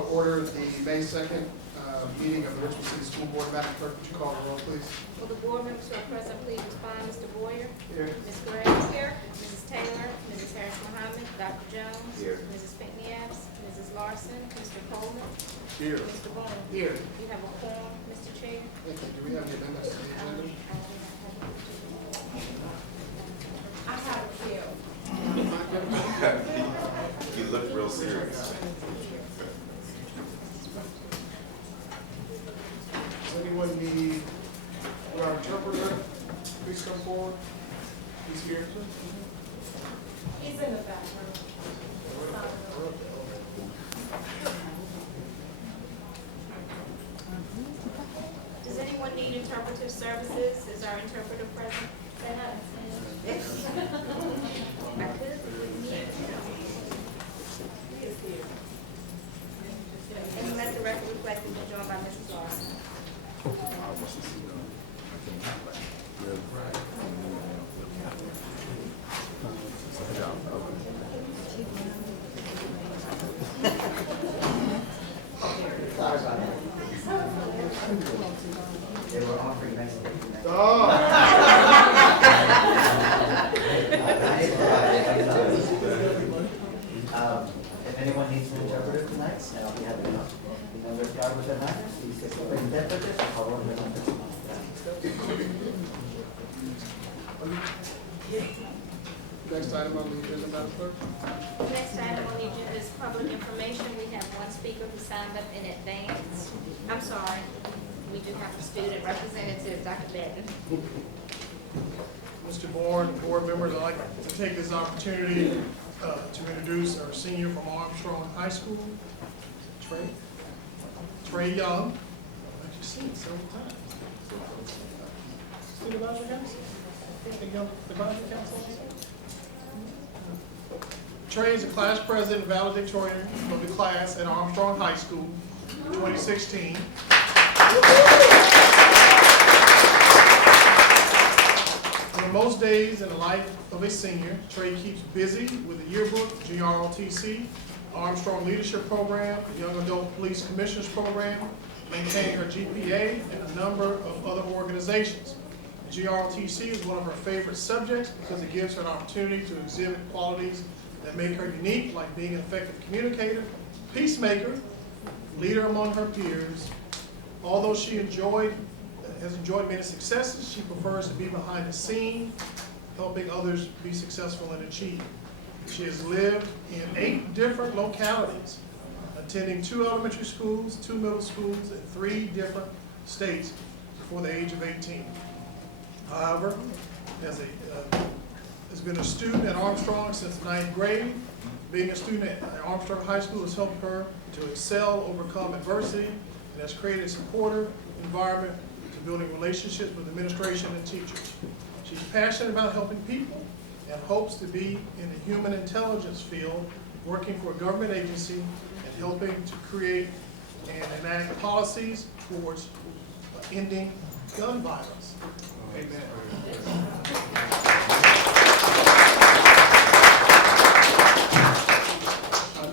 call to order the May 2nd meeting of the Richmond City School Board. Madam Clerk, would you call the roll, please? Will the board members who are present please respond? Mr. Boyer? Here. Ms. Gray? Here. Mrs. Taylor? Mrs. Harris Muhammad? Dr. Jones? Here. Mrs. Pinkney-Epps? Mrs. Larson? Mr. Coleman? Here. Mr. Boone? Here. You have a quorum, Mr. Chair? Thank you. Do we have the amendments to the agenda? I have a few. You look real serious. Does anyone need our interpreter? Please come forward. He's here. He's in the back room. Does anyone need interpretive services? Is our interpreter present? I could, but we need it. And let the record reflect that we're joined by Mrs. Larson. Sorry about that. They were offering nice things. If anyone needs an interpreter tonight, then I'll be happy to help. The number of guard with the matters, please get the interpreter, I'll run the numbers. Next item on the agenda, Madam Clerk. Next item on the agenda is public information. We have one speaker who signed up in advance. I'm sorry, we do have a student representative, Dr. Benton. Mr. Bourne, board members, I'd like to take this opportunity to introduce our senior from Armstrong High School, Trey Young. I've actually seen it several times. Student advisory council? Advisory council? Trey is a class president and valedictorian of the class at Armstrong High School, 2016. On most days in the life of a senior, Trey keeps busy with the yearbook, GROTC, Armstrong Leadership Program, Young Adult Police Commissioners Program, maintaining her GPA, and a number of other organizations. GROTC is one of her favorite subjects because it gives her an opportunity to exhibit qualities that make her unique, like being an effective communicator, peacemaker, leader among her peers. Although she has enjoyed many successes, she prefers to be behind the scene, helping others be successful and achieve. She has lived in 8 different localities, attending 2 elementary schools, 2 middle schools, and 3 different states before the age of 18. However, has been a student at Armstrong since 9th grade. Being a student at Armstrong High School has helped her to excel, overcome adversity, and has created a supportive environment to building relationships with administration and teachers. She's passionate about helping people and hopes to be in the human intelligence field, working for a government agency and helping to create and enact policies towards ending gun violence. Amen.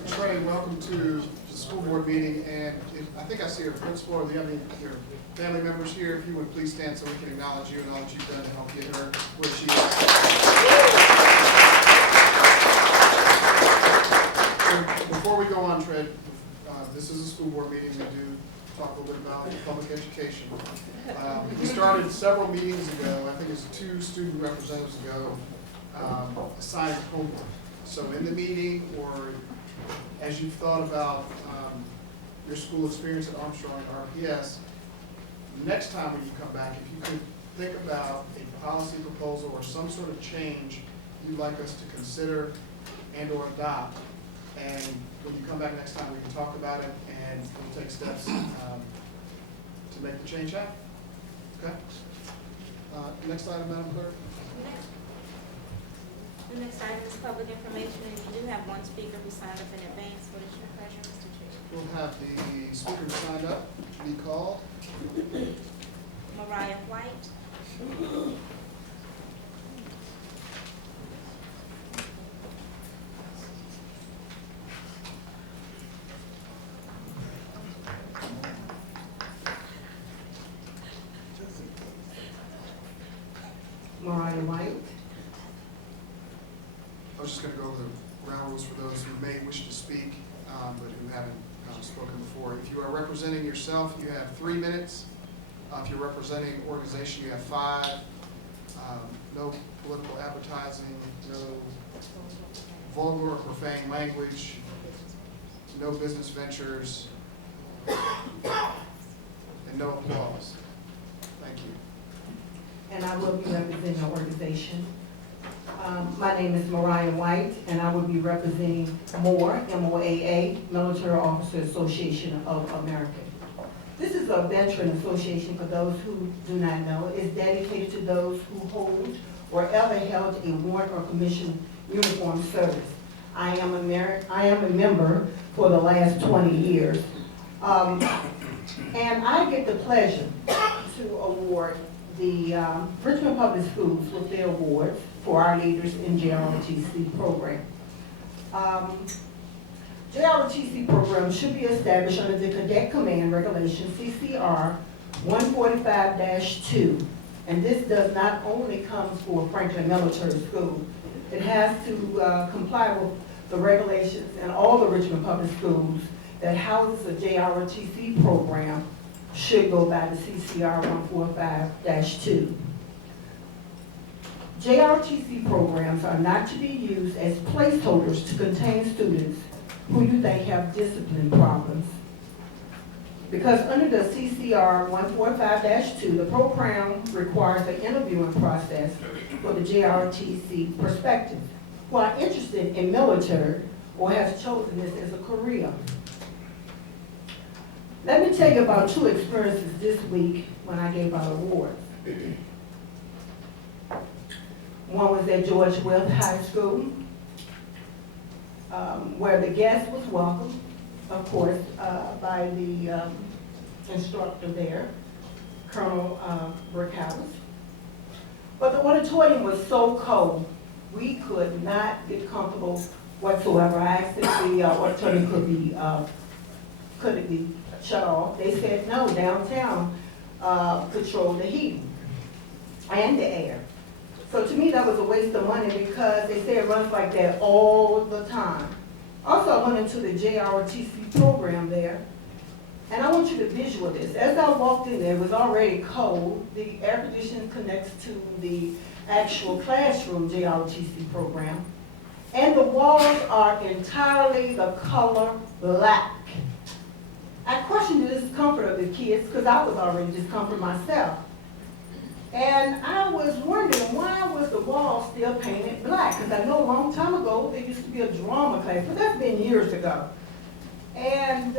Trey, welcome to the school board meeting, and I think I see your principal or the other your family members here. If you would please stand so we can acknowledge you and all that you've done to help get her where she is. So before we go on, Trey, this is a school board meeting. We do talk a little bit about public education. We started several meetings ago, I think it was 2 student representatives ago, assigning homework. So in the meeting, or as you've thought about your school experience at Armstrong and RPS, next time when you come back, if you could think about a policy proposal or some sort of change you'd like us to consider and or adopt, and when you come back next time, we can talk about it and we'll take steps to make the change happen. Okay? Next item, Madam Clerk. The next item is public information, and you do have one speaker who signed up in advance. What is your pleasure, Mr. Chair? We'll have the speaker who signed up be called. Mariah White. was just gonna go over the ground rules for those who may wish to speak, but who haven't spoken before. If you are representing yourself, you have 3 minutes. If you're representing an organization, you have 5. No political advertising, no vulgar or profane language, no business ventures, and no applause. Thank you. And I will be representing our organization. My name is Mariah White, and I will be representing MOAA, M-O-A-A, Military Officer Association of America. This is a veteran association, for those who do not know. It's dedicated to those who hold or ever held a warrant or commission uniform service. I am a member for the last 20 years. And I get the pleasure to award the Richmond Public Schools with their awards for our leaders in JROTC program. JROTC program should be established under the Cadet Command Regulation CCR 145-2. And this does not only come for Franklin Military School. It has to comply with the regulations in all the Richmond Public Schools that houses a JROTC program should go by the CCR 145-2. JROTC programs are not to be used as placeholders to contain students who you think have discipline problems. Because under the CCR 145-2, the program requires an interviewing process for the JROTC prospective who are interested in military or has chosen this as a career. Let me tell you about 2 experiences this week when I gave out awards. One was at George Wythe High School, where the guest was welcomed, of course, by the instructor there, Colonel Brickhouse. But the auditorium was so cold, we could not get comfortable whatsoever. I asked if the auditorium could it be shut off. They said no, downtown control the heat and the air. So to me, that was a waste of money because they say it runs like that all the time. Also, I went into the JROTC program there, and I want you to visual this. As I walked in there, it was already cold. The air conditioning connects to the actual classroom JROTC program, and the walls are entirely the color black. I questioned the discomfort of the kids because I was already discomfort myself. And I was wondering, why was the wall still painted black? Because I know a long time ago, there used to be a drama class, but that's been years ago. And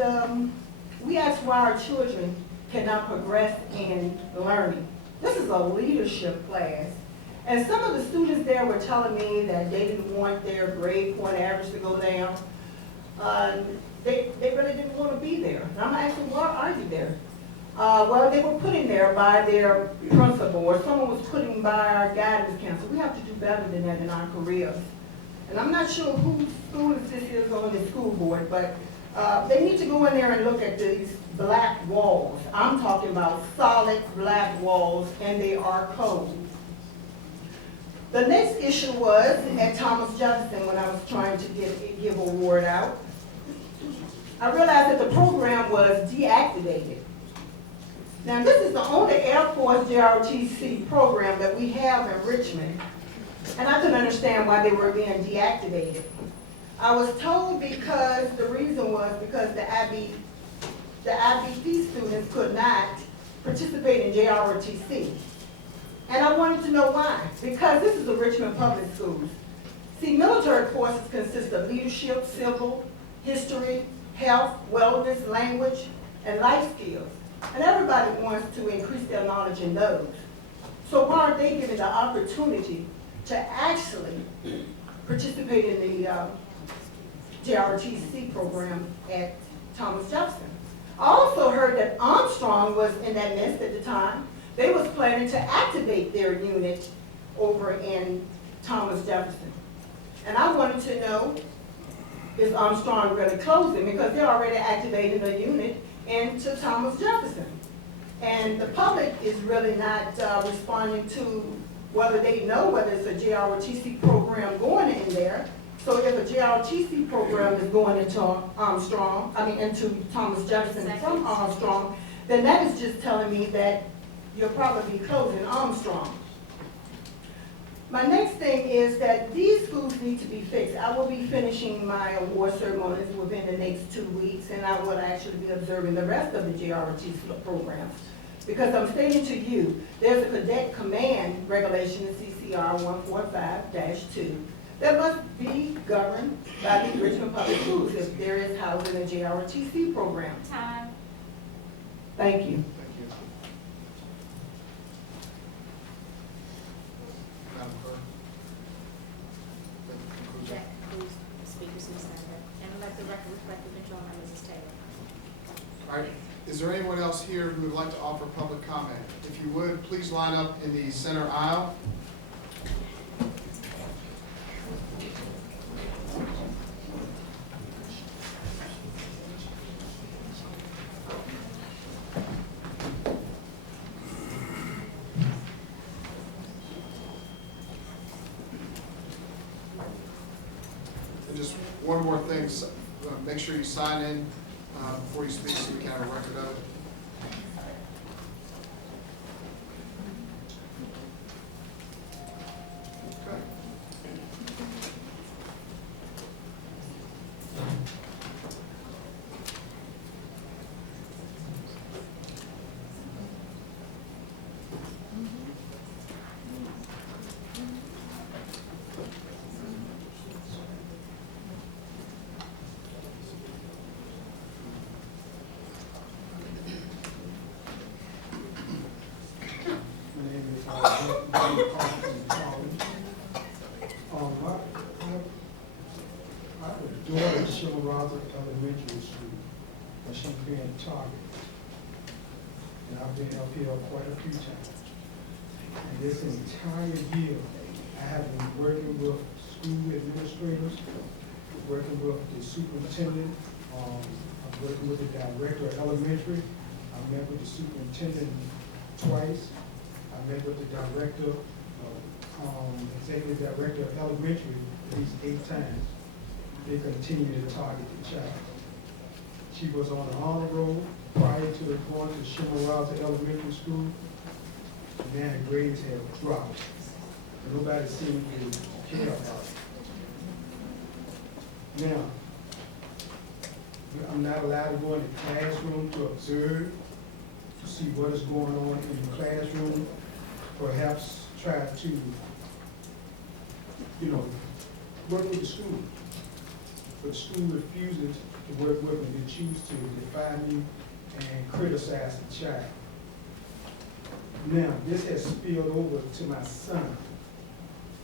we asked why our children cannot progress in learning. This is a leadership class. And some of the students there were telling me that they didn't want their grade point average to go down. They really didn't want to be there. And I'm asking, why are you there? Well, they were put in there by their principal, or someone was put in by our guidance counselor. We have to do better than that in our careers. And I'm not sure whose students this is on the school board, but they need to go in there and look at these black walls. I'm talking about solid black walls, and they are cold. The next issue was at Thomas Jefferson when I was trying to give a award out. I realized that the program was deactivated. Now, this is the only Air Force JROTC program that we have in Richmond, and I couldn't understand why they were being deactivated. I was told because the reason was because the IBP students could not participate in JROTC. And I wanted to know why. Because this is the Richmond Public Schools. See, military courses consist of leadership, civil, history, health, wellness, language, and life skills. And everybody wants to increase their knowledge in those. So why aren't they given the opportunity to actually participate in the JROTC program at Thomas Jefferson? I also heard that Armstrong was in that midst at the time. They was planning to activate their unit over in Thomas Jefferson. And I wanted to know, is Armstrong really closing? Because they're already activating a unit into Thomas Jefferson. And the public is really not responding to whether they know whether it's a JROTC program going in there, So if a JRTC program is going into into Thomas Jefferson from Armstrong, then that is just telling me that you'll probably be closing Armstrong. My next thing is that these schools need to be fixed. I will be finishing my award ceremonies within the next 2 weeks, and I will actually be observing the rest of the JRTC programs. Because I'm stating to you, there's a cadet command regulation in CCR 145-2 that must be governed by the Richmond Public Schools if there is housed in a JRTC program. Time. Thank you. Thank you. Madam Clerk. That concludes it. That concludes the speakers who signed up. And let the record reflect the control by Mrs. Taylor. All right, is there anyone else here who would like to offer public comment? If you would, please line up in the center aisle. And just one more thing, make sure you sign in before you speak so we can have a record of it. Okay. My name is David Collins. I have a daughter at Chillerata Elementary School, and she's being targeted. And I've been up here quite a few times. And this entire year, I have been working with school administrators, working with the superintendent, I'm working with the director of elementary. I met with the superintendent twice. I met with the director, executive director of elementary at least 8 times. They continue to target the child. She was on the honor roll prior to going to Chillerata Elementary School. And then the grades have dropped. Nobody seemed to care about it. Now, I'm not allowed to go in the classroom to observe, to see what is going on in the classroom, perhaps try to, work with the school. But the school refuses to work with me. They choose to defy me and criticize the child. Now, this has spilled over to my son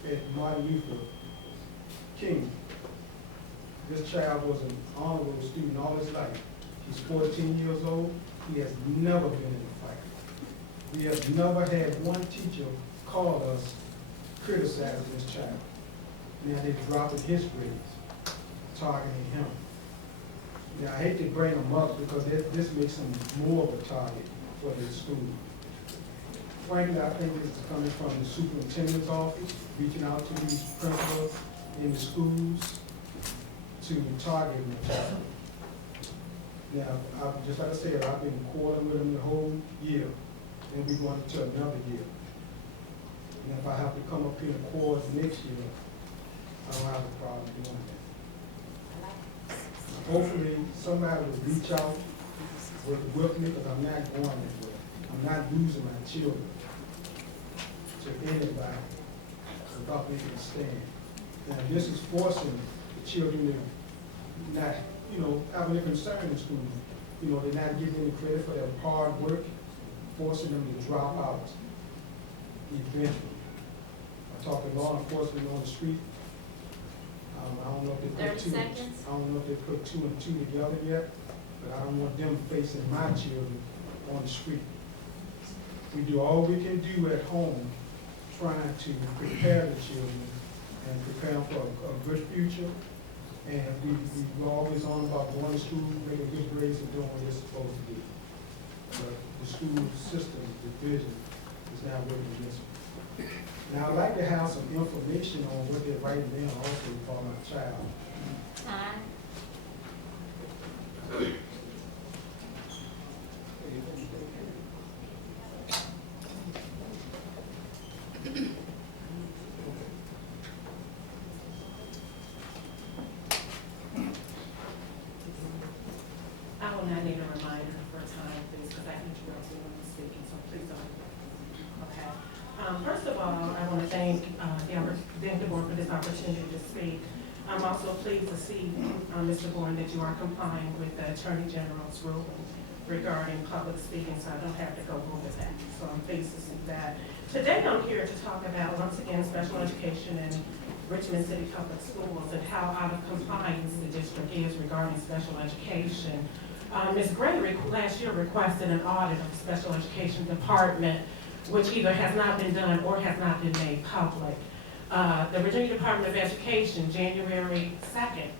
at Martin Luther King. This child was an honor roll student all his life. He's 14 years old. He has never been in a fight. We have never had one teacher call us criticizing this child. Now they're dropping his grades, targeting him. Now I hate to bring him up because this makes him more of a target for the school. Frankly, I think this is coming from the superintendent's office, reaching out to these principals in the schools to target the child. Now, just like I said, I've been courting with him the whole year, and we're going to another year. And if I have to come up here and court next year, I don't have a problem doing that. Hopefully, somebody will reach out with me, because I'm not going anywhere. I'm not losing my children to anybody without making a stand. Now, this is forcing the children to not, having a concern in school. They're not getting any credit for their hard work, forcing them to drop out eventually. I talked to law enforcement on the street. I don't know if they put 30 seconds. I don't know if they put 2 and 2 together yet, but I don't want them facing my children on the street. We do all we can do at home, trying to prepare the children and prepare them for a good future. And we're always on about going to school, making good grades, and doing what they're supposed to do. But the school system, the division, is now working against them. Now, I'd like to have some information on what they're writing down also for my child. Time. I will not need a reminder for time, please, because I interrupted when I'm speaking, so please don't. Okay. First of all, I want to thank the board for this opportunity to speak. I'm also pleased to see, Mr. Bourne, that you are complying with the Attorney General's ruling regarding public speaking, so I don't have to go over that. So I'm pleased to see that. Today I'm here to talk about, once again, special education in Richmond City Public Schools and how out of compliance the district is regarding special education. Ms. Gray last year requested an audit of the special education department, which either has not been done or has not been made public. The Virginia Department of Education, June 2nd,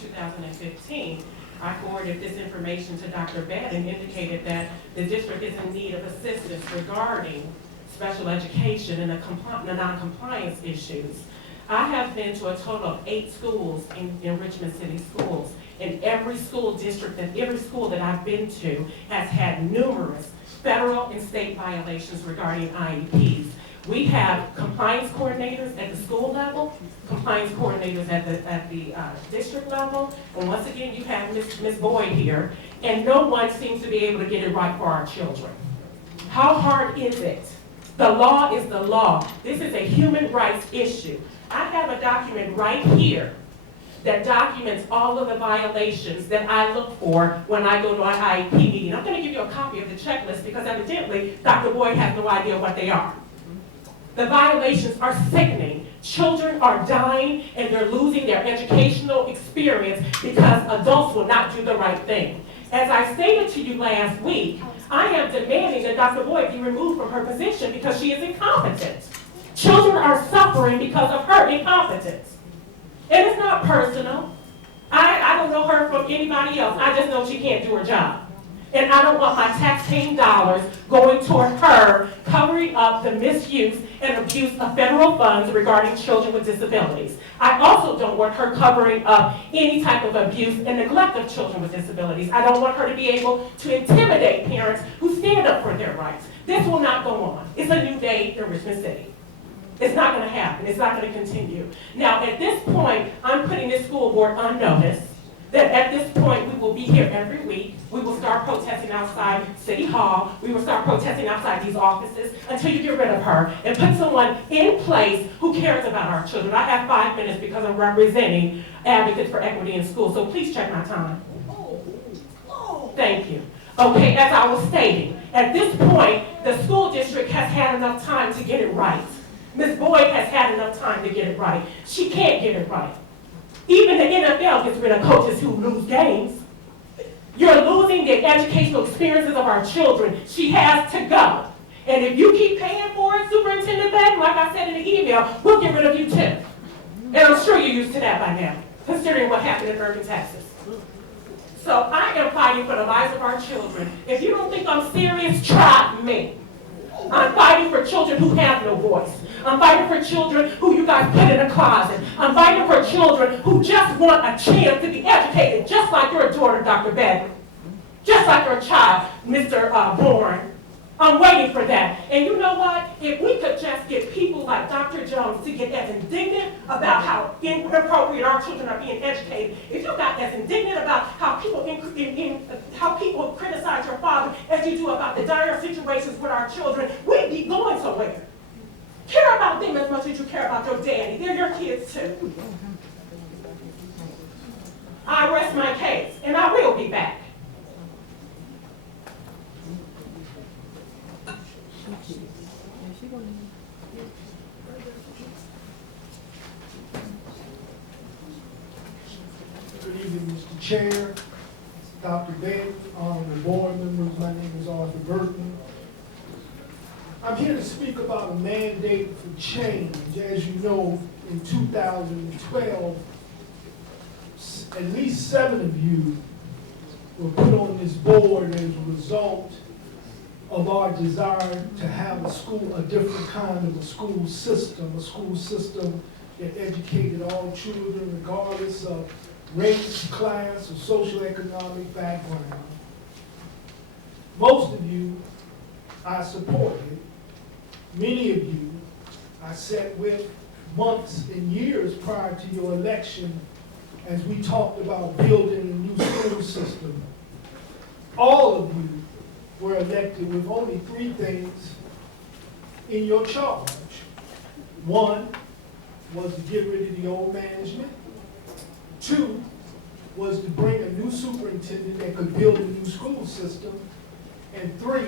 2015, I forwarded this information to Dr. Bed and indicated that the district is in need of assistance regarding special education and the non-compliance issues. I have been to a total of 8 schools in Richmond City Schools. And every school district and every school that I've been to has had numerous federal and state violations regarding IEPs. We have compliance coordinators at the school level, compliance coordinators at the district level, and once again, you have Ms. Boyd here, and no one seems to be able to get it right for our children. How hard is it? The law is the law. This is a human rights issue. I have a document right here that documents all of the violations that I look for when I go to an IEP meeting. I'm going to give you a copy of the checklist because evidently Dr. Boyd has no idea what they are. The violations are sickening. Children are dying and they're losing their educational experience because adults will not do the right thing. As I stated to you last week, I am demanding that Dr. Boyd be removed from her position because she is incompetent. Children are suffering because of her incompetence. And it's not personal. I don't know her from anybody else. I just know she can't do her job. And I don't want my taxpaying dollars going toward her covering up the misuse and abuse of federal funds regarding children with disabilities. I also don't want her covering up any type of abuse and neglect of children with disabilities. I don't want her to be able to intimidate parents who stand up for their rights. This will not go on. It's a new day in Richmond City. It's not going to happen. It's not going to continue. Now, at this point, I'm putting this school board on notice that at this point, we will be here every week. We will start protesting outside City Hall. We will start protesting outside these offices until you get rid of her and put someone in place who cares about our children. I have 5 minutes because I'm representing Advocates for Equity in Schools, so please check my time. Thank you. Okay, as I was stating, at this point, the school district has had enough time to get it right. Ms. Boyd has had enough time to get it right. She can't get it right. Even the NFL gets rid of coaches who lose games. You're losing the educational experiences of our children. She has to go. And if you keep paying for it, Superintendent Beck, like I said in the email, we'll get rid of you too. And I'm sure you're used to that by now, considering what happened in Irving, Texas. So I am fighting for the lives of our children. If you don't think I'm serious, try me. I'm fighting for children who have no voice. I'm fighting for children who you guys put in a closet. I'm fighting for children who just want a chance to be educated, just like your daughter, Dr. Beck. Just like your child, Mr. Bourne. I'm waiting for that. And you know what? If we could just get people like Dr. Jones to get as indignant about how inappropriate our children are being educated, if you got as indignant about how people criticize your father as you do about the dire situations with our children, we'd be going somewhere. Care about them as much as you care about your daddy. They're your kids too. I rest my case, and I will be back. Good evening, Mr. Chair, Dr. Davis, honorable board members. My name is Arthur Burton. I'm here to speak about a mandate for change. As you know, in 2012, at least 7 of you were put on this board as a result of our desire to have a different kind of a school system that educated all children regardless of race, class, or socioeconomic background. Most of you I supported. Many of you I sat with months and years prior to your election as we talked about building a new school system. All of you were elected with only 3 things in your charge. One was to get rid of the old management. 2 was to bring a new superintendent that could build a new school system. And 3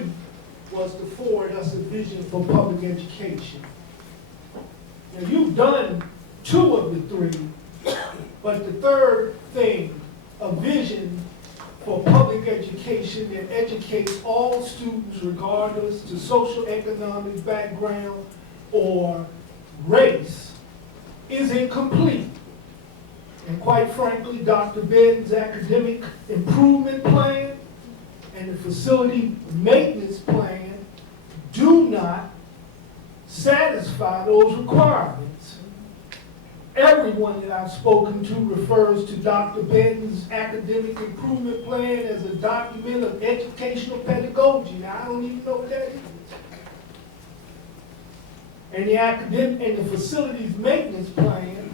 was to forward us a vision for public education. Now, you've done 2 of the 3, but the third thing, a vision for public education that educates all students regardless to social economic background or race, is incomplete. And quite frankly, Dr. Ben's academic improvement plan and the facility maintenance plan do not satisfy those requirements. Everyone that I've spoken to refers to Dr. Benton's academic improvement plan as a document of educational pedagogy. Now, I don't even know what that is. And the facilities maintenance plan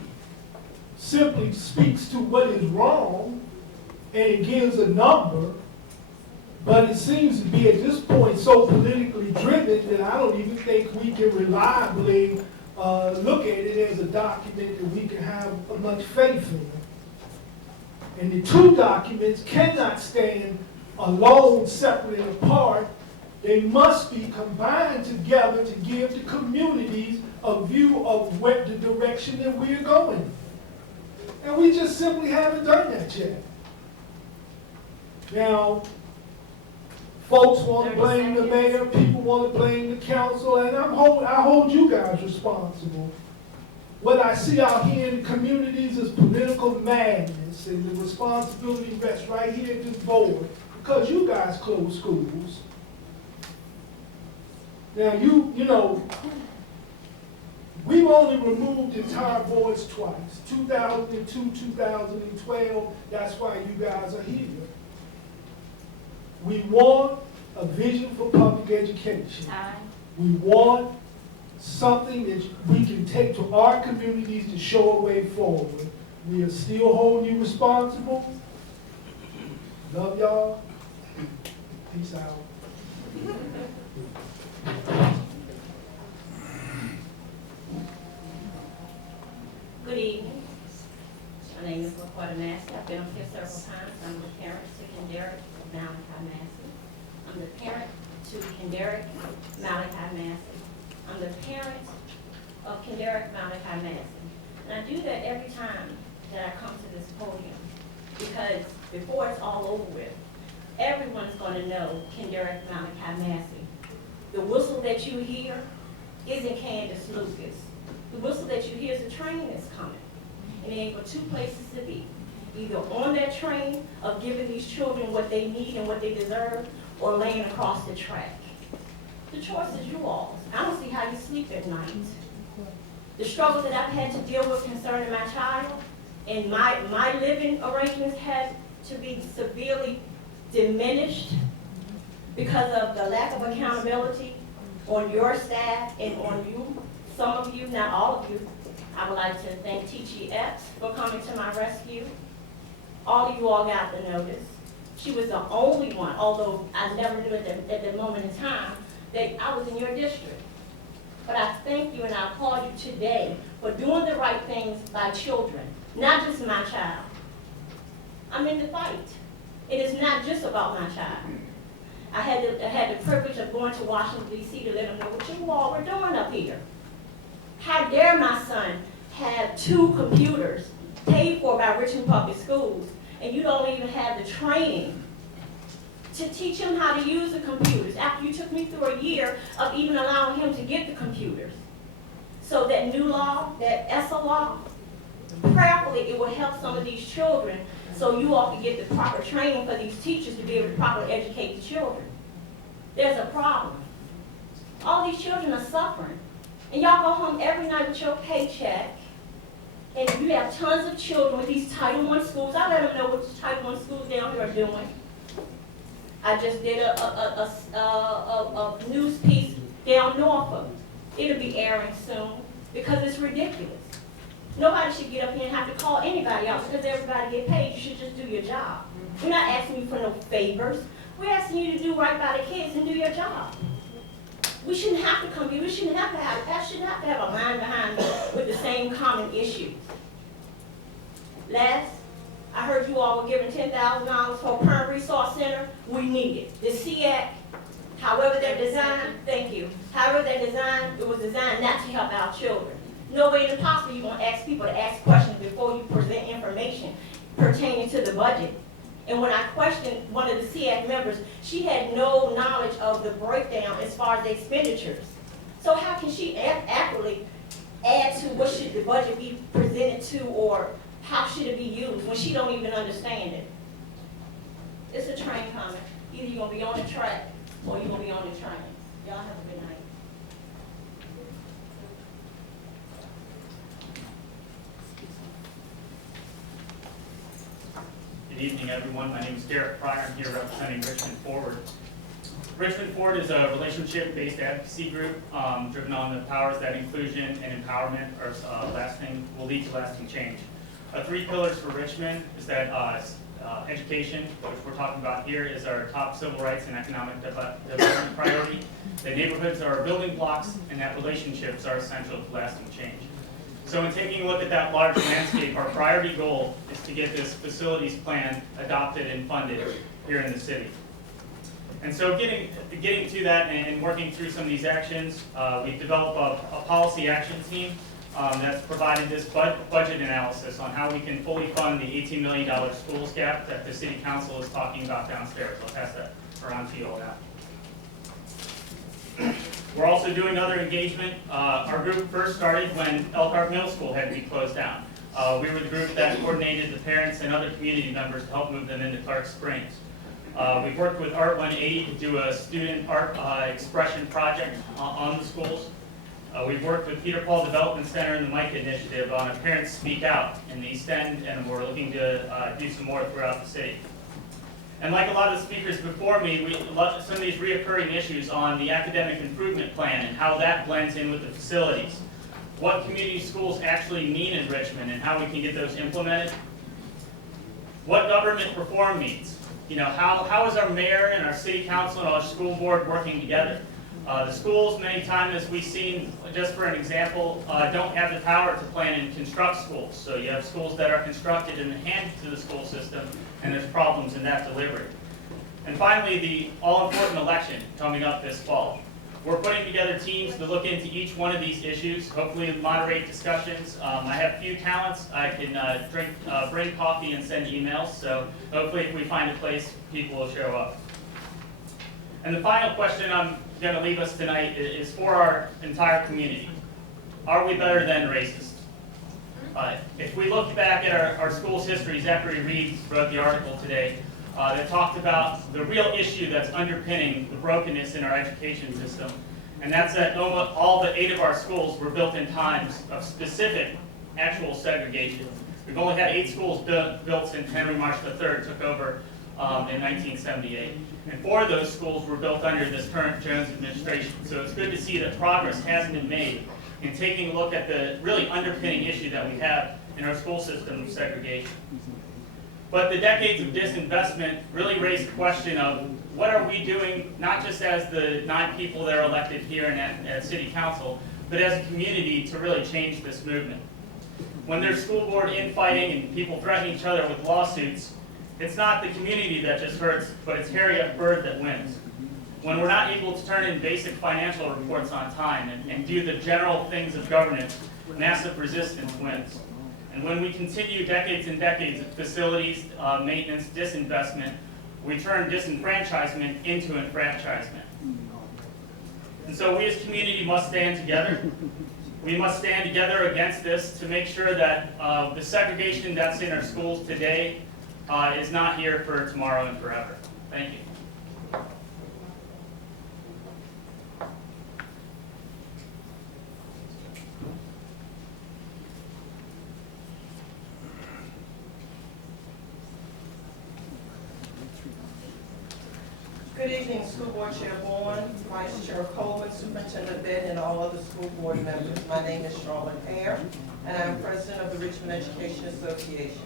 simply speaks to what is wrong, and it gives a number, but it seems to be at this point so politically driven that I don't even think we can reliably look at it as a document that we can have much faith in. And the 2 documents cannot stand alone, separate and apart. They must be combined together to give the communities a view of what the direction that we're going. And we just simply haven't done that yet. Now, folks want to blame the mayor, people want to blame the council, and I hold you guys responsible. What I see out here in the communities is political madness, and the responsibility rests right here at this board, because you guys close schools. Now, you know, we've only removed entire boards twice, 2002, 2012, that's why you guys are here. We want a vision for public education. We want something that we can take to our communities to show a way forward. We are still holding you responsible. Love y'all. Peace out. Good evening. My name is LaQuetta Massey. I've been up here several times. I'm the parent to Kenderick Malachi Massey. I'm the parent to Kenderick Malachi Massey. I'm the parent of Kenderick Malachi Massey. And I do that every time that I come to this podium, because before it's all over with, everyone's going to know Kenderick Malachi Massey. The whistle that you hear isn't Candace Lucas. The whistle that you hear is a train that's coming. And it ain't but 2 places to be. Either on that train of giving these children what they need and what they deserve, or laying across the track. The choice is you all. I don't see how you sleep at night. The struggle that I've had to deal with concerning my child and my living arrangements had to be severely diminished because of the lack of accountability on your staff and on you. Some of you, not all of you. I would like to thank Teachie Epps for coming to my rescue. All of you all got the notice. She was the only one, although I never knew at the moment in time that I was in your district. But I thank you and I applaud you today for doing the right things by children, not just my child. I'm in the fight. It is not just about my child. I had the privilege of going to Washington, D.C. to let them know what you all were doing up here. How dare my son have 2 computers paid for by Richmond Public Schools, and you don't even have the training to teach him how to use the computers after you took me through a year of even allowing him to get the computers. So that new law, that ESSA law, prayerfully it will help some of these children so you all can get the proper training for these teachers to be able to properly educate the children. there's a problem. All these children are suffering. And y'all go home every night with your paycheck, and you have tons of children with these Title I schools. I let them know what the Title I schools down here are doing. I just did a news piece down Norfolk. It'll be airing soon because it's ridiculous. Nobody should get up here and have to call anybody out because everybody get paid. You should just do your job. We're not asking you for no favors. We're asking you to do right by the kids and do your job. We shouldn't have to come here. We shouldn't have to have, that shouldn't have to have a line behind me with the same common issues. Last, I heard you all were giving $10,000 for a Parent Resource Center. We need it. The SEAC, however they're designed, thank you. However they're designed, it was designed not to help our children. No way in the possible you're gonna ask people to ask questions before you present information pertaining to the budget. And when I questioned one of the SEAC members, she had no knowledge of the breakdown as far as the expenditures. So how can she accurately add to what should the budget be presented to, or how should it be used when she don't even understand it? It's a train coming. Either you're gonna be on the track or you're gonna be on the train. Y'all have a good night. Good evening, everyone. My name is Garrett Pryor. I'm here representing Richmond Forward. Richmond Forward is a relationship-based advocacy group driven on the powers that inclusion and empowerment will lead to lasting change. 3 pillars for Richmond is that education, which we're talking about here, is our top civil rights and economic development priority. The neighborhoods are our building blocks, and that relationships are essential to lasting change. So in taking a look at that large landscape, our priority goal is to get this facilities plan adopted and funded here in the city. And so getting to that and working through some of these actions, we've developed a policy action team that's provided this budget analysis on how we can fully fund the $18 million schools gap that the City Council is talking about downstairs. I'll pass that around to you all now. We're also doing other engagement. Our group first started when Elkhart Middle School had to be closed down. We were the group that coordinated the parents and other community members to help move them into Clark Springs. We've worked with Art 180 to do a student art expression project on the schools. We've worked with Peter Paul Development Center and the Mike Initiative on a Parents Speak Out in the East End, and we're looking to do some more throughout the city. And like a lot of the speakers before me, some of these reoccurring issues on the academic improvement plan and how that blends in with the facilities. What community schools actually mean in Richmond and how we can get those implemented. What government reform means. You know, how is our mayor and our city council and our school board working together? The schools, many times, as we've seen, just for an example, don't have the power to plan and construct schools. So you have schools that are constructed and handed to the school system, and there's problems in that delivery. And finally, the all-important election coming up this fall. We're putting together teams to look into each one of these issues, hopefully moderate discussions. I have few talents. I can bring coffee and send emails, so hopefully if we find a place, people will show up. And the final question I'm going to leave us tonight is for our entire community. Are we better than racist? If we look back at our school's history, Zachary Reed wrote the article today that talked about the real issue that's underpinning the brokenness in our education system. And that's that all but 8 of our schools were built in times of specific actual segregation. We've only had 8 schools built since Henry Marsh III took over in 1978. And 4 of those schools were built under this current Jones administration. So it's good to see that progress has been made in taking a look at the really underpinning issue that we have in our school system of segregation. But the decades of disinvestment really raised the question of what are we doing, not just as the 9 people that are elected here and at City Council, but as a community to really change this movement. When there's school board infighting and people threatening each other with lawsuits, it's not the community that just hurts, but it's Harriet Bird that wins. When we're not able to turn in basic financial reports on time and do the general things of governance, massive resistance wins. And when we continue decades and decades of facilities, maintenance, disinvestment, we turn disenfranchisement into enfranchisement. And so we as a community must stand together. We must stand together against this to make sure that the segregation that's in our schools today is not here for tomorrow and forever. Thank you. Good evening, School Board Chair Bourne, Vice Chair Coleman, Superintendent Benton, and all other school board members. My name is Charlotte Hare, and I'm President of the Richmond Education Association.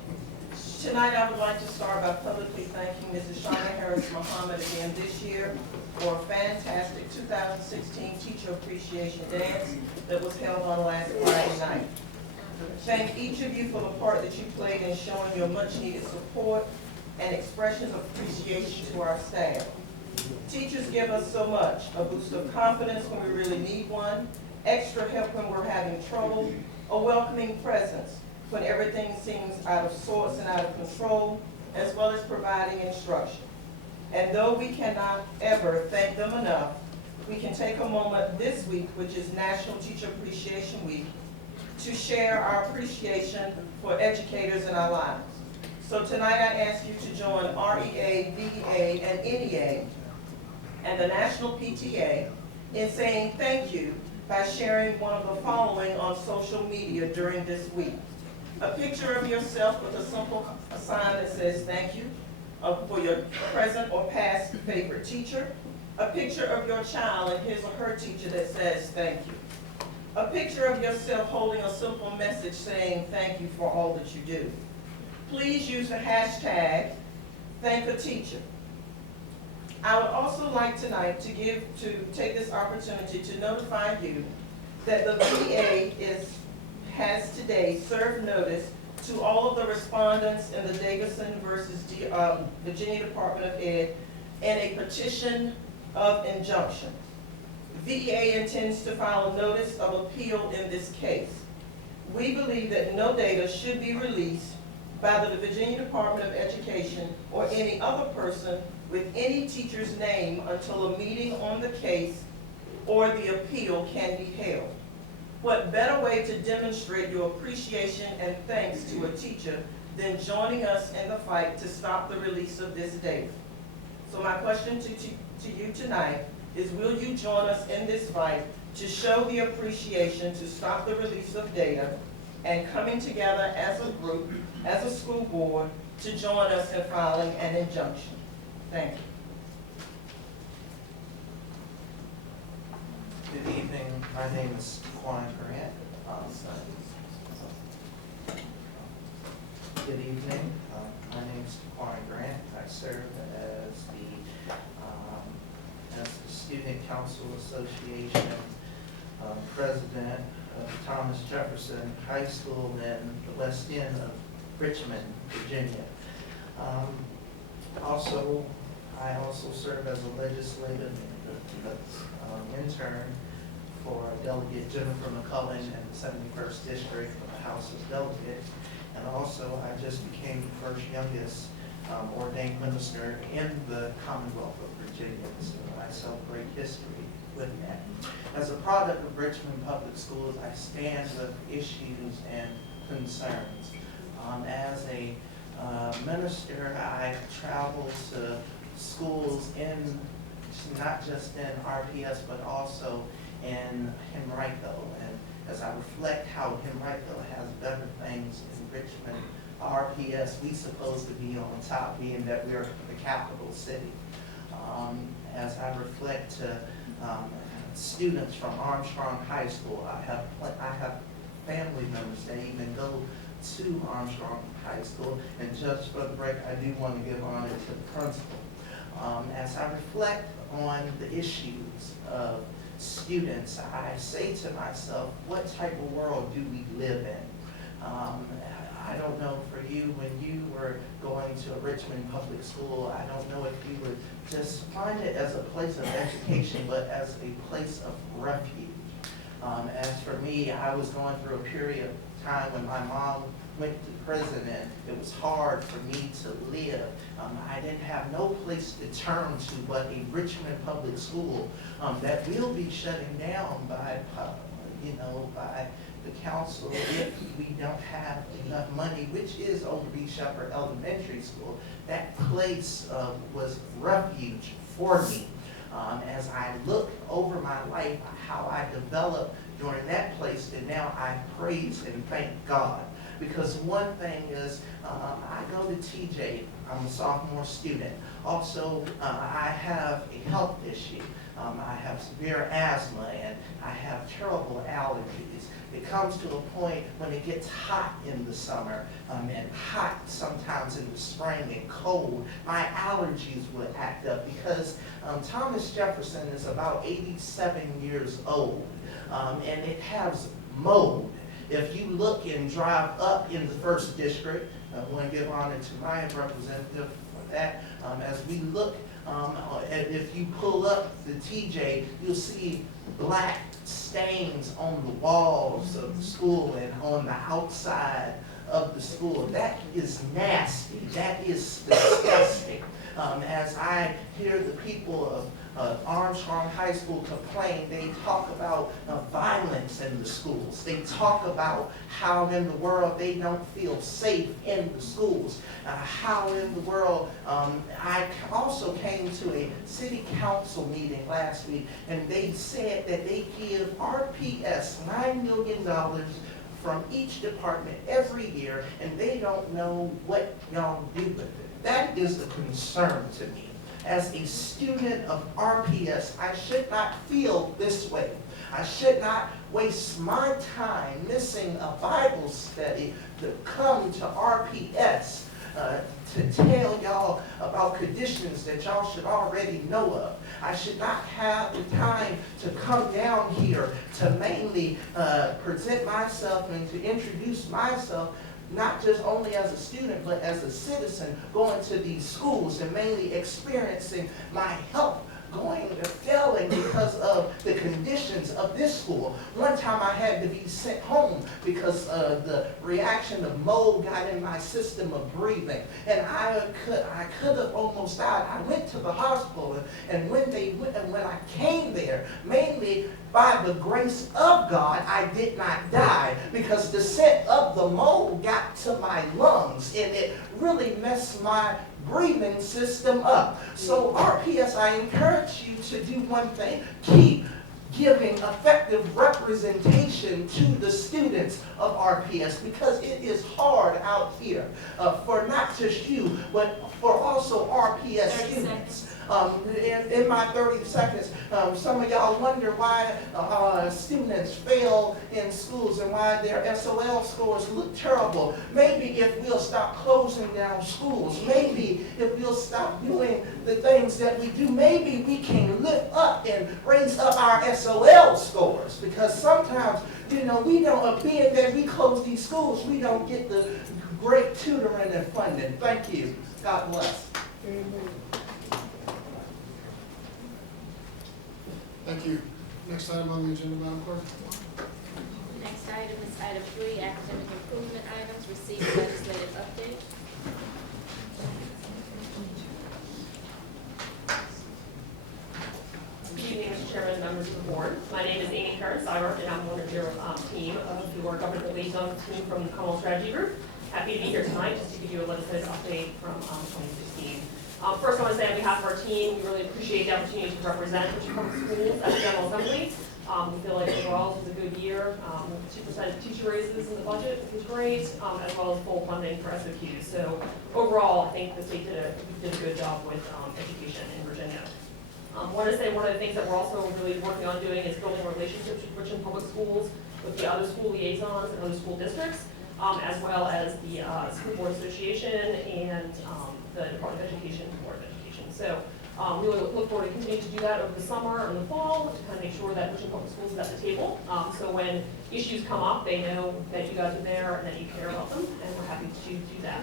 Tonight, I would like to start by publicly thanking Mrs. Shauna Harris Muhammad again this year for a fantastic 2016 Teacher Appreciation Dance that was held on last Friday night. Thank each of you for the part that you played in showing your much-needed support and expressions of appreciation to our staff. Teachers give us so much, a boost of confidence when we really need one, extra help when we're having trouble, a welcoming presence when everything seems out of sorts and out of control, as well as providing instruction. And though we cannot ever thank them enough, we can take a moment this week, which is National Teacher Appreciation Week, to share our appreciation for educators in our lives. So tonight I ask you to join REA, VEA, and NEA and the National PTA in saying thank you by sharing one of the following on social media during this week. A picture of yourself with a simple sign that says thank you for your present or past favorite teacher. A picture of your child and his or her teacher that says thank you. A picture of yourself holding a simple message saying thank you for all that you do. Please use the hashtag #ThankATeacher. I would also like tonight to take this opportunity to notify you that the VA has today served notice to all of the respondents in the Davison versus Virginia Department of Ed in a petition of injunction. VEA intends to file a notice of appeal in this case. We believe that no data should be released by the Virginia Department of Education or any other person with any teacher's name until a meeting on the case or the appeal can be held. What better way to demonstrate your appreciation and thanks to a teacher than joining us in the fight to stop the release of this data? So my question to you tonight is, will you join us in this fight to show the appreciation to stop the release of data and coming together as a group, as a school board, to join us in filing an injunction? Thank you. Good evening. My name is Quan Grant. Good evening. My name is Quan Grant. I serve as the Student Council Association president of Thomas Jefferson High School in the West End of Richmond, Virginia. I also serve as a legislative intern for Delegate Jennifer McCullen in the 71st District of the House of Delegates. And also, I just became the first youngest ordained minister in the Commonwealth of Virginia. So I celebrate history with that. As a product of Richmond Public Schools, I stand with issues and concerns. As a minister, I travel to schools not just in RPS, but also in Henrico. And as I reflect how Henrico has better things in Richmond, RPS, we supposed to be on top, being that we're the capital city. As I reflect to students from Armstrong High School, I have family members that even go to Armstrong High School, and just for the break, I do want to give honor to the principal. As I reflect on the issues of students, I say to myself, what type of world do we live in? I don't know for you, when you were going to a Richmond public school, I don't know if you would just find it as a place of education, but as a place of refuge. As for me, I was going through a period of time when my mom went to prison and it was hard for me to live. I didn't have no place to turn to but a Richmond public school that will be shutting down by the council if we don't have enough money, which is Old B. Shepherd Elementary School. That place was refuge for me. As I look over my life, how I developed during that place, and now I praise and thank God. Because one thing is, I go to TJ, I'm a sophomore student. Also, I have a health issue. I have severe asthma and I have terrible allergies. It comes to a point when it gets hot in the summer and hot sometimes in the spring and cold, my allergies will act up because Thomas Jefferson is about 87 years old and it has mold. If you look and drive up in the 1st District, I want to give honor to my representative for that, as we look and if you pull up the TJ, you'll see black stains on the walls of the school and on the outside of the school. That is nasty. That is disgusting. As I hear the people of Armstrong High School complain, they talk about violence in the schools. They talk about how in the world they don't feel safe in the schools. How in the world, I also came to a city council meeting last week and they said that they give RPS $9 million from each department every year and they don't know what y'all do with it. That is a concern to me. As a student of RPS, I should not feel this way. I should not waste my time missing a Bible study to come to RPS to tell y'all about conditions that y'all should already know of. I should not have the time to come down here to mainly present myself and to introduce myself not just only as a student, but as a citizen going to these schools and mainly experiencing my health going to failing because of the conditions of this school. One time I had to be sent home because the reaction of mold got in my system of breathing. And I could have almost died. I went to the hospital and when I came there, mainly by the grace of God, I did not die because the scent of the mold got to my lungs and it really messed my breathing system up. So RPS, I encourage you to do one thing. Keep giving effective representation to the students of RPS because it is hard out here for not just you, but for also RPS students. In my 30 seconds, some of y'all wonder why students fail in schools and why their SOL scores look terrible. Maybe if we'll stop closing down schools, maybe if we'll stop doing the things that we do, maybe we can lift up and raise up our SOL scores. Because sometimes, you know, we don't, being that we close these schools, we don't get the great tutoring and funding. Thank you. God bless. Thank you. Next item on the agenda, Madam Clerk. Next item is item 3, academic improvement items, receive legislative update. Good evening, Mr. Chairman, members of the board. My name is Amy Kurtz. I work and I'm one of your team of your government liaison team from the Commonwealth Strategy Group. Happy to be here tonight just to give you a legislative update from 2016. First, I want to say on behalf of our team, we really appreciate the opportunity to represent Richmond Public Schools at the General Assembly. We feel like overall this is a good year. 2% teacher raises in the budget, which is great, as well as full funding for SOQs. So overall, I think the state did a good job with education in Virginia. I want to say one of the things that we're also really working on doing is building relationships with Richmond Public Schools, with the other school liaisons and other school districts, as well as the School Board Association and the Department of Education, Board of Education. So we really look forward to continuing to do that over the summer and the fall to kind of make sure that Richmond Public Schools is at the table. So when issues come up, they know that you guys are there and that you care about them, and we're happy to do that.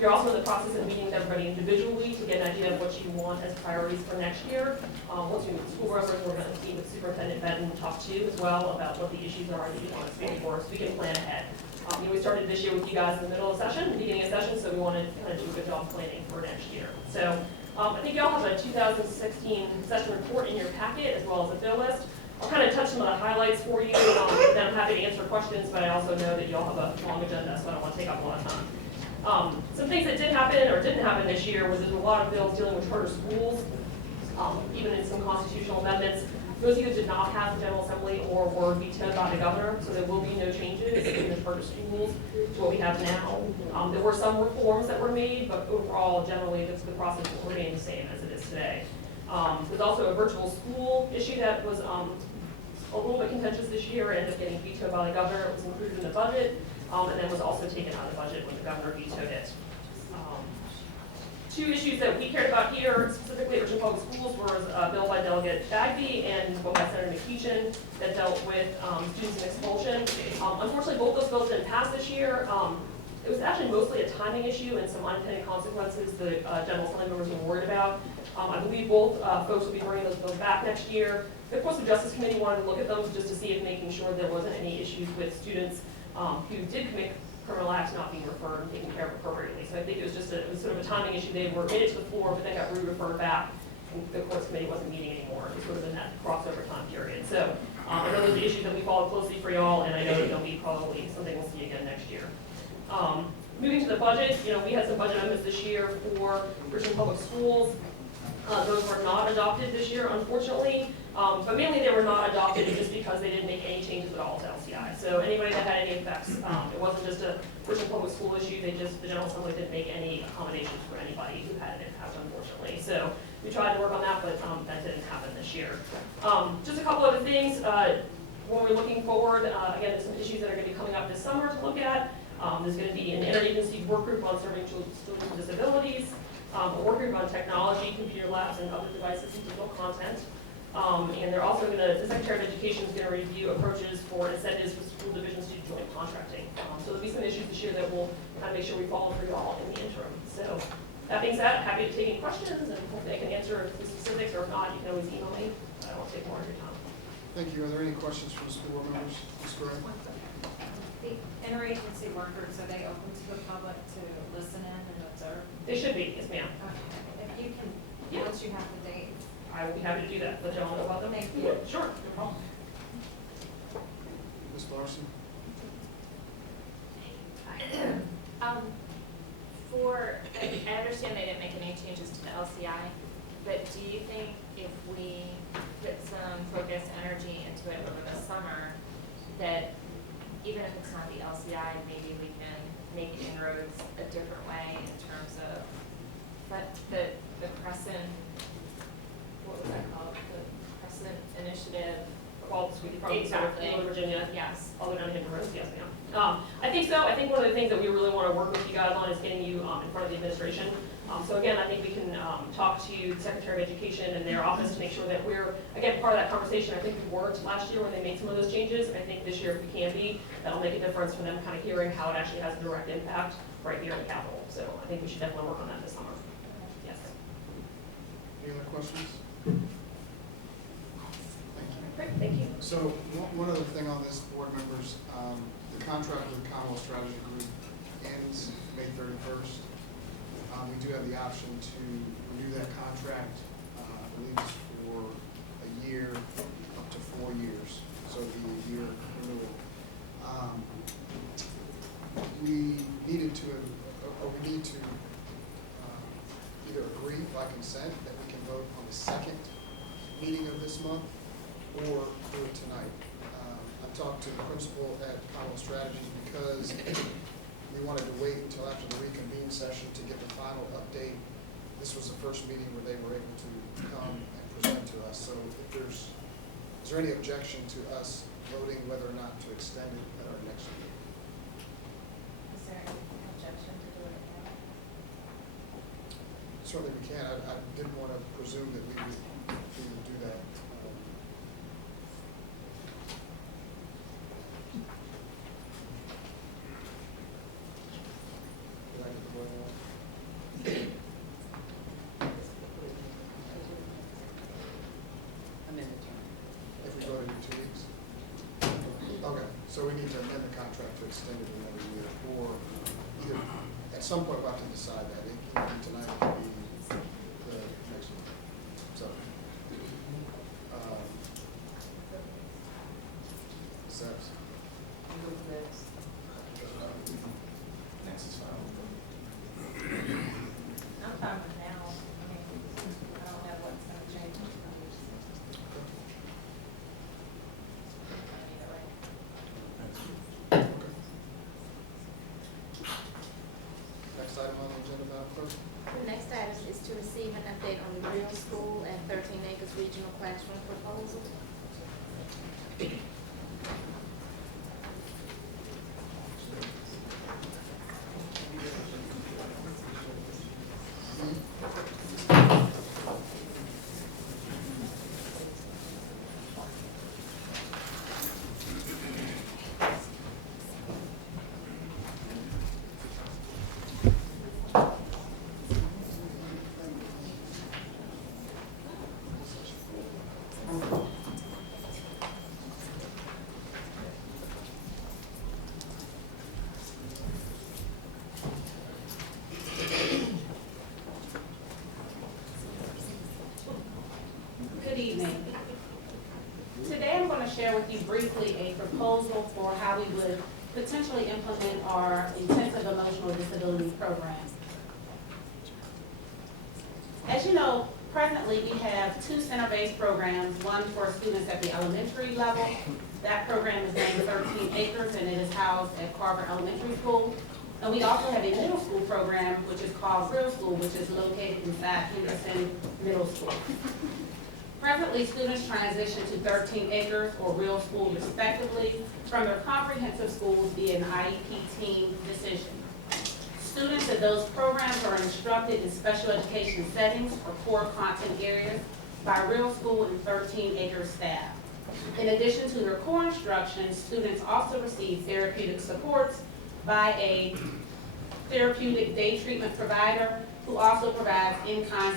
We're also in the process of meeting with everybody individually to get an idea of what you want as priorities for next year. Once we meet with school reference, we're going to meet with Superintendent Benton and talk to you as well about what the issues are that you want to speak for, so we can plan ahead. We started this year with you guys in the middle of session, the beginning of session, so we want to kind of do a good job planning for next year. So I think you all have a 2016 session report in your packet as well as a bill list. I'll kind of touch some of the highlights for you, then I'm happy to answer questions, but I also know that you all have a long agenda, so I don't want to take up a lot of time. Some things that did happen or didn't happen this year was there's a lot of bills dealing with charter schools, even in some constitutional amendments. Those either did not have the General Assembly or were vetoed by the governor, so there will be no changes in the charter schools to what we have now. There were some reforms that were made, but overall, generally, the process will remain the same as it is today. There's also a virtual school issue that was a little bit contentious this year, and ended up getting vetoed by the governor. It was included in the budget, and then was also taken out of the budget when the governor vetoed it. Two issues that we cared about here, specifically at Richmond Public Schools, was a bill by Delegate Bagby and one by Senator McEachin that dealt with students and expulsion. Unfortunately, both those bills didn't pass this year. It was actually mostly a timing issue and some unintended consequences the General Assembly members were worried about. I believe both folks will be bringing those bills back next year. The Course of Justice Committee wanted to look at them just to see if making sure there wasn't any issues with students who did commit criminal acts not being referred and taken care of appropriately. So I think it was just it was sort of a timing issue. They were made it to the floor, but then got re-referred back, and the Courts Committee wasn't meeting anymore. It was sort of in that crossover time period. So I know those are issues that we follow closely for y'all, and I know that they'll be probably something we'll see again next year. Moving to the budget, we had some budget amendments this year for Richmond Public Schools. Those were not adopted this year, unfortunately, but mainly they were not adopted just because they didn't make any changes at all to LCI. So anybody that had any effects, it wasn't just a Richmond Public School issue, the General Assembly didn't make any accommodations for anybody who had an impact, unfortunately. So we tried to work on that, but that didn't happen this year. Just a couple other things, when we're looking forward, again, there's some issues that are going to be coming up this summer to look at. There's going to be an interagency work group on serving children with disabilities, a work group on technology, computer labs, and other devices and digital content. And they're also going to, the Secretary of Education is going to review approaches for incentives for school divisions to joint contracting. So there'll be some issues this year that we'll kind of make sure we follow through all in the interim. So that being said, happy to take any questions, and hopefully I can answer the specifics, or if not, you can always email me. I won't take more of your time. Thank you. Are there any questions from the school board members? Ms. Gray? The interagency workers, are they open to the public to listen in and observe? They should be, yes ma'am. Okay. If you can, Yeah. once you have the dates. I will be happy to do that. Let y'all know about them. Thank you. Sure, no problem. Ms. Larson? I understand they didn't make any changes to the LCI, but do you think if we put some focused energy into it over the summer, that even if it's not the LCI, maybe we can make inroads a different way in terms of the Crescent, what was that called? The Crescent Initiative. Well, from Exactly. Northern Virginia, Yes. all the way down to Hinton Road, yes ma'am. I think so. I think one of the things that we really want to work with you guys on is getting you in front of the administration. So again, I think we can talk to the Secretary of Education and their office to make sure that we're, again, part of that conversation. I think we weren't last year when they made some of those changes. I think this year, if we can be, that'll make a difference for them kind of hearing how it actually has a direct impact right here in the Capitol. So I think we should definitely work on that this summer. Yes. Any other questions? Thank you. Great, thank you. So one other thing on this, board members, the contract with Commonwealth Strategy Group ends May 31st. We do have the option to renew that contract, I believe it's for a year, up to 4 years, so it'll be a year renewal. We needed to, or we need to either agree by consent that we can vote on the second meeting of this month, or do it tonight. I talked to the principal at Commonwealth Strategy because we wanted to wait until after the reconvene session to get the final update. This was the first meeting where they were able to come and present to us. So is there any objection to us voting whether or not to extend it at our next meeting? Is there any objection to doing it now? Certainly we can. I didn't want to presume that we would do that. If we voted in 2 weeks? Okay, so we need to amend the contract to extend it another year, or either, at some point we'll have to decide that. It can be tonight, it can be the next one. So, Sebs? Next is fine. I'm fine with now. I mean, I don't know what's going to change. School and 13 Acres Regional Classroom proposal. Good evening. Today I'm going to share with you briefly a proposal for how we would potentially implement our intensive emotional disability program. As you know, presently we have two center-based programs, one for students at the elementary level. That program is named 13 Acres and it is housed at Carver Elementary School. And we also have a middle school program which is called Real School, which is located inside Henderson Middle School. Presently, students transition to 13 Acres or Real School respectively from their comprehensive schools via an IEP team decision. Students at those programs are instructed in special education settings or core content areas by Real School and 13 Acres staff. In addition to their core instruction, students also receive therapeutic supports by a therapeutic day treatment provider who also provides in-kind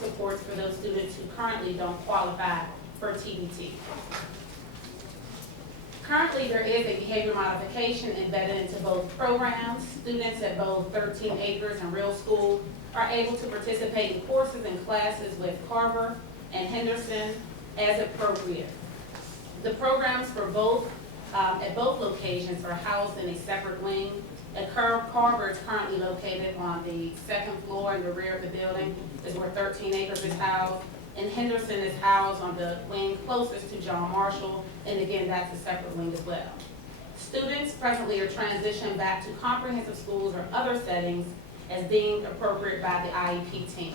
supports for those students who currently don't qualify for TBT. Currently, there is a behavior modification embedded into both programs. Students at both 13 Acres and Real School are able to participate in courses and classes with Carver and Henderson as appropriate. The programs for both at both locations are housed in a separate wing. At Carver is currently located on the second floor in the rear of the building, is where 13 Acres is housed. And Henderson is housed on the wing closest to John Marshall, and again, that's a separate wing as well. Students presently are transitioned back to comprehensive schools or other settings as deemed appropriate by the IEP team.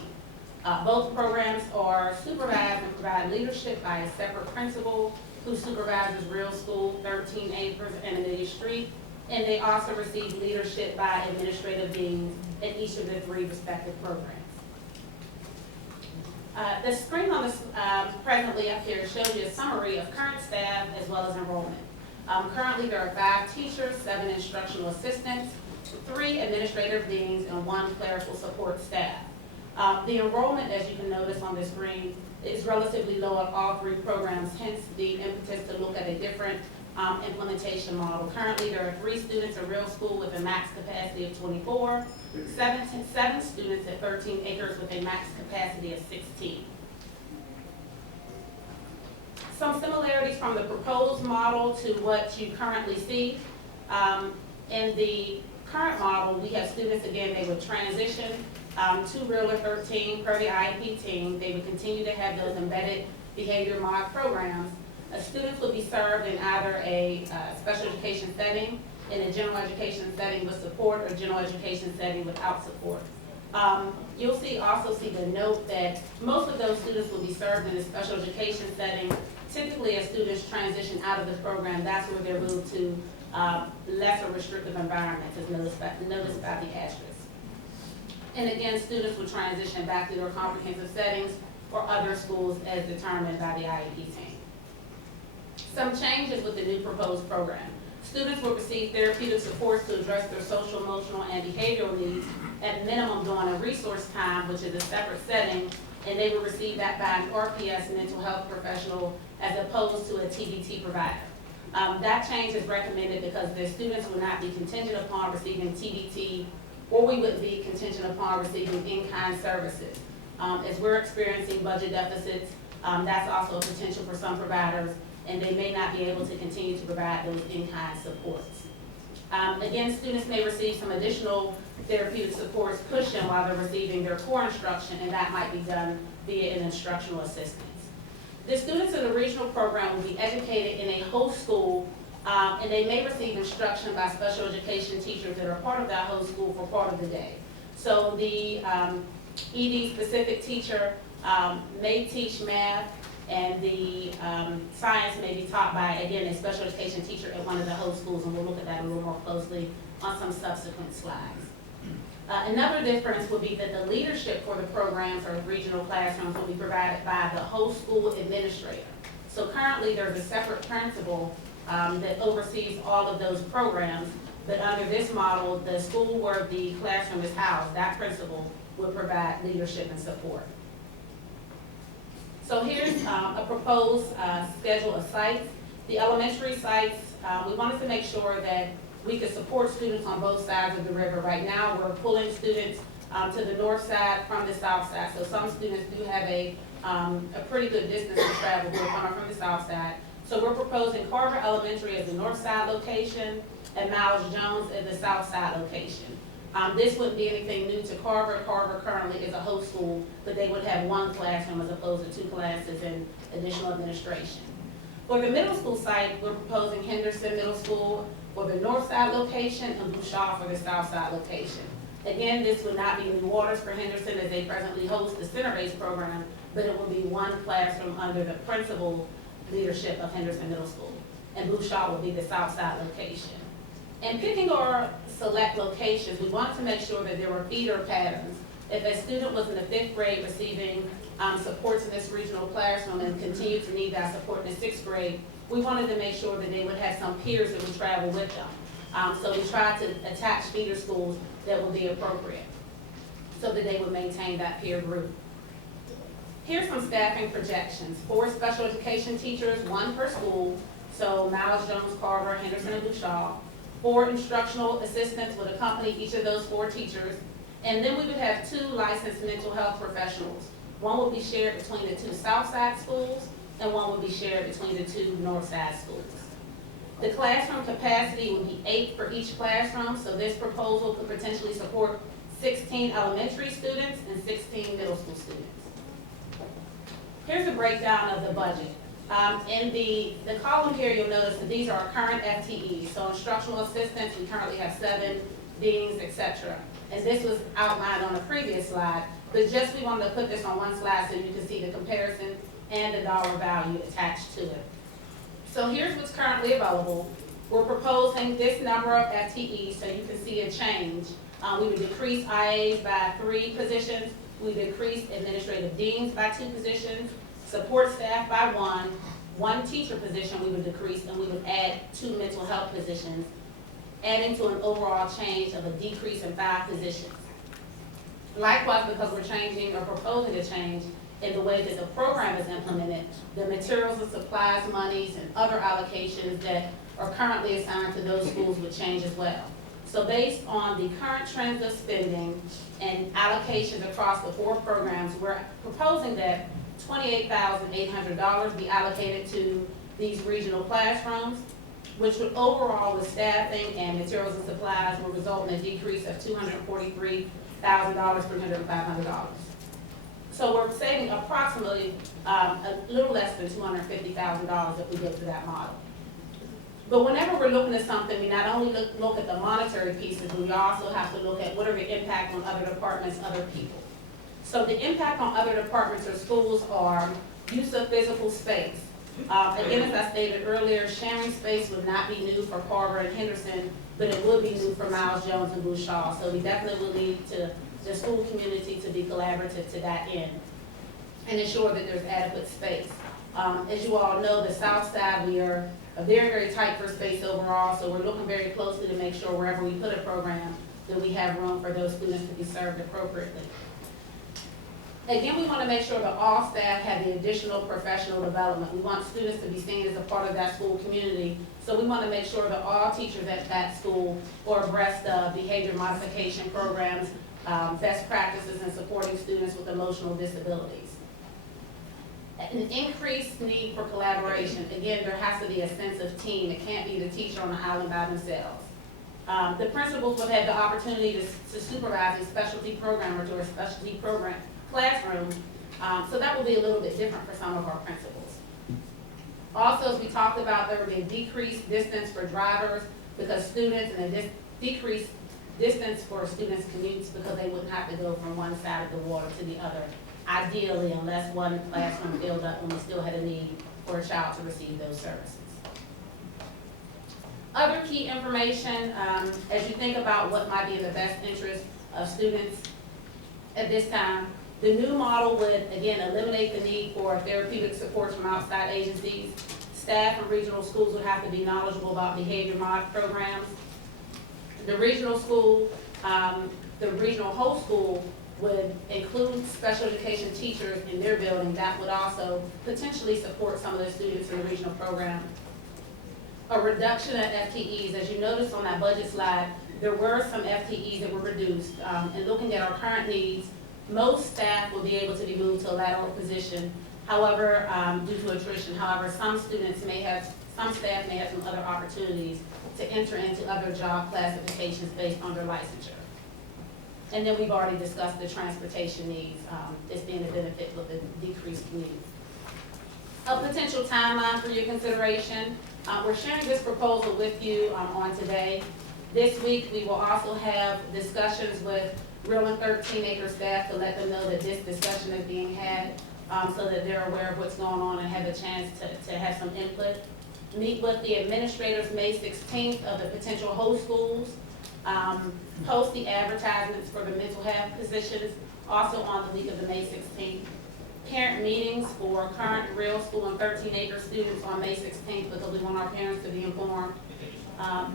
Both programs are supervised and provide leadership by a separate principal who supervises Real School, 13 Acres, and Amelia Street. And they also receive leadership by administrative deans in each of the three respective programs. The screen on this presently up here shows you a summary of current staff as well as enrollment. Currently there are 5 teachers, 7 instructional assistants, 3 administrative deans, and 1 clerical support staff. The enrollment, as you can notice on the screen, is relatively low on all 3 programs, hence the impetus to look at a different implementation model. Currently, there are 3 students at Real School with a max capacity of 24, 7 students at 13 Acres with a max capacity of 16. Some similarities from the proposed model to what you currently see. In the current model, we have students, again, they would transition to Real or 13 per the IEP team. They would continue to have those embedded behavior mod programs. Students will be served in either a special education setting, in a general education setting with support, or general education setting without support. You'll also see the note that most of those students will be served in a special education setting. Typically, as students transition out of the program, that's where they're moved to lesser restrictive environments, as noticed by the asterisk. And again, students will transition back to their comprehensive settings or other schools as determined by the IEP team. Some changes with the new proposed program. Students will receive therapeutic supports to address their social, emotional, and behavioral needs at minimum during a resource time, which is a separate setting, and they will receive that by an RPS mental health professional as opposed to a TBT provider. That change is recommended because the students will not be contingent upon receiving TBT, or we would be contingent upon receiving in-kind services. As we're experiencing budget deficits, that's also a potential for some providers, and they may not be able to continue to provide those in-kind supports. Again, students may receive some additional therapeutic supports push-in while they're receiving their core instruction, and that might be done via an instructional assistance. The students in the regional program will be educated in a host school, and they may receive instruction by special education teachers that are part of that host school for part of the day. So the ED-specific teacher may teach math, and the science may be taught by, again, a special education teacher at one of the host schools, and we'll look at that a little more closely on some subsequent slides. Another difference would be that the leadership for the programs or regional classrooms will be provided by the host school administrator. So currently, there's a separate principal that oversees all of those programs, but under this model, the school where the classroom is housed, that principal would provide leadership and support. So here's a proposed schedule of sites. The elementary sites, we wanted to make sure that we could support students on both sides of the river. Right now, we're pulling students to the north side from the south side. So some students do have a pretty good distance to travel who are coming from the south side. So we're proposing Carver Elementary as the north side location and Miles Jones as the south side location. This wouldn't be anything new to Carver. Carver currently is a host school, but they would have one classroom as opposed to 2 classes and additional administration. For the middle school site, we're proposing Henderson Middle School for the north side location and Bouchard for the south side location. Again, this would not be new waters for Henderson as they presently host the center-based program, but it will be one classroom under the principal leadership of Henderson Middle School. And Bouchard will be the south side location. In picking our select locations, we wanted to make sure that there were feeder patterns. If a student was in the 5th grade receiving supports in this regional classroom and continued to need that support in the 6th grade, we wanted to make sure that they would have some peers that would travel with them. So we tried to attach feeder schools that would be appropriate so that they would maintain that peer group. Here's some staffing projections. 4 special education teachers, 1 per school, so Miles Jones, Carver, Henderson, and Bouchard. 4 instructional assistants would accompany each of those 4 teachers. And then we would have 2 licensed mental health professionals. 1 would be shared between the 2 south side schools, and 1 would be shared between the 2 north side schools. The classroom capacity would be 8 for each classroom, so this proposal could potentially support 16 elementary students and 16 middle school students. Here's a breakdown of the budget. In the column here, you'll notice that these are our current FTEs. So instructional assistants, we currently have 7, deans, etc. And this was outlined on the previous slide, but just we wanted to put this on one slide so you can see the comparison and the dollar value attached to it. So here's what's currently available. We're proposing this number of FTEs so you can see a change. We would decrease IAs by 3 positions. We decrease administrative deans by 2 positions. Support staff by 1 teacher position we would decrease, and we would add 2 mental health positions, adding to an overall change of a decrease in 5 positions. Likewise, because we're changing or proposing a change in the way that the program is implemented, the materials and supplies monies and other allocations that are currently assigned to those schools would change as well. So based on the current trends of spending and allocations across the 4 programs, we're proposing that $28,800 be allocated to these regional classrooms, which would overall with staffing and materials and supplies will result in a decrease of $243,000, $300,500. So we're saving approximately a little less than $250,000 if we go to that model. But whenever we're looking at something, we not only look at the monetary pieces, but we also have to look at what are the impact on other departments, other people. So the impact on other departments or schools are use of physical space. Again, as I stated earlier, sharing space would not be new for Carver and Henderson, but it would be new for Miles Jones and Bouchard. So we definitely will need to the school community to be collaborative to that end and ensure that there's adequate space. As you all know, the south side, we are very, very tight for space overall, so we're looking very closely to make sure wherever we put a program that we have room for those students to be served appropriately. Again, we want to make sure that all staff have the additional professional development. We want students to be seen as a part of that school community, so we want to make sure that all teachers at that school are abreast of behavior modification programs, best practices in supporting students with emotional disabilities. An increased need for collaboration. Again, there has to be a sense of team. It can't be the teacher on the island by themselves. The principals would have the opportunity to supervise a specialty program or to a specialty program classroom, so that will be a little bit different for some of our principals. Also, as we talked about, there would be a decreased distance for drivers because students, and a decreased distance for students' commutes because they wouldn't have to go from one side of the water to the other ideally, unless one classroom filled up and we still had a need for a child to receive those services. Other key information, as you think about what might be in the best interest of students at this time, the new model would, again, eliminate the need for therapeutic supports from outside agencies. Staff and regional schools would have to be knowledgeable about behavior mod programs. The regional school, the regional whole school would include special education teachers in their building that would also potentially support some of the students in the regional program. A reduction of FTEs, as you noticed on that budget slide, there were some FTEs that were reduced. And looking at our current needs, most staff will be able to be moved to a lateral position. However, due to attrition, however, some staff may have some other opportunities to enter into other job classifications based on their licensure. And then we've already discussed the transportation needs, this being a benefit with the decreased commute. A potential timeline for your consideration. We're sharing this proposal with you on today. This week, we will also have discussions with Real and 13 Acre staff to let them know that this discussion is being had, so that they're aware of what's going on and have a chance to have some input. Meet with the administrators May 16th of the potential host schools. Post the advertisements for the mental health positions also on the week of the May 16th. Parent meetings for current Real School and 13 Acre students on May 16th because we want our parents to be informed.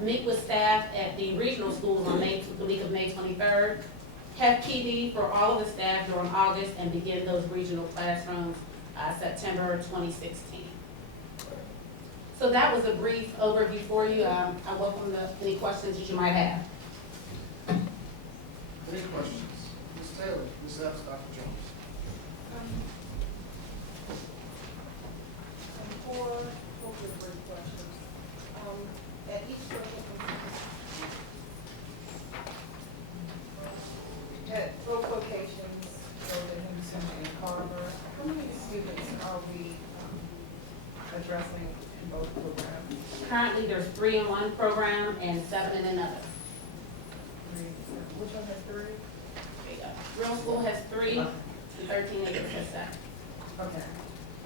Meet with staff at the regional schools on the week of May 23rd. Have PD for all of the staff during August and begin those regional classrooms September 2016. So that was a brief overview for you. I welcome any questions that you might have. Any questions? Ms. Taylor, Ms. Epps, Dr. Jones. Four brief questions. At each at both locations, Golden, Henderson, and Carver, how many students are we addressing in both programs? Currently, there's 3 in one program and 7 in another. Which one has 3? Real School has 3, and 13 Acres has 7. Okay.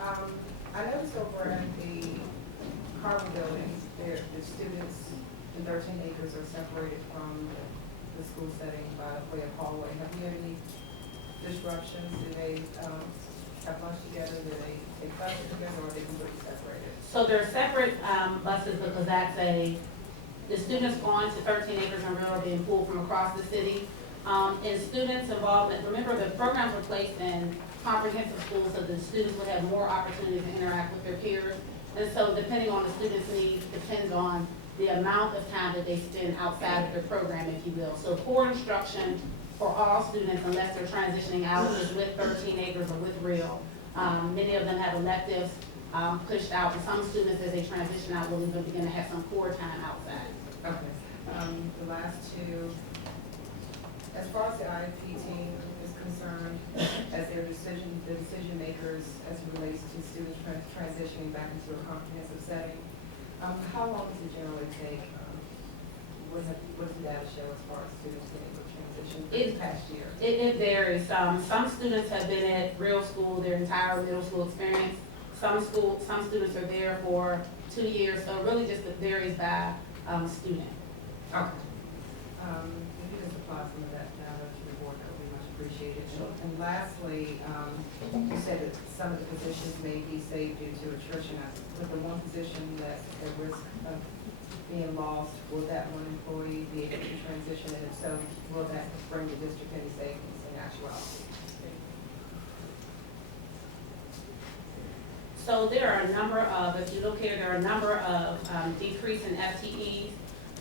I noticed over at the Carver building, the students in 13 Acres are separated from the school setting by way of hallway. Have you had any disruptions? Do they have lunch together? Do they take classes together, or are they completely separated? So they're separate buses because the students going to 13 Acres and Real are being pulled from across the city. And students' involvement, remember the programs were placed in comprehensive schools so the students would have more opportunities to interact with their peers. And so depending on the student's needs, depends on the amount of time that they spend outside of their program, if you will. So core instruction for all students, unless they're transitioning out, is with 13 Acres or with Real. Many of them have electives pushed out, and some students, as they transition out, will even begin to have some core time outside. Okay. The last two, as far as the IEP team is concerned, as the decision makers as it relates to students transitioning back into a comprehensive setting, how long does it generally take? What does the data show as far as students getting able to transition this past year? It varies. Some students have been at Real School their entire middle school experience. Some students are there for 2 years, so it really just varies by student. Okay. If you can supply some of that data to the board, that would be much appreciated. Sure. And lastly, you said that some of the positions may be saved due to attrition. With the one position that's at risk of being lost, will that one employee be able to transition? And if so, will that bring the district any savings in actuality? So there are a number of, if you look here, there are a number of decrease in FTEs.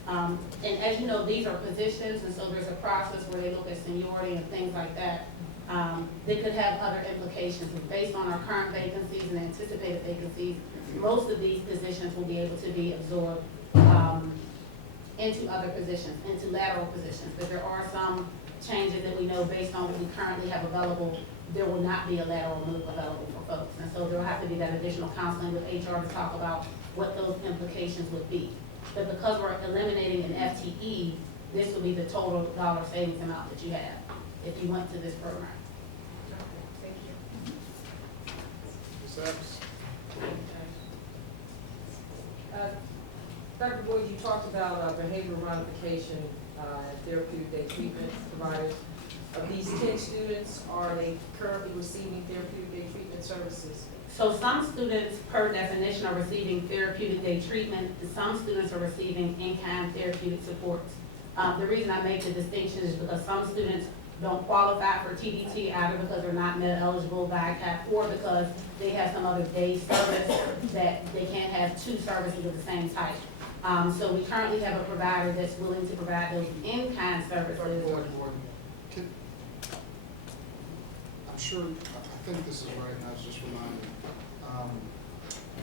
And as you know, these are positions, and so there's a process where they look at seniority and things like that. They could have other implications. And based on our current vacancies and anticipated vacancies, most of these positions will be able to be absorbed into other positions, into lateral positions. But there are some changes that we know based on what we currently have available, there will not be a lateral move available for folks. And so there will have to be that additional counseling with HR to talk about what those implications would be. But because we're eliminating an FTE, this will be the total dollar savings amount that you have if you went to this program. Okay, thank you. accepts. Dr. Boyd, you talked about behavioral modification and therapeutic day treatment providers. Of these 10 students, are they currently receiving therapeutic day treatment services? So some students, per definition, are receiving therapeutic day treatment, and some students are receiving in-kind therapeutic supports. The reason I make the distinction is because some students don't qualify for TDT either because they're not med eligible by CAP or because they have some other day service that they can't have two services of the same type. So we currently have a provider that's willing to provide those in-kind services. I'm sure, I think this is right, and I was just reminded,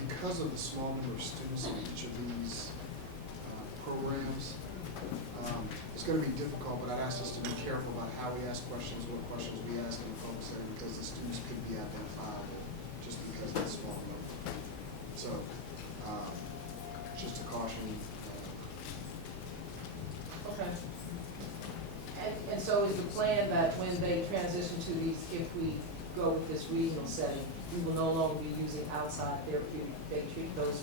because of the small number of students in each of these programs, it's going to be difficult, but I'd ask us to be careful about how we ask questions, what questions we ask in the focus area, because the students could be identifiable just because of the small number. So, just a caution. Okay. And so is the plan that when they transition to these, if we go with this regional setting, we will no longer be using outside therapeutic day treatment, those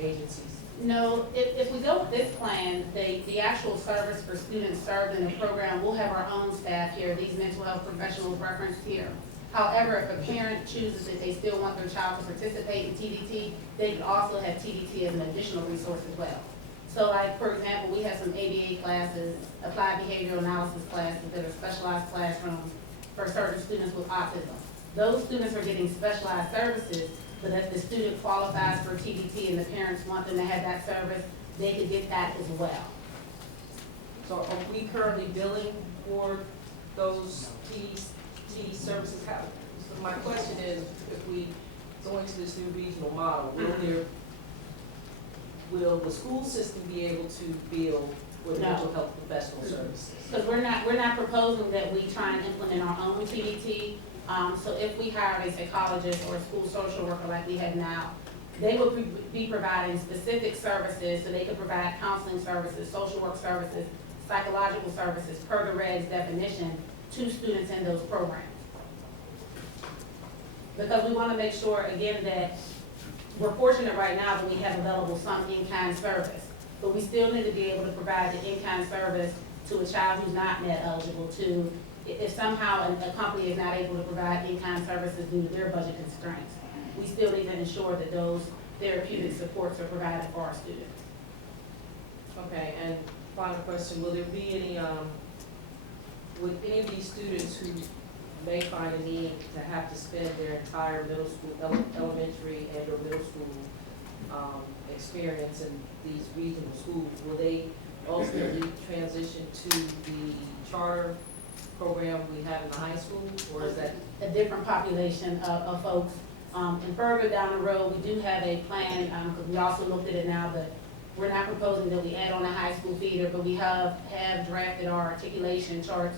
agencies? No, if we go with this plan, the actual service for students served in the program, we'll have our own staff here, these mental health professionals referenced here. However, if a parent chooses that they still want their child to participate in TDT, they could also have TDT as an additional resource as well. So like, for example, we have some ABA classes, applied behavioral analysis classes that are specialized classrooms for certain students with autism. Those students are getting specialized services, but if the student qualifies for TDT and the parents want them to have that service, they could get that as well. So are we currently billing for those TD services? So my question is, if we go into this new regional model, will the school system be able to bill for the mental health professional services? Because we're not proposing that we try and implement our own TDT. So if we hire a psychologist or a school social worker like we have now, they would be providing specific services, so they could provide counseling services, social work services, psychological services per the regs definition to students in those programs. Because we want to make sure, again, that we're fortunate right now that we have available some in-kind service, but we still need to be able to provide the in-kind service to a child who's not med eligible, to if somehow a company is not able to provide in-kind services due to their budget constraints. We still need to ensure that those therapeutic supports are provided for our students. Okay, and final question, will there be any, would any of these students who may find a need to have to spend their entire middle school, elementary and or middle school experience in these regional schools, will they ultimately transition to the charter program we have in the high school, or is that a different population of folks? And further down the road, we do have a plan, because we also looked at it now, but we're not proposing that we add on a high school feeder, but we have drafted our articulation charts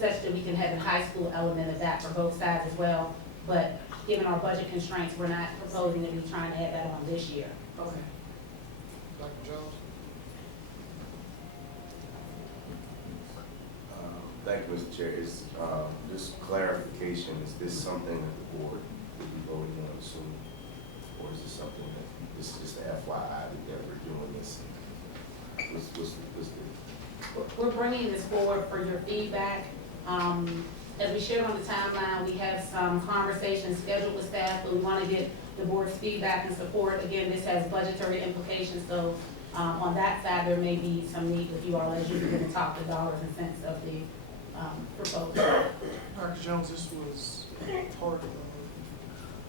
such that we can have a high school element of that for both sides as well. But given our budget constraints, we're not proposing that we try and add that on this year. okay? Dr. Jones? Thank you, Mr. Chair. Is just clarification, is this something that the board will be voting on soon? Or is this something that, this is just an FYI that we're doing this? We're bringing this forward for your feedback. As we shared on the timeline, we have some conversations scheduled with staff, but we want to get the board's feedback and support. Again, this has budgetary implications, so on that side, there may be some need with you all as you begin to talk the dollars and cents of the proposal. Dr. Jones, this was part of the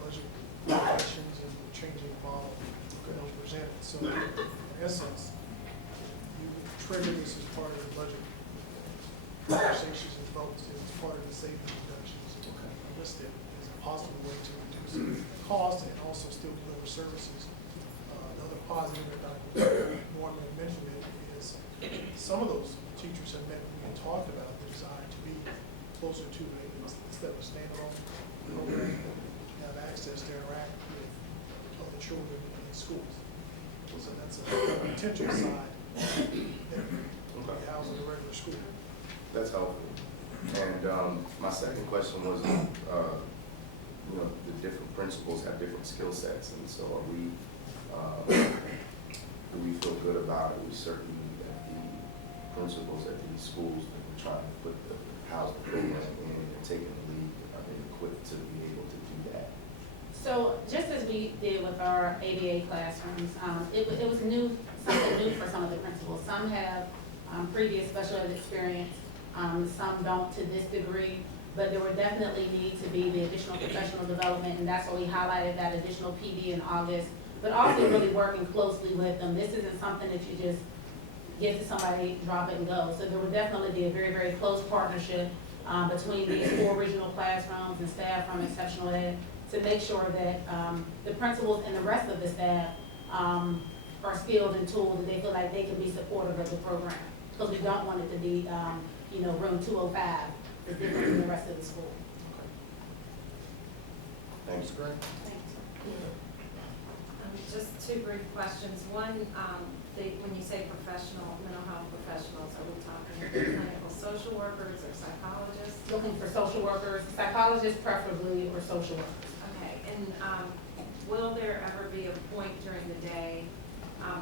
budget projections and the changing model that was presented. So in essence, you trigger this as part of the budget conversations and votes. It's part of the savings reductions listed as a possible way to reduce cost and also still deliver services. Another positive that Dr. Norman mentioned is some of those teachers have met, we talked about the desire to be closer to a, instead of a standalone program, have access to interact with other children in schools. So that's a potential side that can be housed in a regular school. That's helpful. And my second question was, you know, the different principals have different skill sets, and so are we, do we feel good about it? We certainly, that the principals at these schools that we're trying to put the housing program in and taking the lead, are they equipped to be able to do that? So just as we did with our ABA classrooms, it was new, something new for some of the principals. Some have previous special ed experience, some don't to this degree, but there would definitely need to be the additional professional development, and that's why we highlighted that additional PD in August, but also really working closely with them. This isn't something that you just give to somebody, drop it and go. So there would definitely be a very, very close partnership between these 4 regional classrooms and staff from exceptional ed to make sure that the principals and the rest of the staff are skilled and tooled, and they feel like they can be supportive of the program. Because we don't want it to be, you know, room 205 is different from the rest of the school. Thanks. Greg? Just 2 brief questions. One, when you say professional, mental health professionals, are we talking clinical social workers or psychologists? Looking for social workers, psychologists preferably, or social workers. Okay, and will there ever be a point during the day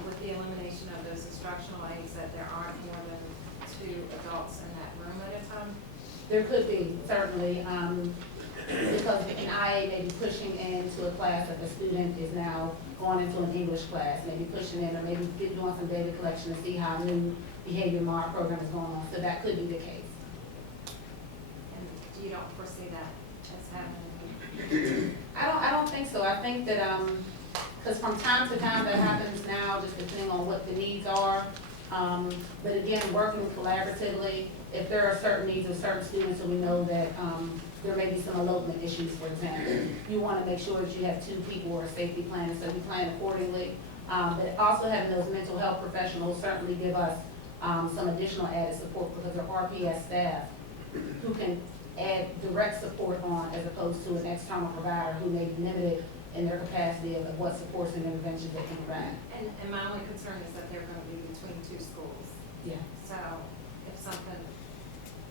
with the elimination of those instructional aides that there aren't more than 2 adults in that room at a time? There could be, certainly, because an IA may be pushing into a class that the student is now going into an English class, maybe pushing in, or maybe doing some data collection to see how a new behavior mod program is going on. So that could be the case. And you don't foresee that as happening? I don't think so. I think that, because from time to time that happens now, just depending on what the needs are. But again, working collaboratively, if there are certain needs of certain students, and we know that there may be some elopement issues, for example, you want to make sure that you have 2 people or a safety plan, so we plan accordingly. But also having those mental health professionals certainly give us some additional added support, because they're RPS staff who can add direct support on, as opposed to an external provider who may be limited in their capacity of what supports and interventions they can provide. And my only concern is that they're going to be between 2 schools. Yeah. So if something,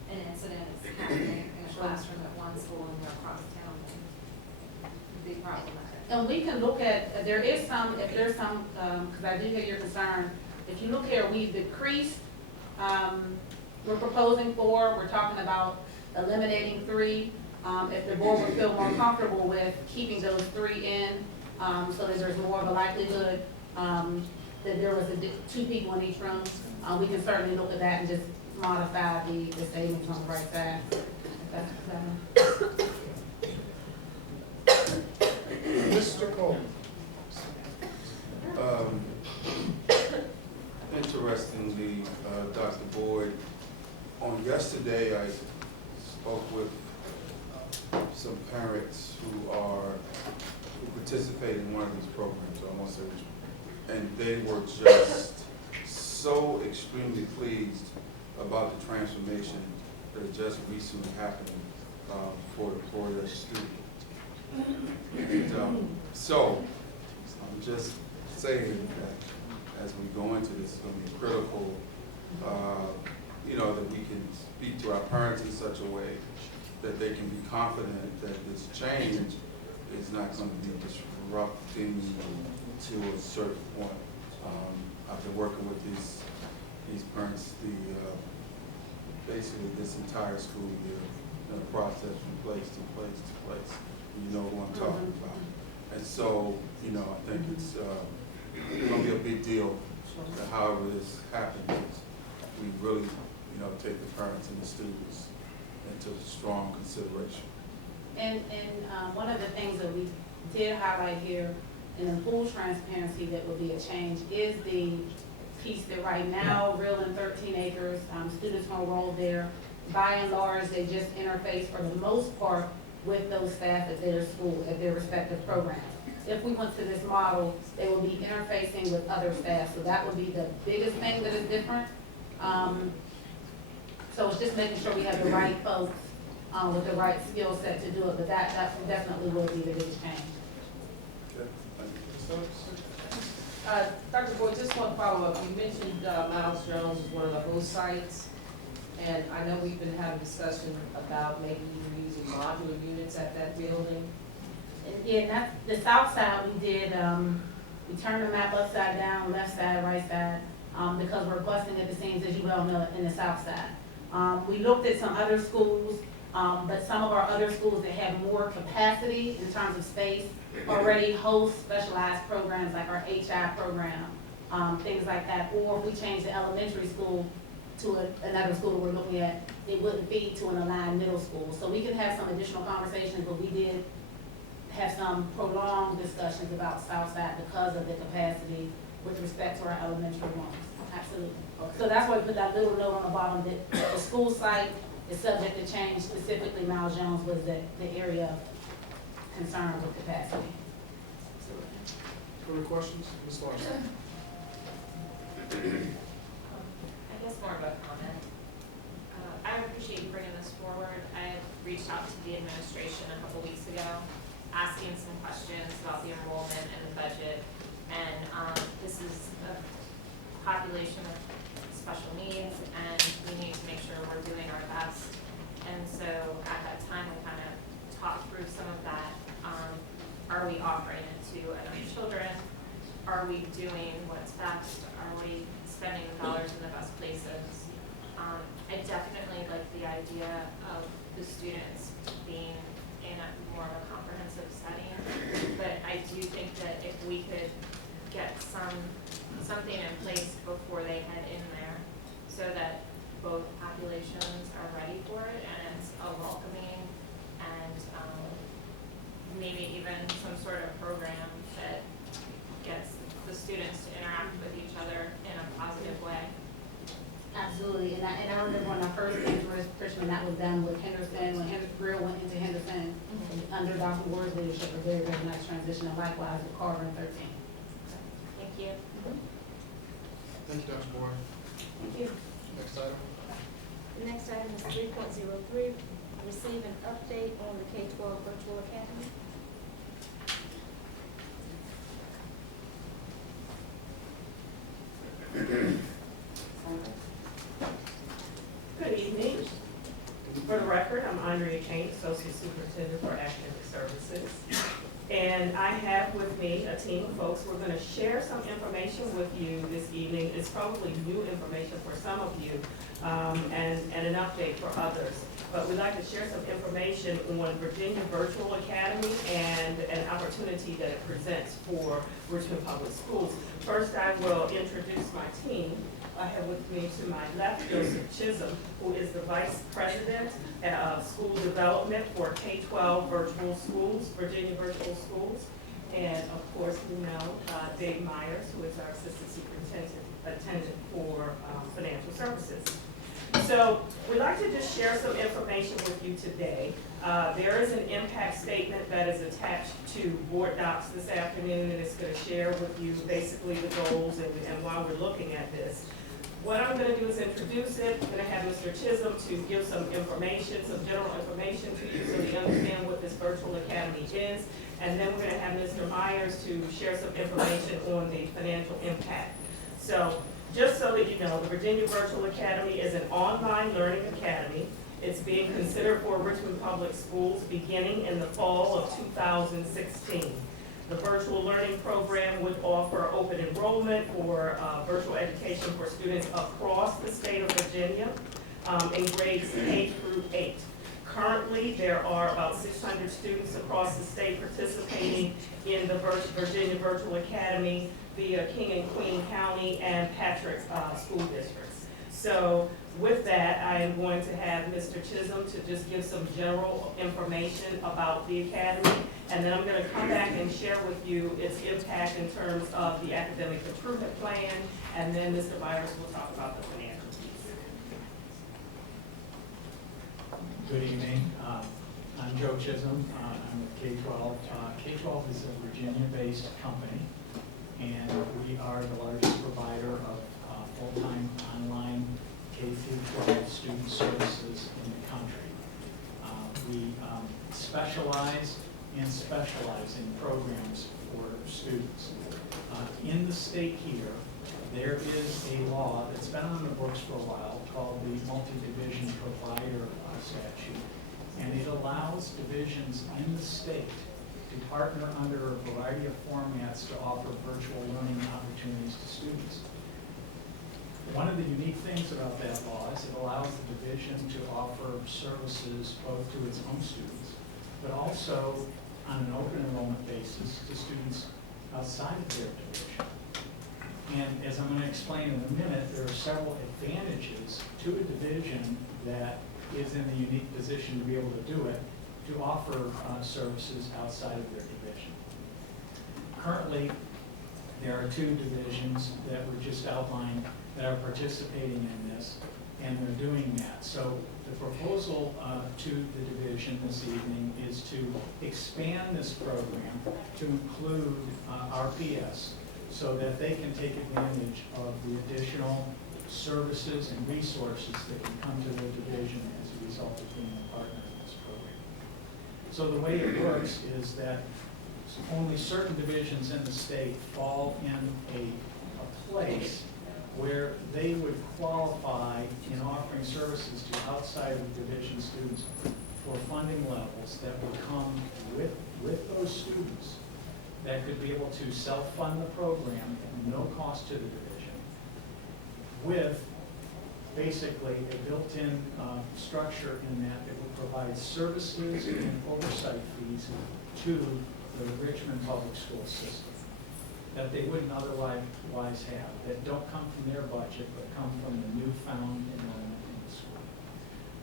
an incident is happening in a classroom at one school and they're across town, then it'd be problematic. And we can look at, there is some, if there's some, because I do hear your concern, if you look here, we've decreased, we're proposing 4, we're talking about eliminating 3. If the board would feel more comfortable with keeping those 3 in, so that there's more of a likelihood that there was 2 people in each room, we can certainly look at that and just modify the statements on the right side. Mr. Cole? Interestingly, Dr. Boyd, on yesterday I spoke with some parents who participate in one of these programs, almost every, and they were just so extremely pleased about the transformation that just recently happened for their student. And, so I'm just saying that as we go into this, it's going to be critical, you know, that we can speak to our parents in such a way that they can be confident that this change is not going to be disrupting to a certain point. I've been working with these parents basically this entire school year in a process from place to place to place. You know who I'm talking about. And so, you know, I think it's going to be a big deal that however this happens, we really, you know, take the parents and the students into strong consideration. And one of the things that we did highlight here in the full transparency that will be a change is the piece that right now, real in 13 acres, students will enroll there. By and large, they just interface for the most part with those staff at their school, at their respective programs. If we went to this model, they will be interfacing with other staff, so that would be the biggest thing that is different. So it's just making sure we have the right folks with the right skill set to do it, but that definitely will be the biggest change. Dr. Boyd, just one follow-up. You mentioned Miles Jones is one of the host sites, and I know we've been having discussion about maybe even using modular units at that building. Yeah, that's, the south side, we did, we turned the map upside down, left side, right side, because we're busting at the seams, as you well know, in the south side. We looked at some other schools, but some of our other schools that have more capacity in terms of space already host specialized programs like our HI program, things like that. Or if we change the elementary school to another school that we're looking at, it wouldn't feed to an aligned middle school. So we could have some additional conversations, but we did have some prolonged discussions about Southside because of the capacity with respect to our elementary ones. Absolutely. So that's why we put that little note on the bottom that the school site is subject to change. Specifically, Miles Jones was the area of concern with capacity. Further questions? Ms. Larson? I guess more of a comment. I appreciate you bringing this forward. I reached out to the administration a couple weeks ago, asking some questions about the enrollment and the budget. And this is a population of special needs, and we need to make sure we're doing our best. And so at that time, we kind of talked through some of that. Are we offering it to enough children? Are we doing what's best? Are we spending the dollars in the best places? I definitely like the idea of the students being in a more of a comprehensive setting, but I do think that if we could get something in place before they head in there, so that both populations are ready for it and it's a welcoming and maybe even some sort of program that gets the students to interact with each other in a positive way. Absolutely, and I remember when I first came to Richmond, that was done with Henderson, when Henderson Grill went into Henderson, under Dr. Ward's leadership, a very, very nice transition, and likewise with Carver and 13. Thank you. Thank you, Dr. Moore. Thank you. Next item. The next item is 3.03, receive an update on the K-12 virtual academy. Good evening. For the record, I'm Andrea Kane, Associate Superintendent for Academic Services. And I have with me a team of folks. We're going to share some information with you this evening. It's probably new information for some of you and an update for others. But we'd like to share some information on Virginia Virtual Academy and an opportunity that it presents for Richmond Public Schools. First, I will introduce my team. I have with me to my left Joseph Chisholm, who is the Vice President of School Development for K-12 Virtual Schools, Virginia Virtual Schools. And of course, we know Dave Myers, who is our Assistant Superintendent for Financial Services. So we'd like to just share some information with you today. There is an impact statement that is attached to board docs this afternoon, and it's going to share with you basically the goals and why we're looking at this. What I'm going to do is introduce it. I'm going to have Mr. Chisholm to give some information, some general information to you so you understand what this virtual academy is. And then we're going to have Mr. Myers to share some information on the financial impact. So just so that you know, the Virginia Virtual Academy is an online learning academy. It's being considered for Richmond Public Schools beginning in the fall of 2016. The virtual learning program would offer open enrollment for virtual education for students across the state of Virginia in grades K through 8. Currently, there are about 600 students across the state participating in the Virginia Virtual Academy via King and Queen County and Patrick school districts. So with that, I am going to have Mr. Chisholm to just give some general information about the academy, and then I'm going to come back and share with you its impact in terms of the academic improvement plan, and then Mr. Myers will talk about the financial piece. Good evening. I'm Joe Chisholm. I'm with K-12. K-12 is a Virginia-based company, and we are the largest provider of full-time online K-12 student services in the country. We specialize in programs for students. In the state here, there is a law that's been on the books for a while called the Multi-Division Provider Statute, and it allows divisions in the state to partner under a variety of formats to offer virtual learning opportunities to students. One of the unique things about that law is it allows the division to offer services both to its own students, but also on an open enrollment basis to students outside of their division. And as I'm going to explain in a minute, there are several advantages to a division that is in the unique position to be able to do it, to offer services outside of their division. Currently, there are 2 divisions that were just outlined that are participating in this, and they're doing that. So the proposal to the division this evening is to expand this program to include RPS so that they can take advantage of the additional services and resources that can come to the division as a result of being a partner in this program. So the way it works is that only certain divisions in the state fall in a place where they would qualify in offering services to outside of division students for funding levels that would come with those students that could be able to self-fund the program at no cost to the division, with basically a built-in structure in that it would provide services and oversight fees to the Richmond public school system that they wouldn't otherwise have, that don't come from their budget, but come from the newfound enrollment in the school.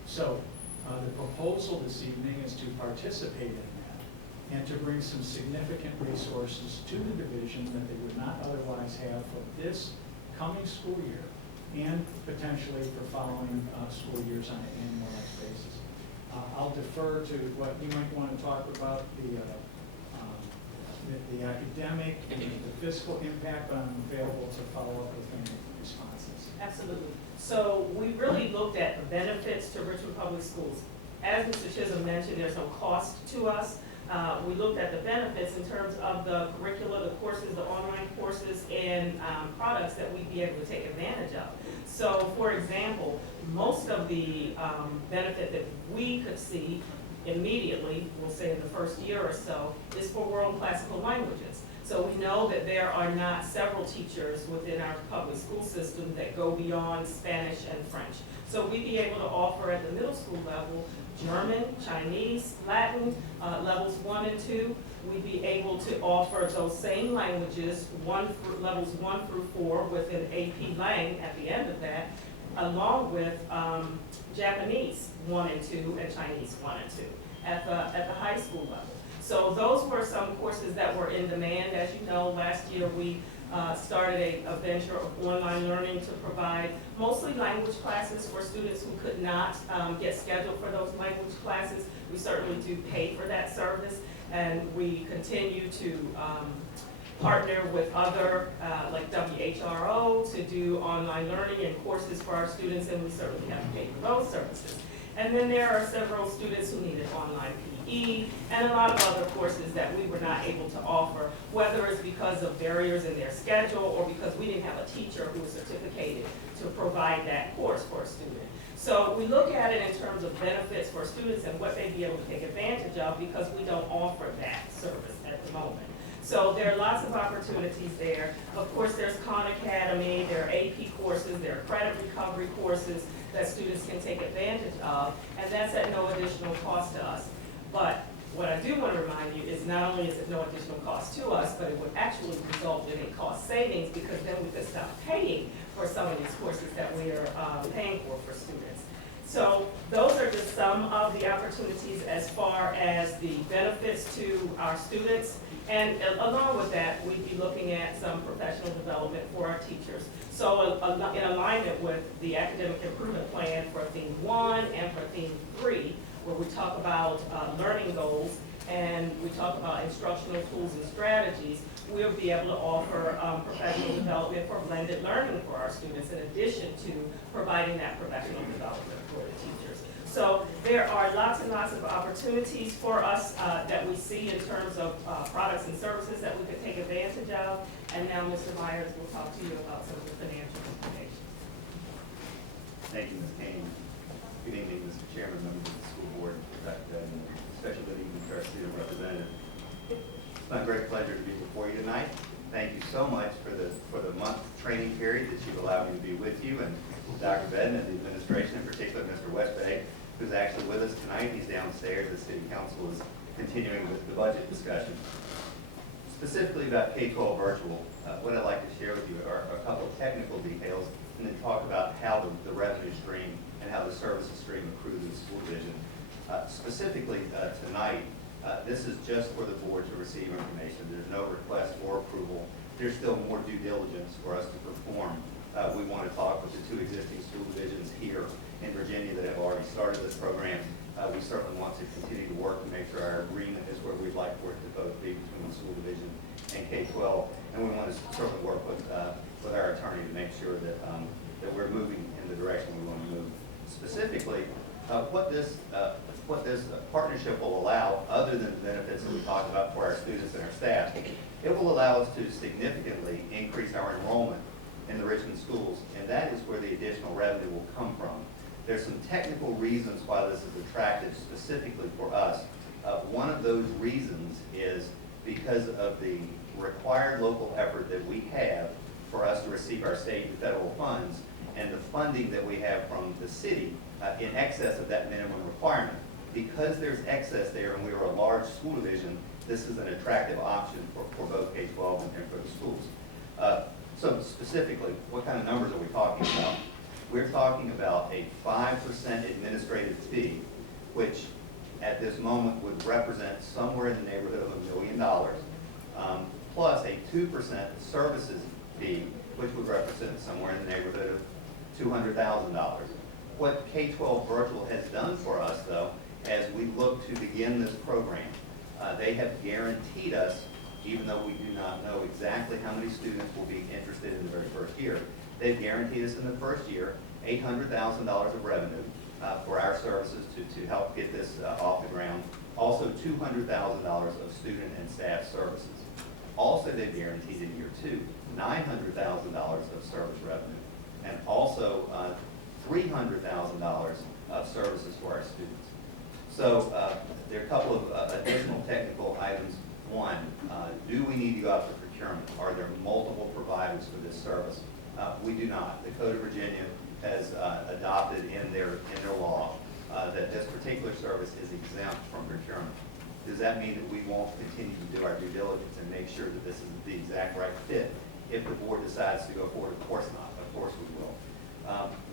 So the proposal this evening is to participate in that and to bring some significant resources to the division that they would not otherwise have for this coming school year and potentially for following school years on an annualized basis. I'll defer to what you might want to talk about, the academic and the fiscal impact, but I'm available to follow up with any responses. Absolutely. So we really looked at the benefits to Richmond Public Schools. As Mr. Chisholm mentioned, there's no cost to us. We looked at the benefits in terms of the curricula, the courses, the online courses, and products that we'd be able to take advantage of. So, for example, most of the benefit that we could see immediately, we'll say in the first year or so, is for world classical languages. So we know that there are not several teachers within our public school system that go beyond Spanish and French. So we'd be able to offer at the middle school level German, Chinese, Latin, levels 1 and 2. We'd be able to offer those same languages, levels 1 through 4 with an AP Lang at the end of that, along with Japanese 1 and 2 and Chinese 1 and 2 at the high school level. So those were some courses that were in demand. As you know, last year we started a venture of online learning to provide mostly language classes for students who could not get scheduled for those language classes. We certainly do pay for that service, and we continue to partner with other, like WHRO, to do online learning and courses for our students, and we certainly have to pay for those services. And then there are several students who needed online PE and a lot of other courses that we were not able to offer, whether it's because of barriers in their schedule or because we didn't have a teacher who was certificated to provide that course for a student. So we look at it in terms of benefits for students and what they'd be able to take advantage of, because we don't offer that service at the moment. So there are lots of opportunities there. Of course, there's Khan Academy, there are AP courses, there are credit recovery courses that students can take advantage of, and that's at no additional cost to us. But what I do want to remind you is not only is it no additional cost to us, but it would actually result in a cost savings, because then we could stop paying for some of these courses that we are paying for students. So those are just some of the opportunities as far as the benefits to our students. And along with that, we'd be looking at some professional development for our teachers. So in alignment with the academic improvement plan for theme 1 and for theme 3, where we talk about learning goals and we talk about instructional tools and strategies, we'll be able to offer professional development for blended learning for our students, in addition to providing that professional development for the teachers. So there are lots and lots of opportunities for us that we see in terms of products and services that we could take advantage of. And now Mr. Myers will talk to you about some of the financial implications. Thank you, Ms. Kane. Good evening, Mr. Chairman, members of the school board, Dr. Special Good evening to our student representative. It's my great pleasure to be before you tonight. Thank you so much for the month training period that you've allowed me to be with you, and Dr. Bedden and the administration, in particular Mr. Westbay, who's actually with us tonight. He's downstairs. The City Council is continuing with the budget discussion. Specifically about K-12 virtual, what I'd like to share with you are a couple of technical details, and then talk about how the revenue stream and how the services stream accrue to the school division. Specifically tonight, this is just for the board to receive information. There's no request for approval. There's still more due diligence for us to perform. We want to talk with the two existing school divisions here in Virginia that have already started this program. We certainly want to continue to work to make sure our agreement is where we'd like for it to both be between the school division and K-12. And we want to certainly work with our attorney to make sure that we're moving in the direction we want to move. Specifically, what this partnership will allow, other than the benefits that we talked about for our students and our staff, it will allow us to significantly increase our enrollment in the Richmond schools, and that is where the additional revenue will come from. There's some technical reasons why this is attractive specifically for us. One of those reasons is because of the required local effort that we have for us to receive our state and federal funds, and the funding that we have from the city in excess of that minimum requirement. Because there's excess there and we are a large school division, this is an attractive option for both K-12 and for the schools. So specifically, what kind of numbers are we talking about? We're talking about a 5% administrative fee, which at this moment would represent somewhere in the neighborhood of $1 million, plus a 2% services fee, which would represent somewhere in the neighborhood of $200,000. What K-12 Virtual has done for us, though, as we look to begin this program, they have guaranteed us, even though we do not know exactly how many students will be interested in the very first year, they've guaranteed us in the first year $800,000 of revenue for our services to help get this off the ground. Also $200,000 of student and staff services. Also they've guaranteed in year 2 $900,000 of service revenue, and also $300,000 of services for our students. So there are a couple of additional technical items. One, do we need to go out to procurement? Are there multiple providers for this service? We do not. The Code of Virginia has adopted in their law that this particular service is exempt from procurement. Does that mean that we won't continue to do our due diligence and make sure that this is the exact right fit? If the board decides to go forward, of course not. Of course we will.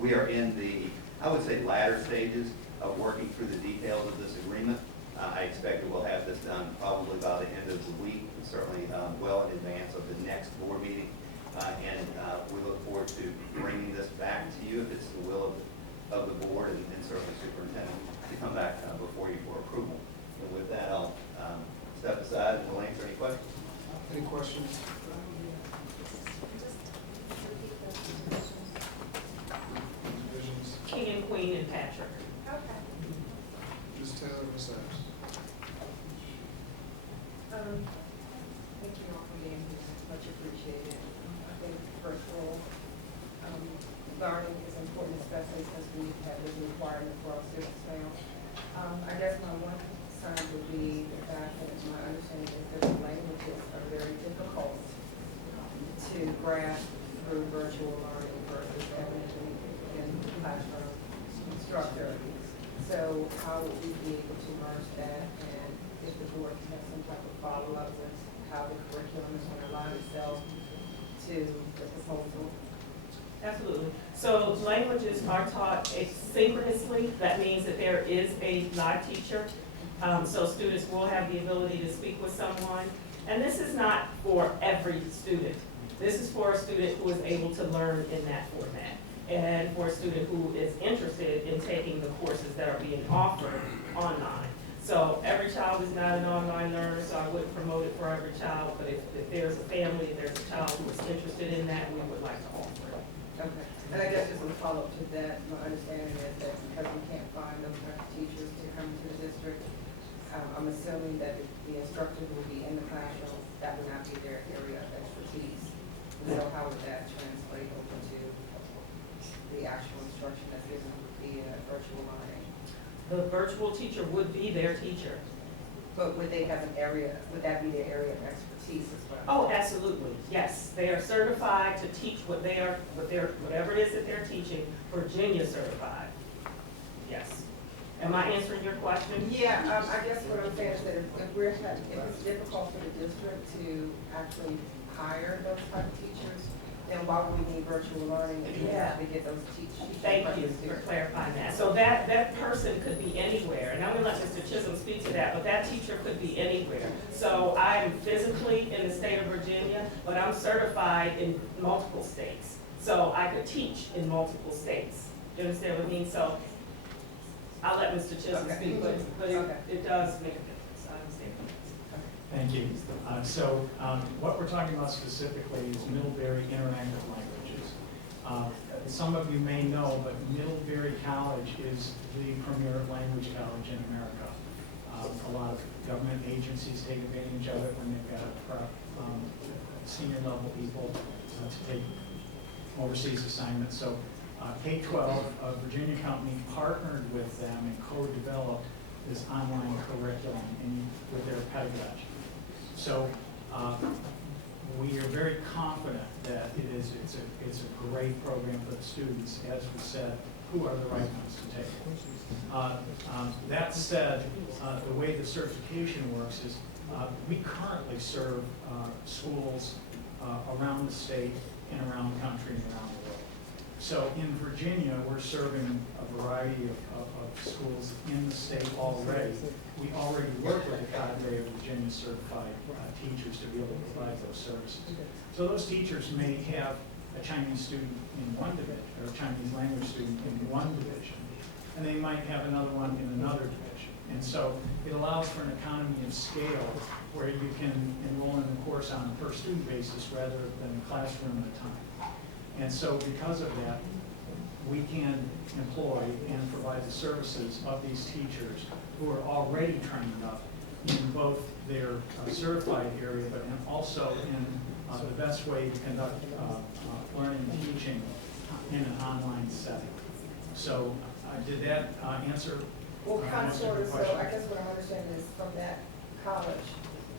We are in the, I would say, latter stages of working through the details of this agreement. I expect that we'll have this done probably by the end of the week, and certainly well in advance of the next board meeting. And we look forward to bringing this back to you if it's the will of the board and certainly superintendent to come back before you for approval. And with that, I'll step aside and we'll answer any questions. Any questions? Divisions? King and Queen and Patrick. Okay. Ms. Taylor, Ms. Adams. Thank you all for being here, much appreciated. I think virtual learning is important, especially since we have this requirement for our students now. I guess my one concern would be the fact that my understanding is that the languages are very difficult to grasp through virtual learning versus having it in classroom structure. So how would we be able to merge that, and if the board can have some type of follow-up with how the curriculum is going to align itself to the proposal? Absolutely. So languages are taught asynchronously. That means that there is a live teacher. So students will have the ability to speak with someone. And this is not for every student. This is for a student who is able to learn in that format, and for a student who is interested in taking the courses that are being offered online. So every child is not an online learner, so I wouldn't promote it for every child, but if there's a family, if there's a child who is interested in that, we would like to offer it. Okay. And I guess just a follow-up to that, my understanding is that because we can't find those kind of teachers to come to the district, I'm assuming that the instructors will be in the classroom. That would not be their area of expertise. So how would that translate over to the actual instruction that's given via virtual learning? The virtual teacher would be their teacher. But would they have an area, would that be their area of expertise as well? Oh, absolutely, yes. They are certified to teach whatever it is that they're teaching, Virginia certified. Yes. Am I answering your question? Yeah, I guess what I'm saying is that if it's difficult for the district to actually hire those type of teachers, then why would we need virtual learning if we have to get those teachers? Thank you for clarifying that. So that person could be anywhere, and I'm gonna let Mr. Chisholm speak to that, but that teacher could be anywhere. So I am physically in the state of Virginia, but I'm certified in multiple states. So I could teach in multiple states. Do you understand what I mean? So I'll let Mr. Chisholm speak, but it does make a difference. I understand. Thank you. What we're talking about specifically is Middlebury Interactive Languages. Some of you may know, but Middlebury College is the premier language college in America. A lot of government agencies take advantage of it when they've got senior level people to take overseas assignments. So K-12, a Virginia company, partnered with them and co-developed this online curriculum with their pedagogy. So we are very confident that it's a great program for the students, as we said, who are the right ones to take. That said, the way the certification works is we currently serve schools around the state and around the country and around the world. So in Virginia, we're serving a variety of schools in the state already. We already work with a cadre of Virginia certified teachers to be able to provide those services. So those teachers may have a Chinese student in one division, or a Chinese language student in one division, and they might have another one in another division. And so it allows for an economy of scale where you can enroll in the course on a per student basis rather than a classroom at a time. And so because of that, we can employ and provide the services of these teachers who are already trained up in both their certified area, but also in the best way to conduct learning and teaching in an online setting. So did that answer? Well, kind of most of sort your of, so question? I guess what I'm understanding is from that college,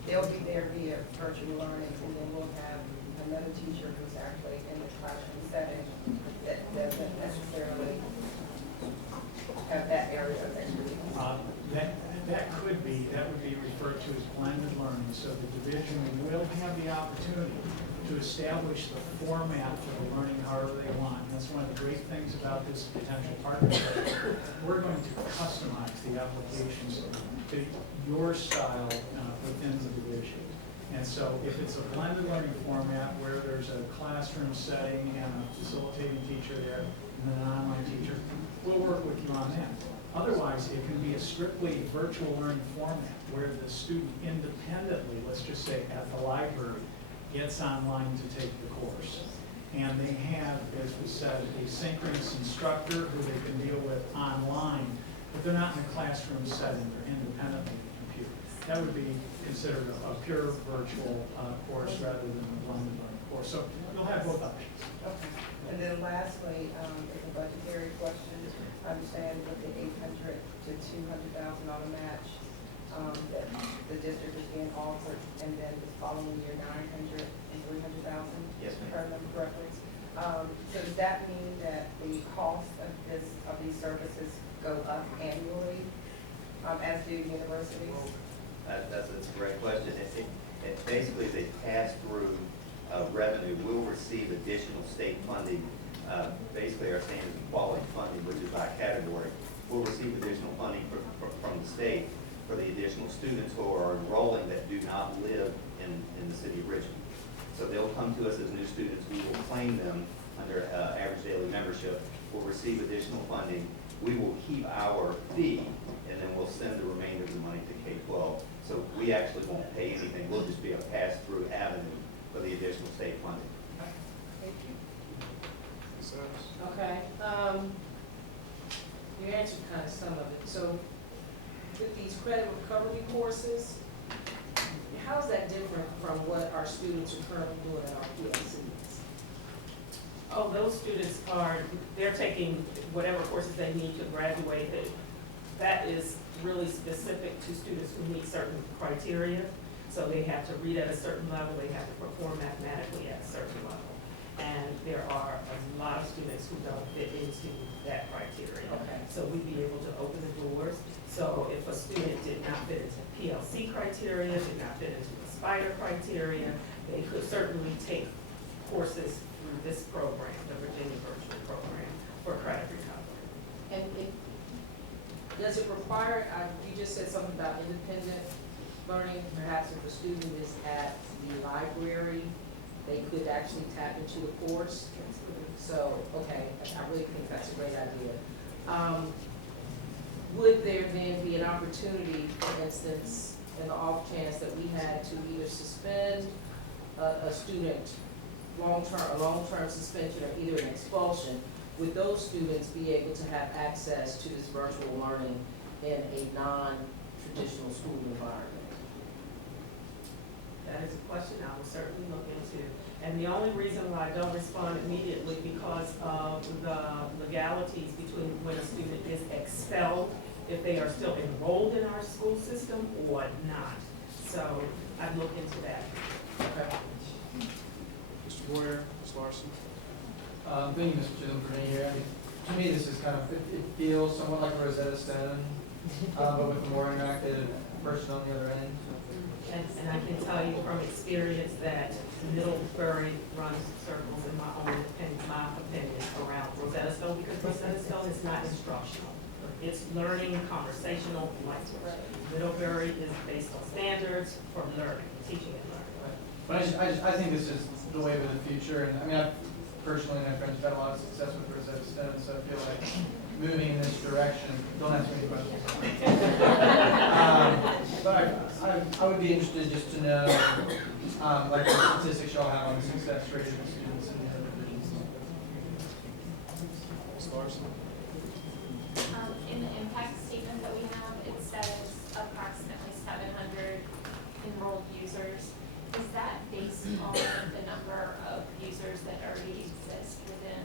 they'll be there via virtual learning, and then we'll have another teacher who's actually in the classroom setting that doesn't necessarily have that area of expertise. That would be referred to as blended learning. So the division will have the opportunity to establish the format for the learning however they want. And that's one of the great things about this potential partnership. We're going to customize the applications to your style within the division. And so if it's a blended learning format where there's a classroom setting and a facilitating teacher there and then an online teacher, we'll work with you on that. Otherwise, it can be a strictly virtual learning format where the student independently, let's just say at the library, gets online to take the course. And they have, as we said, a synchronous instructor who they can deal with online, but they're not in a classroom setting, they're independently of the computer. That would be considered a pure virtual course rather than a blended learning course. So you'll have both options. Okay. And then lastly, is a budgetary question. I understand with the $800 to $200,000 match that the district is being offered, and then the following year $900,000 and $300,000. Yes, ma'am. If I remember correctly. So does that mean that the cost of these services go up annually, as do universities? That's a great question. It basically is a pass-through revenue. We'll receive additional state funding. Basically, our standard quality funding, which is by category. We'll receive additional funding from the state for the additional students who are enrolling that do not live in the city of Richmond. So they'll come to us as new students. We will claim them under average daily membership. We'll receive additional funding. We will keep our fee, and then we'll send the remainder of the money to K-12. So we actually won't pay anything. We'll just be a pass-through avenue for the additional state funding. Thank you. Okay, you answered kind of some of it. So with these credit recovery courses, how is that different from what our students are currently doing at RPS? Oh, those students they're taking whatever courses they need to graduate. that is really specific to students who meet certain criteria. So they have to read at a certain level, they have to perform mathematically at a certain level. And there are a lot of students who don't fit into that criteria. Okay. So we'd be able to open the doors. So if a student did not fit into PLC criteria, did not fit into the SPIDER criteria, they could certainly take courses through this program, the Virginia Virtual Program, for credit recovery. And does it require, you just said something about independent learning, perhaps if a student is at the library, they could actually tap into the course. So, okay, I really think that's a great idea. Would there then be an opportunity, for instance, in the off chance that we had to either suspend a student, a long-term suspension or either an expulsion, would those students be able to have access to this virtual learning in a non-traditional school environment? That is a question I will certainly look into. And the only reason why I don't respond immediately because of the legalities between when a student is expelled, if they are still enrolled in our school system or not. So I'd look into that. Okay. Mr. Boyer, Ms. Larson. Thank you, Mr. Chisholm, for being here. To me, this is kind of, it feels somewhat like a Rosetta Stone, but with a more interactive person on the other end. And I can tell you from experience that Middlebury runs circles in my opinion around Rosetta Stone, because Rosetta Stone is not instructional. It's learning, conversational language. Middlebury is based on standards for learning, teaching and learning. But I think this is the way of the future, and I mean, I've personally and my friends have had a lot of success with Rosetta Stone, so I feel like moving in this direction, don't ask me any questions. But I would be interested just to know, like the statistics y'all have on the success rate of the students in the other divisions. Ms. Larson. In the impact statement that we have, it says approximately 700 enrolled users. Is that based on the number of users that already exist within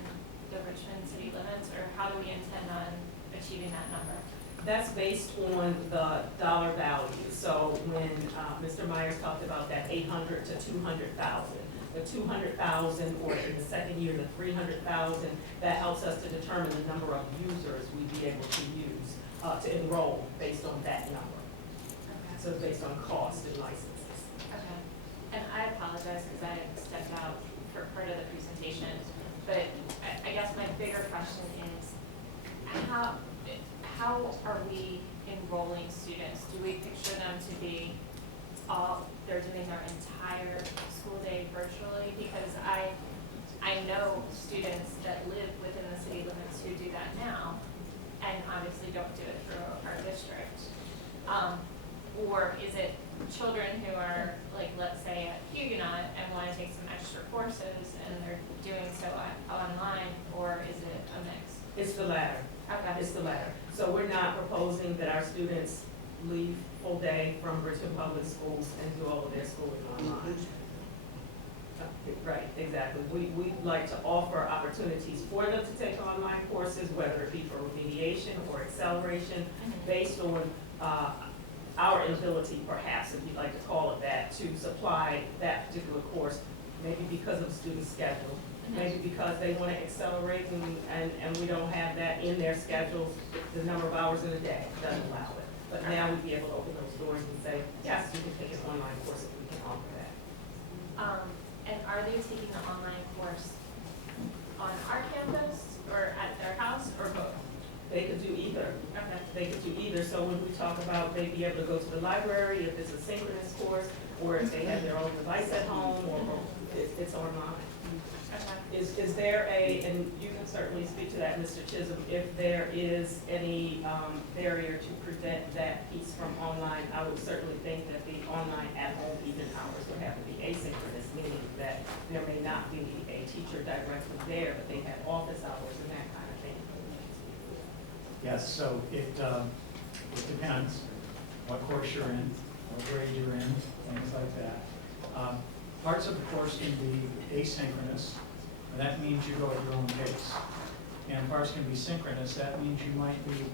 the Richmond city limits, or how do we intend on achieving that number? That's based on the dollar value. So when Mr. Myers talked about that 800 to 200,000, the 200,000, or in the second year, the 300,000, that helps us to determine the number of users we'd be able to use to enroll based on that number. Okay. So it's based on cost and licenses. Okay. And I apologize because I stepped out for part of the presentation, but I guess my bigger question is, how are we enrolling students? Do we picture them to be they're doing their entire school day virtually? Because I know students that live within the city limits who do that now, and obviously don't do it through our district. Or is it children who are, like, let's say at Huguenot and want to take some extra courses and they're doing so online, or is it a mix? It's the latter. Okay. It's the latter. So we're not proposing that our students leave full day from Richmond Public Schools and do all of their schooling online. Right, exactly. We'd like to offer opportunities for them to take online courses, whether it be for remediation or acceleration, based on our ability, perhaps, if you'd like to call it that, to supply that particular course, maybe because of the student's schedule, maybe because they want to accelerate and we don't have that in their schedules, the number of hours in a day doesn't allow it. But now we'd be able to open those doors and say, yes, you can take an online course if we can offer that. And are they taking the online course on our campus or at their house, or both? They could do either. Okay. They could do either. So when we talk about they be able to go to the library if it's a synchronous course, or if they have their own device at home, or it's online. Okay. Is there and you can certainly speak to that, Mr. Chisholm, if there is any barrier to prevent that piece from online, I would certainly think that the online at home even hours would have to be asynchronous, meaning that there may not be a teacher directly there, but they have office hours and that kind of thing. Yes, so it depends what course you're in, what grade you're in, things like that. Parts of the course can be asynchronous, and that means you go at your own pace. And parts can be synchronous, that means you might be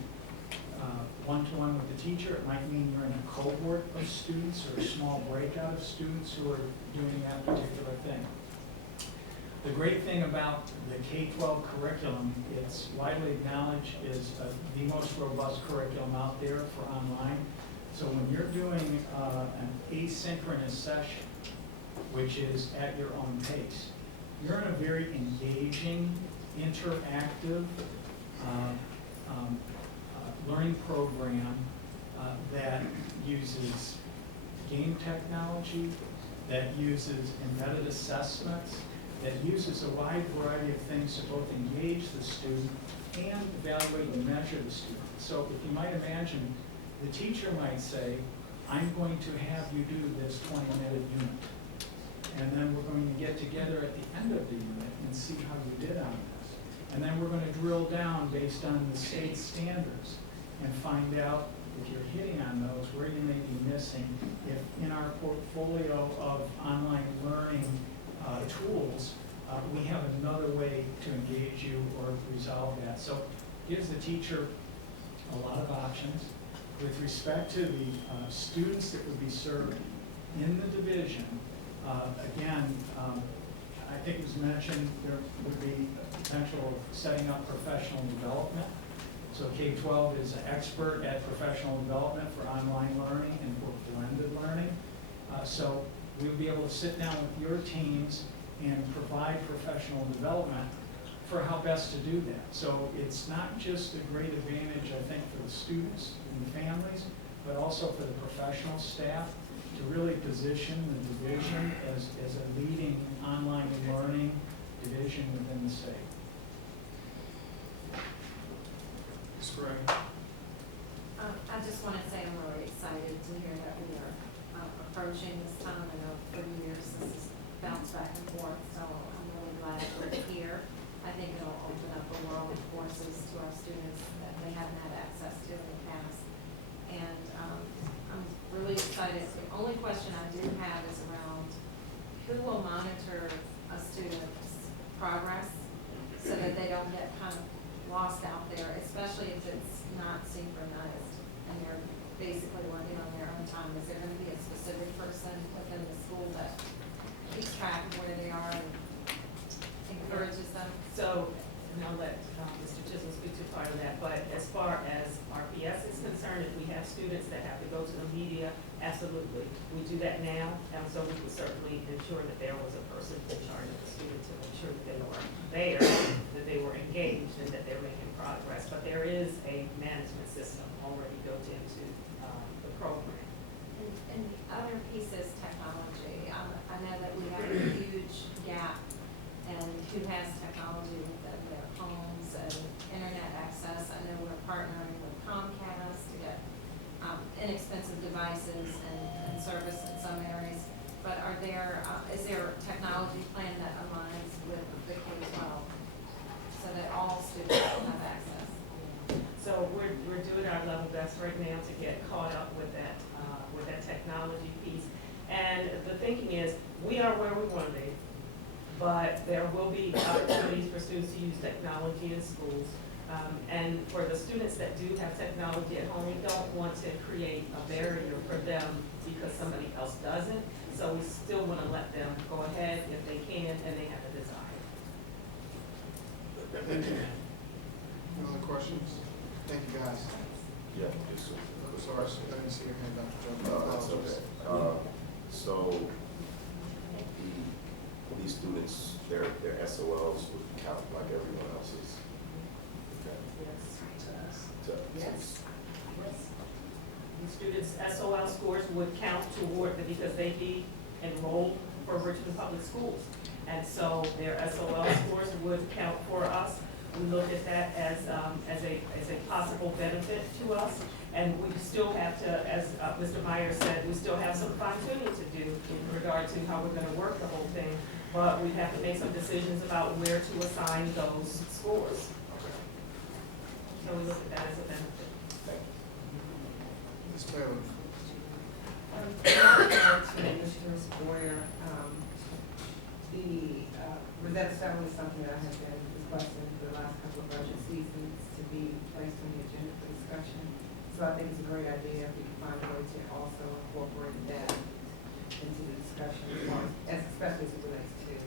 one-to-one with the teacher. It might mean you're in a cohort of students or a small breakout of students who are doing that particular thing. The great thing about the K-12 curriculum, it's widely acknowledged, is the most robust curriculum out there for online. So when you're doing an asynchronous session, which is at your own pace, you're in a very engaging, interactive learning program that uses game technology, that uses embedded assessments, that uses a wide variety of things to both engage the student and evaluate and measure the student. So if you might imagine, the teacher might say, I'm going to have you do this 20-minute unit. And then we're going to get together at the end of the unit and see how you did on this. And then we're going to drill down based on the state standards and find out if you're hitting on those, where you may be missing, if in our portfolio of online learning tools, we have another way to engage you or resolve that. So it gives the teacher a lot of options. With respect to the students that would be served in the division, again, I think it was mentioned there would be a potential of setting up professional development. So K-12 is an expert at professional development for online learning and for blended learning. So we would be able to sit down with your teams and provide professional development for how best to do that. So it's not just a great advantage, I think, for the students and the families, but also for the professional staff to really position the division as a leading online learning division within the state. Ms. Gray. I just want to say I'm really excited to hear that we are approaching this time. I know for years this has bounced back and forth, so I'm really glad we're here. I think it'll open up a world of courses to our students that they haven't had access to in the past. And I'm really excited. The only question I do have is around who will monitor a student's progress so that they don't get kind of lost out there, especially if it's not synchronized and they're basically working on their own time. Is there going to be a specific person within the school that keeps track of where they are and encourages them? So, and I'll let Mr. Chisholm speak to part of that, but as far as RPS is concerned, if we have students that have to go to the media, absolutely. We do that now, and so we would certainly ensure that there was a person in charge of the students to make sure that they were there, that they were engaged, and that they're making progress. But there is a management system already built into the program. And the other piece is technology. I know that we have a huge gap in who has technology within their homes and internet access. I know we're partnering with Comcast to get inexpensive devices and service in some areas. But is there a technology plan that aligns with the K-12 so that all students will have access? So we're doing our level best right now to get caught up with that technology piece. And the thinking is, we are where we want to be, but there will be opportunities for students to use technology in schools. And for the students that do have technology at home, we don't want to create a barrier for them because somebody else doesn't. So we still want to let them go ahead if they can and they have a desire. Thank you. Any other questions? Thank you, guys. Yeah, yes, sir. Sorry, I didn't see your hand, Dr. No, Jones. that's okay. So these students, their SOLs would count like everyone else's. Okay. Yes. The students' SOL scores would count toward, because they be enrolled for Richmond Public Schools. And so their SOL scores would count for us. We look at that as a possible benefit to us. And we still have to, as Mr. Meyer said, we still have some fine-tuning to do in regard to how we're going to work the whole thing. But we have to make some decisions about where to assign those scores. So we look at that as a benefit. Thank you. Ms. Taylor. Mr. Boyer, that's definitely something that I have been requesting for the last couple of budget seasons to be placed on the agenda for discussion. So I think it's a great idea if we can find a way to also incorporate that into the discussion, as especially as it relates to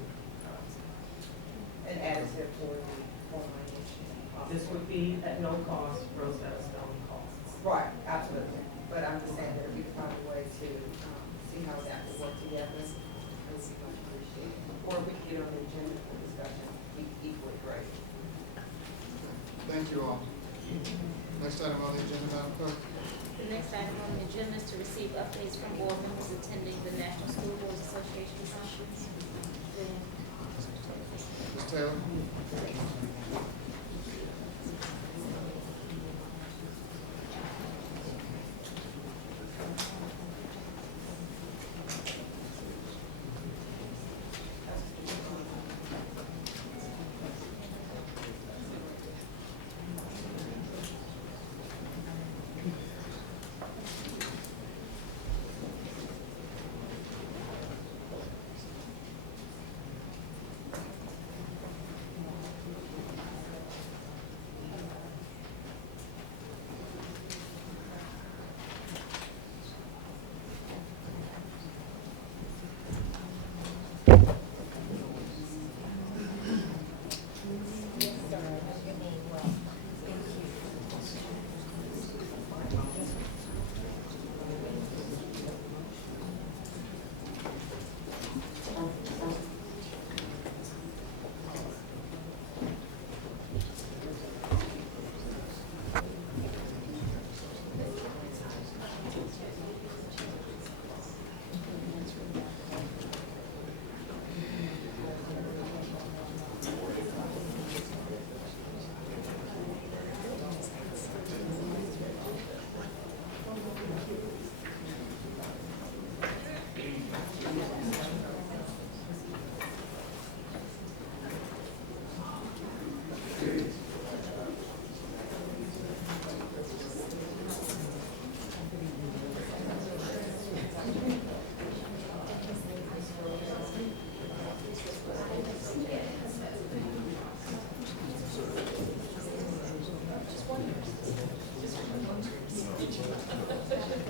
an additive for the online issue. This would be at no cost, Rosetta's own costs. Right, absolutely. But I'm just saying that if we can find a way to see how that would work together, it would be much appreciated. Or if we can get on the agenda for discussion, equally great. Thank you all. Next item on the agenda, Madam Clerk. The next item on the agenda is to receive updates from board members attending the National School Boards Association conference. Ms. Taylor?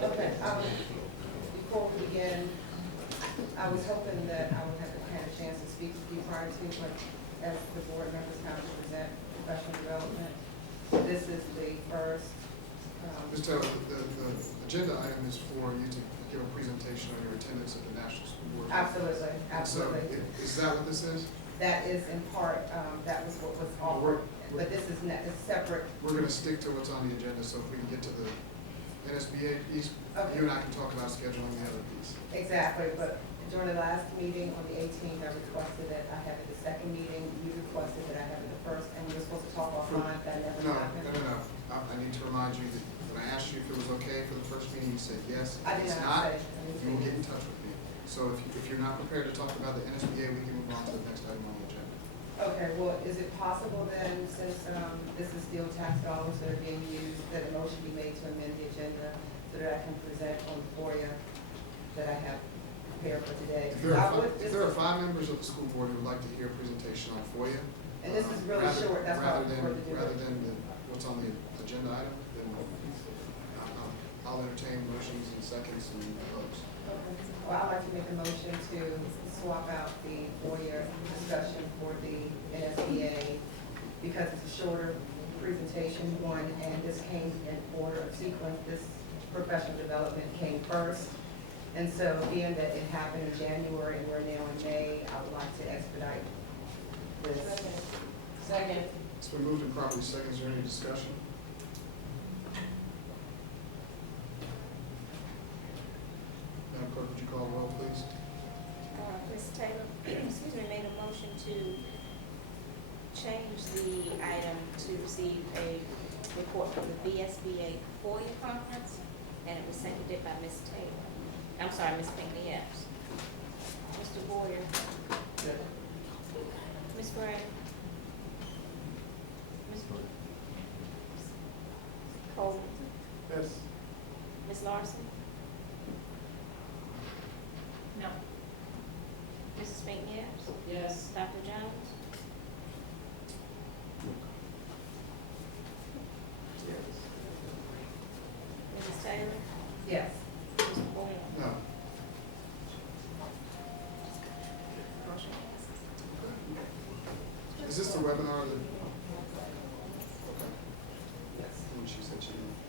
Okay, before we begin, I was hoping that I would have had a chance to speak with you prior to, but as the board members have to present professional development. This is the first. Ms. Taylor, the agenda item is for you to give a presentation on your attendance at the National School Board. Absolutely, absolutely. So, is that what this is? That is in part, that was what was offered, but this is separate. We're gonna stick to what's on the agenda, so if we can get to the NSBA piece, Okay. you and I can talk about scheduling the other piece. Exactly, but during the last meeting on the 18th, I requested that I have it the second meeting, you requested that I have it the first, and we were supposed to talk offline, that never No, happened. no. I need to remind you that when I asked you if it was okay for the first meeting, you said yes. I did If it's not not, say. I didn't you will say get in touch with me. So if you're not prepared to talk about the NSBA, we can move on to the next item on the agenda. Okay, well, is it possible then, since this is still tax dollars that are being used, that a motion be made to amend the agenda so that I can present on the FOIA that I have prepared for today? If there I are would if there are 5 members of the school board who would like to hear a presentation on FOIA. And this is really short, that's why I prefer to do Rather it. than what's on the agenda item, then I'll entertain motions and seconds and votes. Well, I'd like to make a motion to swap out the FOIA discussion for the NSBA because it's a shorter presentation one, and this came in order of sequence. This professional development came first. And so being that it happened in January and we're now in May, I would like to expedite this. Second. It's been moved and properly seconded. Is there any discussion? Madam Clerk, would you call the roll, please? Ms. Taylor, excuse me, made a motion to change the item to receive a report from the VSBA FOIA conference, and it was seconded by Ms. Taylor. I'm sorry, Ms. Pinckney Epps. Mr. Boyer. Ms. Gray. Ms. Cole. Yes. Ms. Larson. No. Mrs. Pinckney Epps. Yes. Dr. Jones. Is this the webinar that? Okay. Yes. When she said she didn't.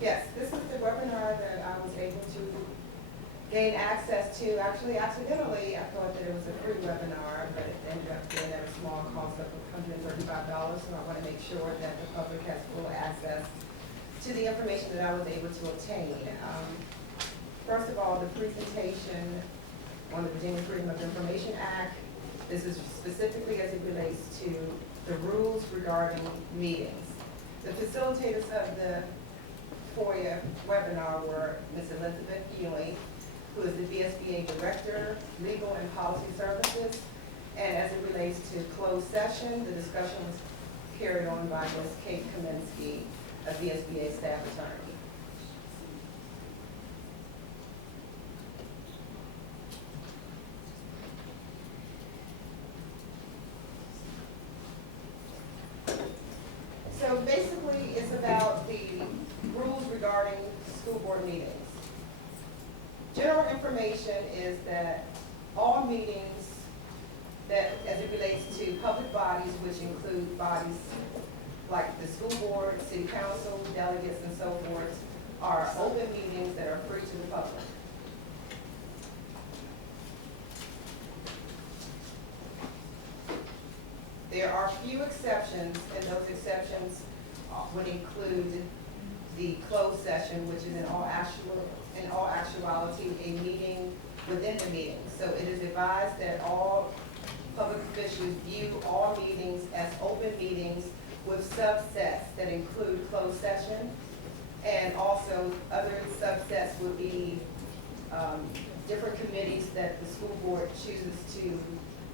Yes, this is the webinar that I was able to gain access to. Actually, accidentally, I thought that it was a free webinar, but it ended up being at a small cost of $135. So I want to make sure that the public has full access to the information that I was able to obtain. First of all, the presentation on the Virginia Freedom of Information Act. This is specifically as it relates to the rules regarding meetings. The facilitators of the FOIA webinar were Ms. Elizabeth Ewing, who is the VSBA Director, Legal and Policy Services. And as it relates to closed session, the discussion was carried on by Ms. Kate Kaminsky, a VSBA staff attorney. So basically, it's about the rules regarding school board meetings. General information is that all meetings that, as it relates to public bodies, which include bodies like the school board, city council, delegates, and so forth, are open meetings that are free to the public. There are few exceptions, and those exceptions would include the closed session, which is in all actuality a meeting within the meeting. So it is advised that all public officials view all meetings as open meetings with subsets that include closed session, and also other subsets would be different committees that the school board chooses to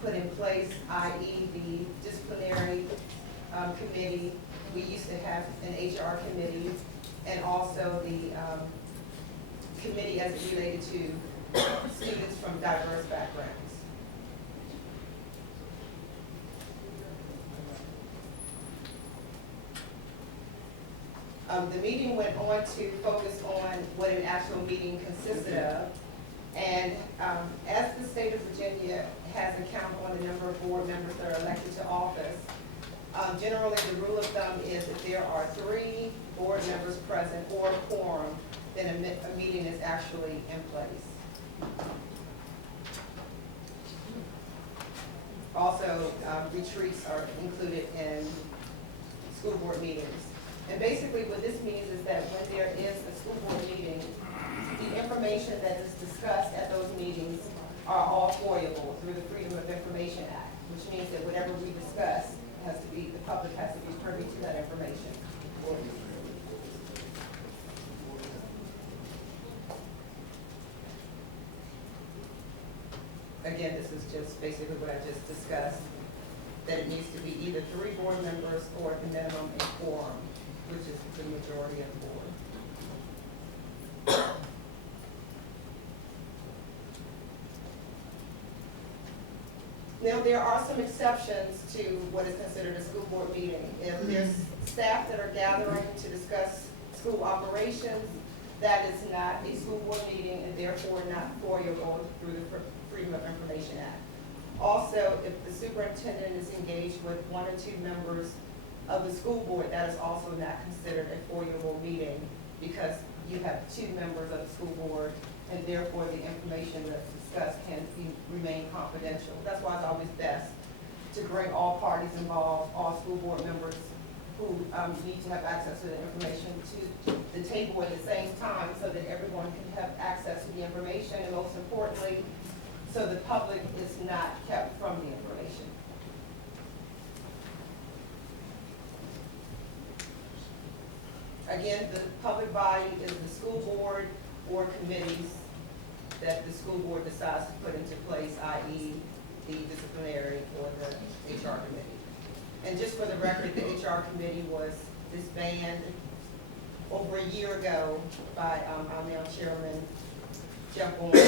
put in place, i.e. the disciplinary committee. We used to have an HR committee, and also the committee as it related to students from diverse backgrounds. The meeting went on to focus on what an actual meeting consisted of. And as the state of Virginia has a count on the number of board members that are elected to office, generally the rule of thumb is if there are 3 board members present or a quorum, then a meeting is actually in place. Also, retreats are included in school board meetings. And basically what this means is that when there is a school board meeting, the information that is discussed at those meetings are all FOIAble through the Freedom of Information Act, which means that whatever we discuss has to be, the public has to be privy to that information. Again, this is just basically what I just discussed, that it needs to be either 3 board members or at the minimum a quorum, which is the majority of the board. Now, there are some exceptions to what is considered a school board meeting. If there's staff that are gathering to discuss school operations, that is not a school board meeting and therefore not FOIAble through the Freedom of Information Act. Also, if the superintendent is engaged with 1 or 2 members of the school board, that is also not considered a FOIAble meeting because you have 2 members of the school board and therefore the information that's discussed can remain confidential. That's why it's always best to bring all parties involved, all school board members who need to have access to the information to the table at the same time so that everyone can have access to the information, and most importantly, so the public is not kept from the information. Again, the public body is the school board or committees that the school board decides to put into place, i.e. the disciplinary or the HR committee. And just for the record, the HR committee was disbanded over a year ago by our now chairman, Jeff Bourne,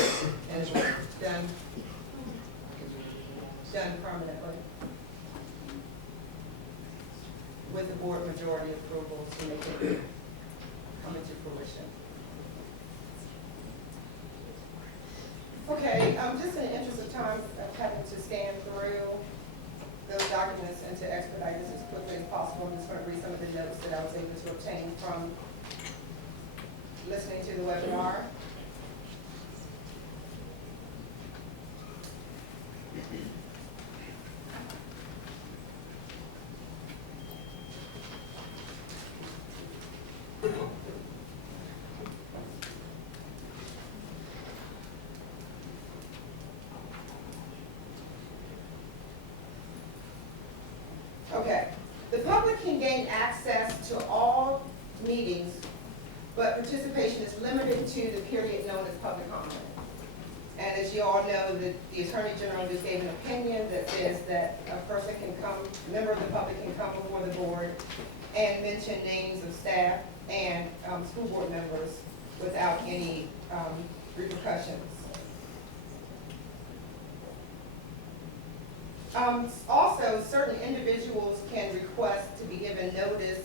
and it was done permanently with the board majority approval to make it come into fruition. Okay, just in the interest of time, of having to scan through to expedite this as quickly as possible. I'm just going to read some of the notes that I was able to obtain from listening to the webinar. Okay, the public can gain access to all meetings, but participation is limited to the period known as public comment. And as you all know, the Attorney General just gave an opinion that says that a person can come, a member of the public can come before the board and mention names of staff and school board members without any repercussions. Also, certain individuals can request to be given notice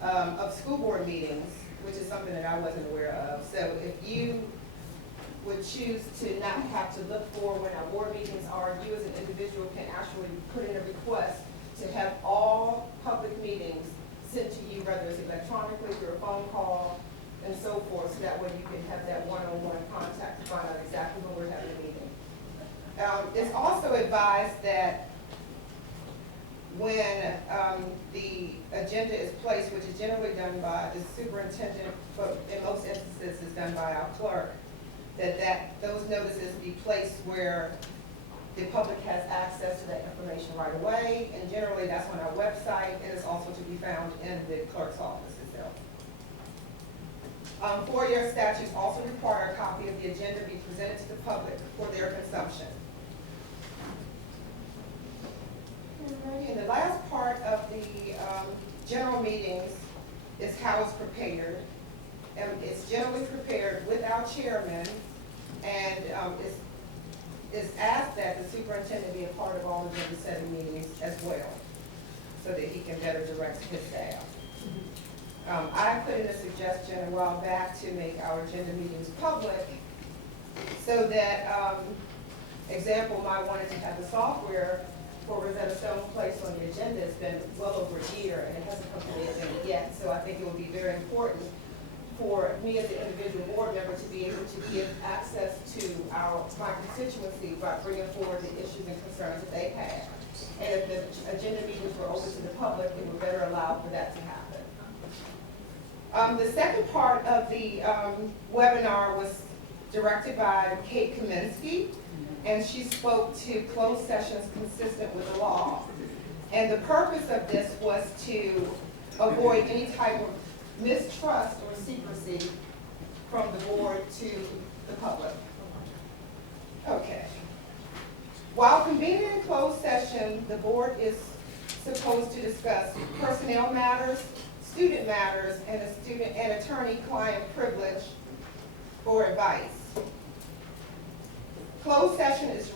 of school board meetings, which is something that I wasn't aware of. So if you would choose to not have to look for when our board meetings are, you as an individual can actually put in a request to have all public meetings sent to you, whether it's electronically, through a phone call, and so forth, so that way you can have that one-on-one contact to find out exactly when we're having a meeting. It's also advised that when the agenda is placed, which is generally done by the superintendent, but in most instances is done by our clerk, that those notices be placed where the public has access to that information right away, and generally that's on our website, and it's also to be found in the clerk's office itself. 4-year statutes also require a copy of the agenda be presented to the public for their consumption. And the last part of the general meetings is how it's prepared. It's generally prepared with our chairman, and it's asked that the superintendent be a part of all agenda setting meetings as well, so that he can better direct his staff. I put in a suggestion a while back to make our agenda meetings public, so that, example, I wanted to have the software for Rosetta Stone placed on the agenda. It's been well over a year, and it hasn't come to the agenda yet, so I think it would be very important for me as an individual board member to be able to give access to my constituency by bringing forward the issues and concerns that they have. And if the agenda meetings were open to the public, it would better allow for that to happen. The second part of the webinar was directed by Kate Kaminsky, and she spoke to closed sessions consistent with the law. And the purpose of this was to avoid any type of mistrust or secrecy from the board to the public. Okay. While convening in closed session, the board is supposed to discuss personnel matters, student matters, and a student and attorney-client privilege or advice. Closed session is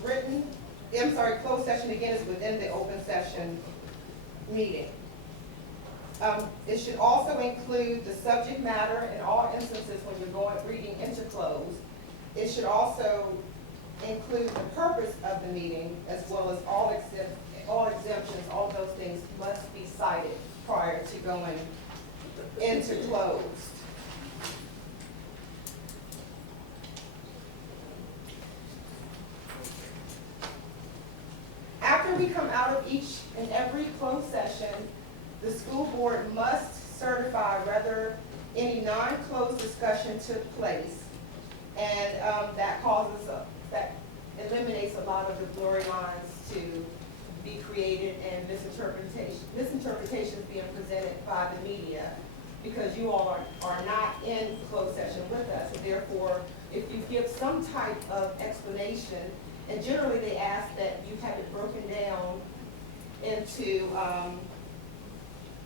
closed session again is within the open session meeting. It should also include the subject matter in all instances when you're reading into closed. It should also include the purpose of the meeting, as well as all exemptions. All of those things must be cited prior to going into closed. After we come out of each and every closed session, the school board must certify whether any non-closed discussion took place, and that eliminates a lot of the blurry lines to be created and misinterpretations being presented by the media, because you all are not in closed session with us, and therefore, if you give some type of explanation, and generally they ask that you have it broken down into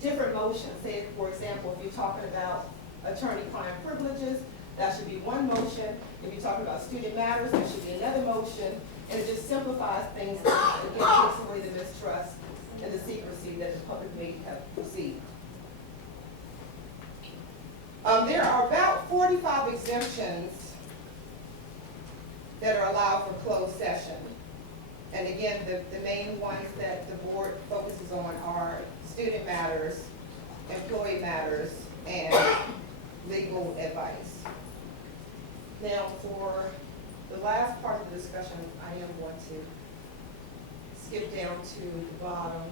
different motions. Say, for example, if you're talking about attorney-client privileges, that should be one motion. If you're talking about student matters, there should be another motion. And it just simplifies things, again, takes away the mistrust and the secrecy that the public may have received. There are about 45 exemptions that are allowed for closed session. And again, the main ones that the board focuses on are student matters, employee matters, and legal advice. Now, for the last part of the discussion, I am going to skip down to the bottom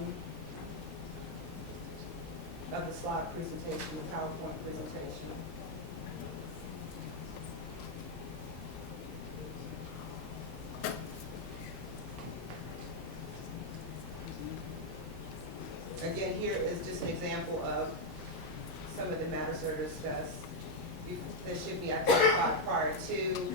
of the slide presentation, the PowerPoint presentation. Again, here is just an example of some of the matters that are discussed. That should be identified prior to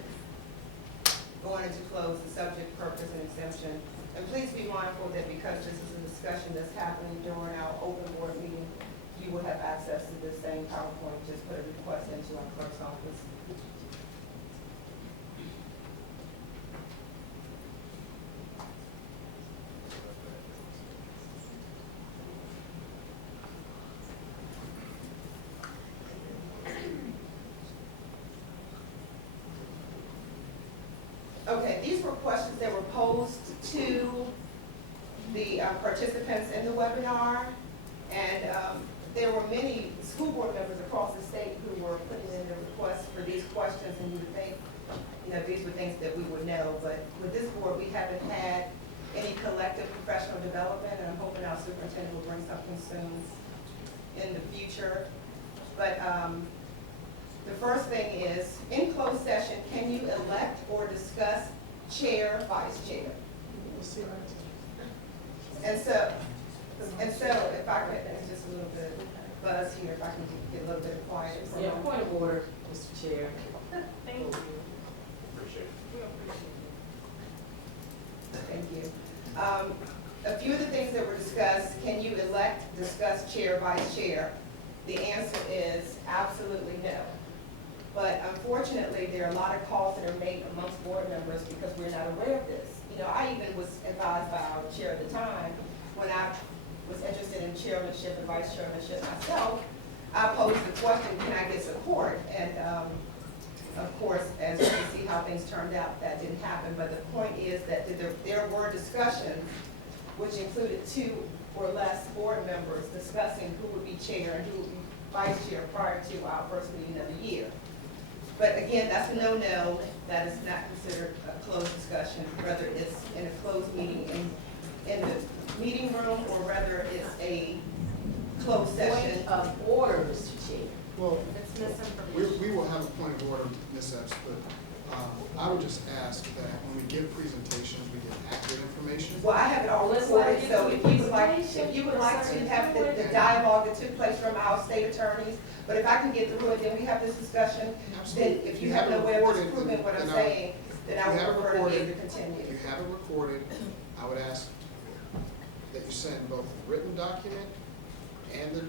going into close, the subject, purpose, and exemption. And please be mindful that because this is a discussion that's happening during our open board meeting, you will have access to this same PowerPoint. Just put a request into our clerk's office. Okay, these were questions that were posed to the participants in the webinar, and there were many school board members across the state who were putting in their requests for these questions, and you would think, you know, these were things that we would know, but with this board, we haven't had any collective professional development, and I'm hoping our superintendent will bring something soon in the future. But the first thing is, in closed session, can you elect or discuss chair, vice chair? And so if I could, it's just a little bit of buzz here, if I can get a little bit of quiet. Yeah, point of order, Mr. Chair. Thank you. Thank you. A few of the things that were discussed, can you elect, discuss chair, vice chair? The answer is absolutely no. But unfortunately, there are a lot of calls that are made amongst board members because we're not aware of this. You know, I even was advised by our chair at the time, when I was interested in chairmanship and vice chairmanship myself, I posed the question, can I get support? And of course, as you can see how things turned out, that didn't happen. But the point is that there were discussions which included 2 or less board members discussing who would be chair and who would be vice chair prior to our first meeting of the year. But again, that's a no-no. That is not considered a closed discussion, whether it's in a closed meeting in the meeting room or whether it's a closed session. Point of order, Mr. Chair. Well, It's misinformation. we will have a point of order, Ms. Epps, but I would just ask that when we give presentations, we give accurate information. Well, I have it all recorded, so if you would like to have the dialogue that took place from our state attorneys, but if I can get through it, then we have this discussion. Then if you have no way of disproving what I'm saying, then I would prefer to be able to continue. If you have it recorded, I would ask that you send both the written document and the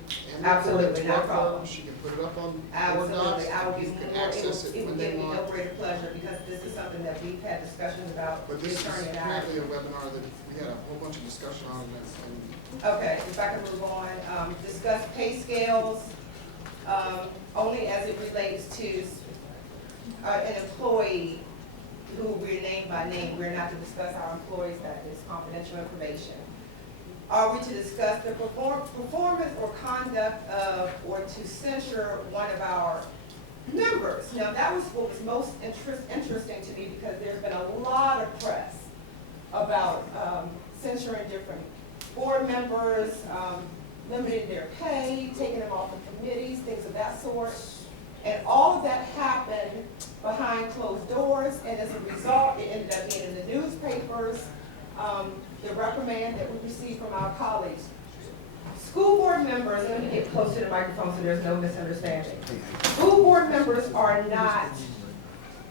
Absolutely, recording no to our problem. firm. She can put it up on Board Absolutely, Docs. I would be You can more, access it it when would they give me no want. greater pleasure, because this is something that we've had discussions about, But the this is attorney and I. apparently a webinar that we had a whole bunch of discussion on, and Okay, if I can move on, discuss pay scales, only as it relates to an employee who we're named by name. We're not to discuss our employees, that is confidential information. Are we to discuss the performance or conduct of, or to censure one of our members? Now, that was what was most interesting to me, because there's been a lot of press about censoring different board members, limiting their pay, taking them off of committees, things of that sort. And all of that happened behind closed doors, and as a result, it ended up being in the newspapers, the reprimand that we received from our colleagues. School board members, let me get close to the microphone so there's no misunderstanding. School board members are not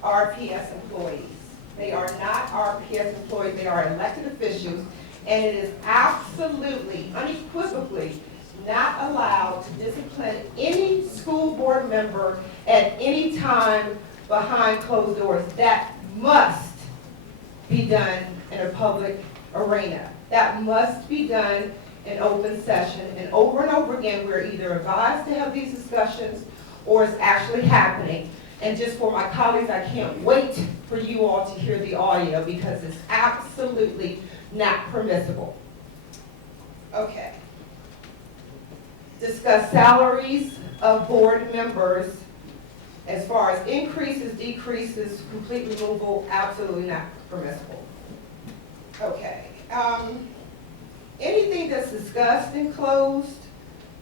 RPS employees. They are not RPS employees, they are elected officials, and it is absolutely, unequivocally not allowed to discipline any school board member at any time behind closed doors. That must be done in a public arena. That must be done in open session. And over again, we're either advised to have these discussions or it's actually happening. And just for my colleagues, I can't wait for you all to hear the audio, because it's absolutely not permissible. Okay. Discuss salaries of board members as far as increases, decreases, complete removal, absolutely not permissible. Okay. Anything that's discussed and closed,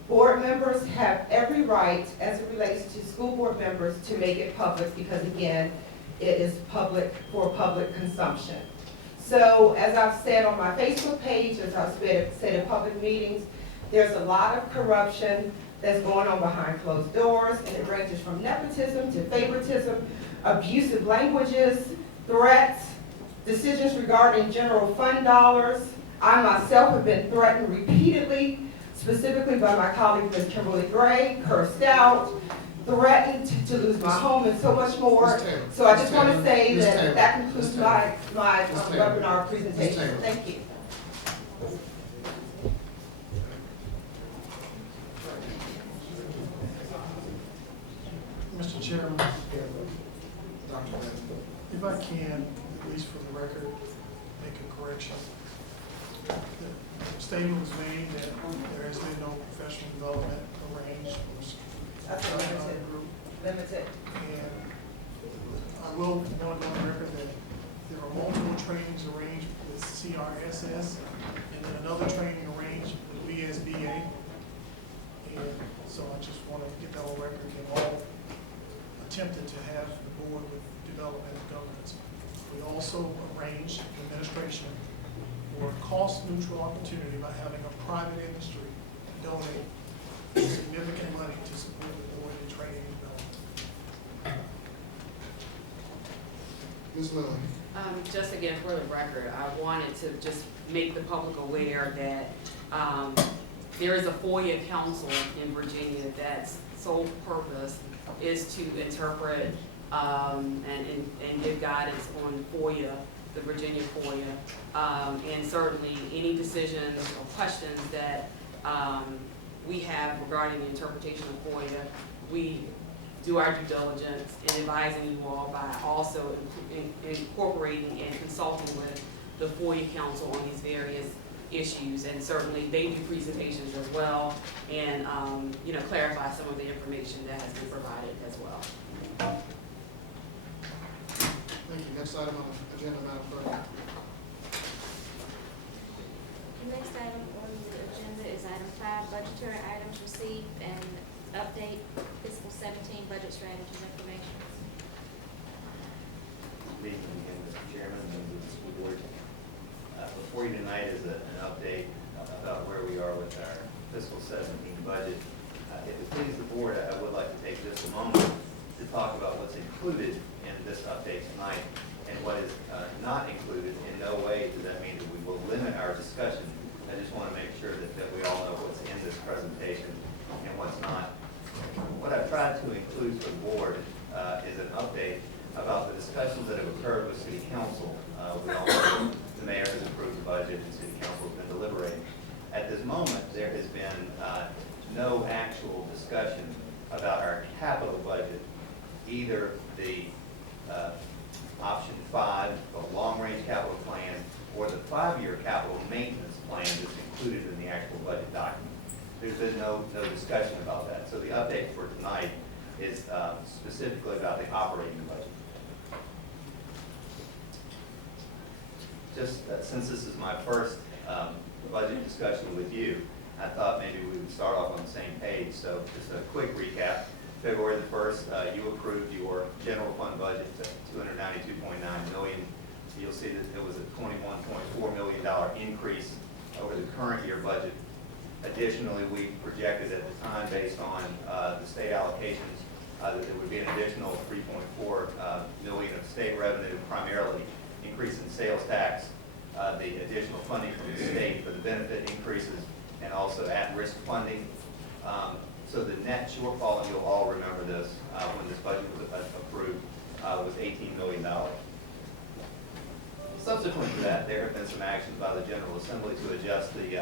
board members have every right, as it relates to school board members, to make it public because, again, it is public for public consumption. So, as I've said on my Facebook page, as I've said in public meetings, there's a lot of corruption that's going on behind closed doors, and it ranges from nepotism to favoritism, abusive languages, threats, decisions regarding general fund dollars. I myself have been threatened repeatedly, specifically by my colleague Ms. Kimberly Gray, cursed out, threatened to lose my home, and so much more. So I just want to say that that concludes my webinar presentation. Thank you. Mr. Chairman, Dr. Bennett, if I can, at least for the record, make a correction. The statement was made that there has been no professional development arranged. That's limited. Limited. And I will want to go on record that there are multiple trainings arranged with CRSS and then another training arranged with VSBA. And so I just want to get that on record again. All attempted to have the board with development and governance. We also arranged administration for cost-neutral opportunity by having a private industry donate significant money to support the board in training and development. Ms. Lilly. Just again, for the record, I wanted to just make the public aware that there is a FOIA council in Virginia that's sole purpose is to interpret and give guidance on FOIA, the Virginia FOIA, and certainly any decisions or questions that we have regarding the interpretation of FOIA, we do our due diligence in advising you all by also incorporating and consulting with the FOIA council on these various issues, and certainly they do presentations as well, and clarify some of the information that has been provided as well. Thank you. Next item on the agenda, Madam Clerk. The next item on the agenda is item 5, budgetary items received and update fiscal 17 budget strategy information. Good evening again, Mr. Chairman, members of the school board. Before you tonight is an update about where we are with our fiscal 17 budget. If it pleases the board, I would like to take just a moment to talk about what's included in this update tonight and what is not included. In no way does that mean that we will limit our discussion. I just want to make sure that we all know what's in this presentation and what's not. What I've tried to include for the board is an update about the discussions that have occurred with City Council. We all know the mayor has approved the budget and City Council has been deliberating. At this moment, there has been no actual discussion about our capital budget, either the option 5, the long-range capital plan, or the 5-year capital maintenance plan that's included in the actual budget document. There's been no discussion about that. So the update for tonight is specifically about the operating budget. Just since this is my first budget discussion with you, I thought maybe we would start off on the same page. So just a quick recap. February the 1st, you approved your general fund budget to $292.9 million. You'll see that it was a $21.4 million increase over the current year budget. Additionally, we projected at the time, based on the state allocations, that there would be an additional $3.4 million of state revenue, primarily increase in sales tax, the additional funding from the state for the benefit increases, and also at-risk funding. So the net shortfall, and you'll all remember this, when this budget was approved, was $18 million. Subsequent to that, there have been some actions by the General Assembly to adjust the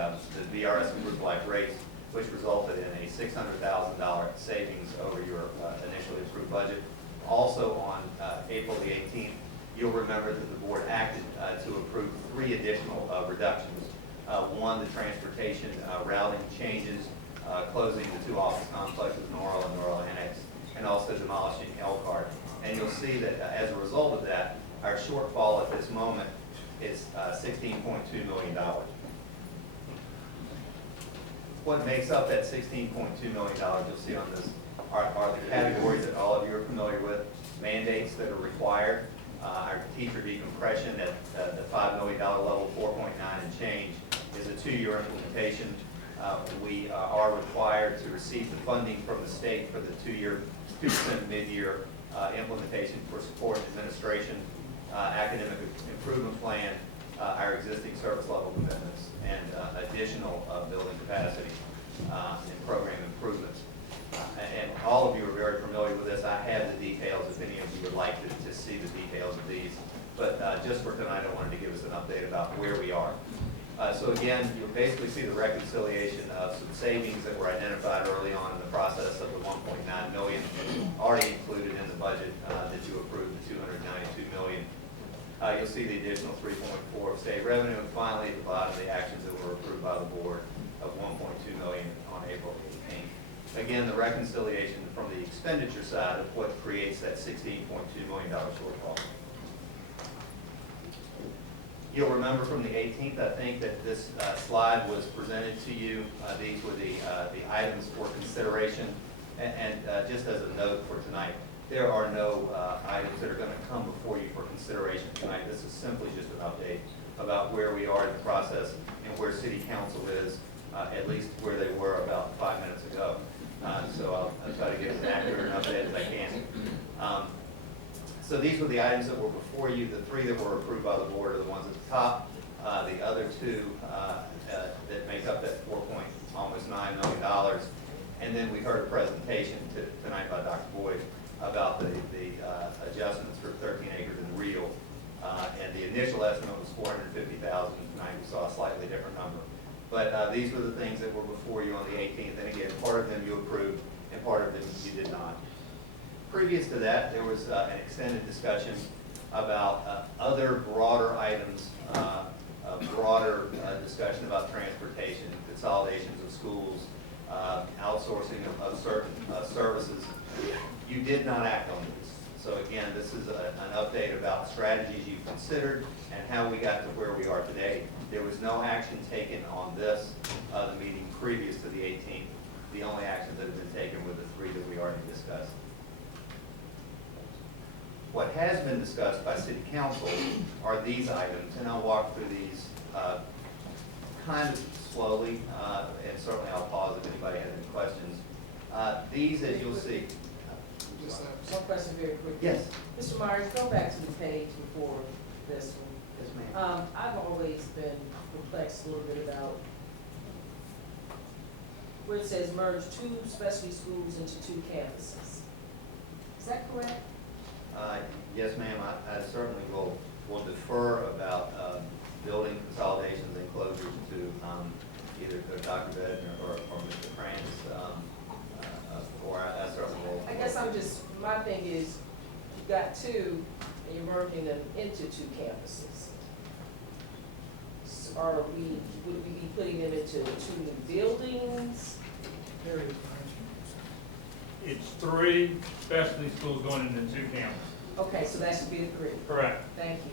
VRS and group life rates, which resulted in a $600,000 savings over your initially approved budget. Also on April the 18th, you'll remember that the board acted to approve 3 additional reductions. One, the transportation routing changes, closing the 2 office complexes, Norrell and Norrell Annex, and also demolishing Elkhart. And you'll see that as a result of that, our shortfall at this moment is $16.2 million. What makes up that $16.2 million, you'll see on this, are the categories that all of you are familiar with. Mandates that are required, our teacher decompression at the $5 million level, 4.9 and change, is a 2-year implementation. We are required to receive the funding from the state for the 2-year, 2% mid-year implementation for support and administration, academic improvement plan, our existing service level commitments, and additional building capacity and program improvements. And all of you are very familiar with this. I have the details if any of you would like to see the details of these. But just for tonight, I wanted to give us an update about where we are. So again, you'll basically see the reconciliation of some savings that were identified early on in the process of the $1.9 million already included in the budget that you approved, the $292 million. You'll see the additional 3.4 of state revenue, and finally at the bottom, the actions that were approved by the board of $1.2 million on April 18th. Again, the reconciliation from the expenditure side of what creates that $16.2 million shortfall. You'll remember from the 18th, I think, that this slide was presented to you. These were the items for consideration. And just as a note for tonight, there are no items that are going to come before you for consideration tonight. This is simply just an update about where we are in the process and where City Council is, at least where they were about 5 minutes ago. So I'll try to give as accurate an update as I can. So these were the items that were before you. The 3 that were approved by the board are the ones at the top. The other 2 that make up that almost $9 million. And then we heard a presentation tonight by Dr. Boyd about the adjustments for 13 acres and real. And the initial estimate was $450,000. Tonight we saw a slightly different number. But these were the things that were before you on the 18th. And again, part of them you approved and part of them you did not. Previous to that, there was an extended discussion about other broader items, a broader discussion about transportation, consolidations of schools, outsourcing of certain services. You did not act on this. So again, this is an update about strategies you've considered and how we got to where we are today. There was no action taken on this, the meeting previous to the 18th. The only actions that have been taken were the 3 that we already discussed. What has been discussed by City Council are these items, and I'll walk through these kind of slowly, and certainly I'll pause if anybody has any questions. These, as you'll see. One question very quickly. Yes. Mr. Myers, go back to the page before this one. Yes, ma'am. I've always been perplexed a little bit about where it says merge 2 specialty schools into 2 campuses. Is that correct? Yes, ma'am. I certainly will defer about building consolidations and closures to either Dr. Bednar or Mr. Krantz, or I certainly will. I guess my thing is, you've got 2, and you're merging them into 2 campuses. So would we be putting them into 2 new buildings? It's 3 specialty schools going into 2 campuses. Okay, so that should be the 3. Correct. Thank you.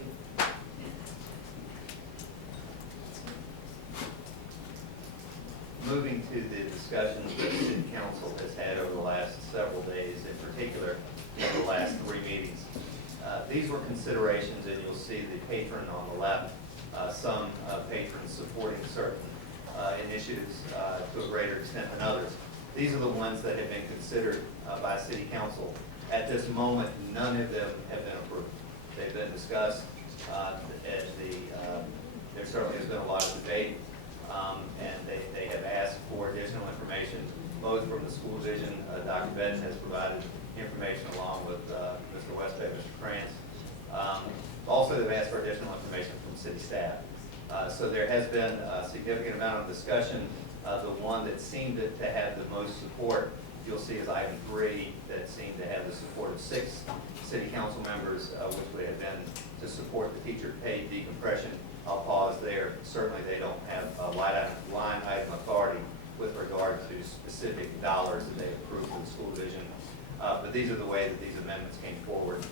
Moving to the discussions that the City Council has had over the last several days, in particular, in the last 3 meetings. These were considerations, and you'll see the patron on the left, some patrons supporting certain initiatives to a greater extent than others. These are the ones that have been considered by City Council. At this moment, none of them have been approved. They've been discussed, there certainly has been a lot of debate, and they have asked for additional information, both from the school division. Dr. Bednar has provided information along with Mr. Westbay, Mr. Krantz. Also, they've asked for additional information from city staff. So there has been a significant amount of discussion. The one that seemed to have the most support you'll see is item 3 that seemed to have the support of 6 city council members, which would have been to support the teacher pay decompression. I'll pause there. Certainly they don't have a line item authority with regard to specific dollars that they approved for the school division. But these are the way that these amendments came forward.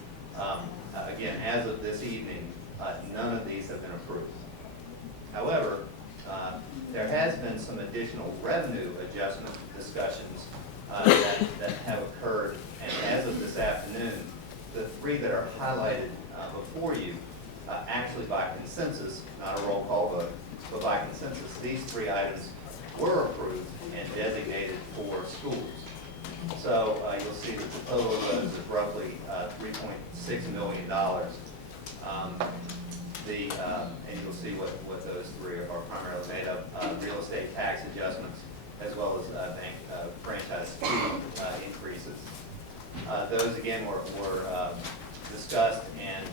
Again, as of this evening, none of these have been approved. However, there has been some additional revenue adjustment discussions that have occurred, and as of this afternoon, the 3 that are highlighted before you, actually by consensus, not a roll call vote, but by consensus, these 3 items were approved and designated for schools. So you'll see that the total of those is roughly $3.6 million. And you'll see what those 3 are primarily made of: real estate tax adjustments, as well as bank franchise fee increases. Those again were discussed and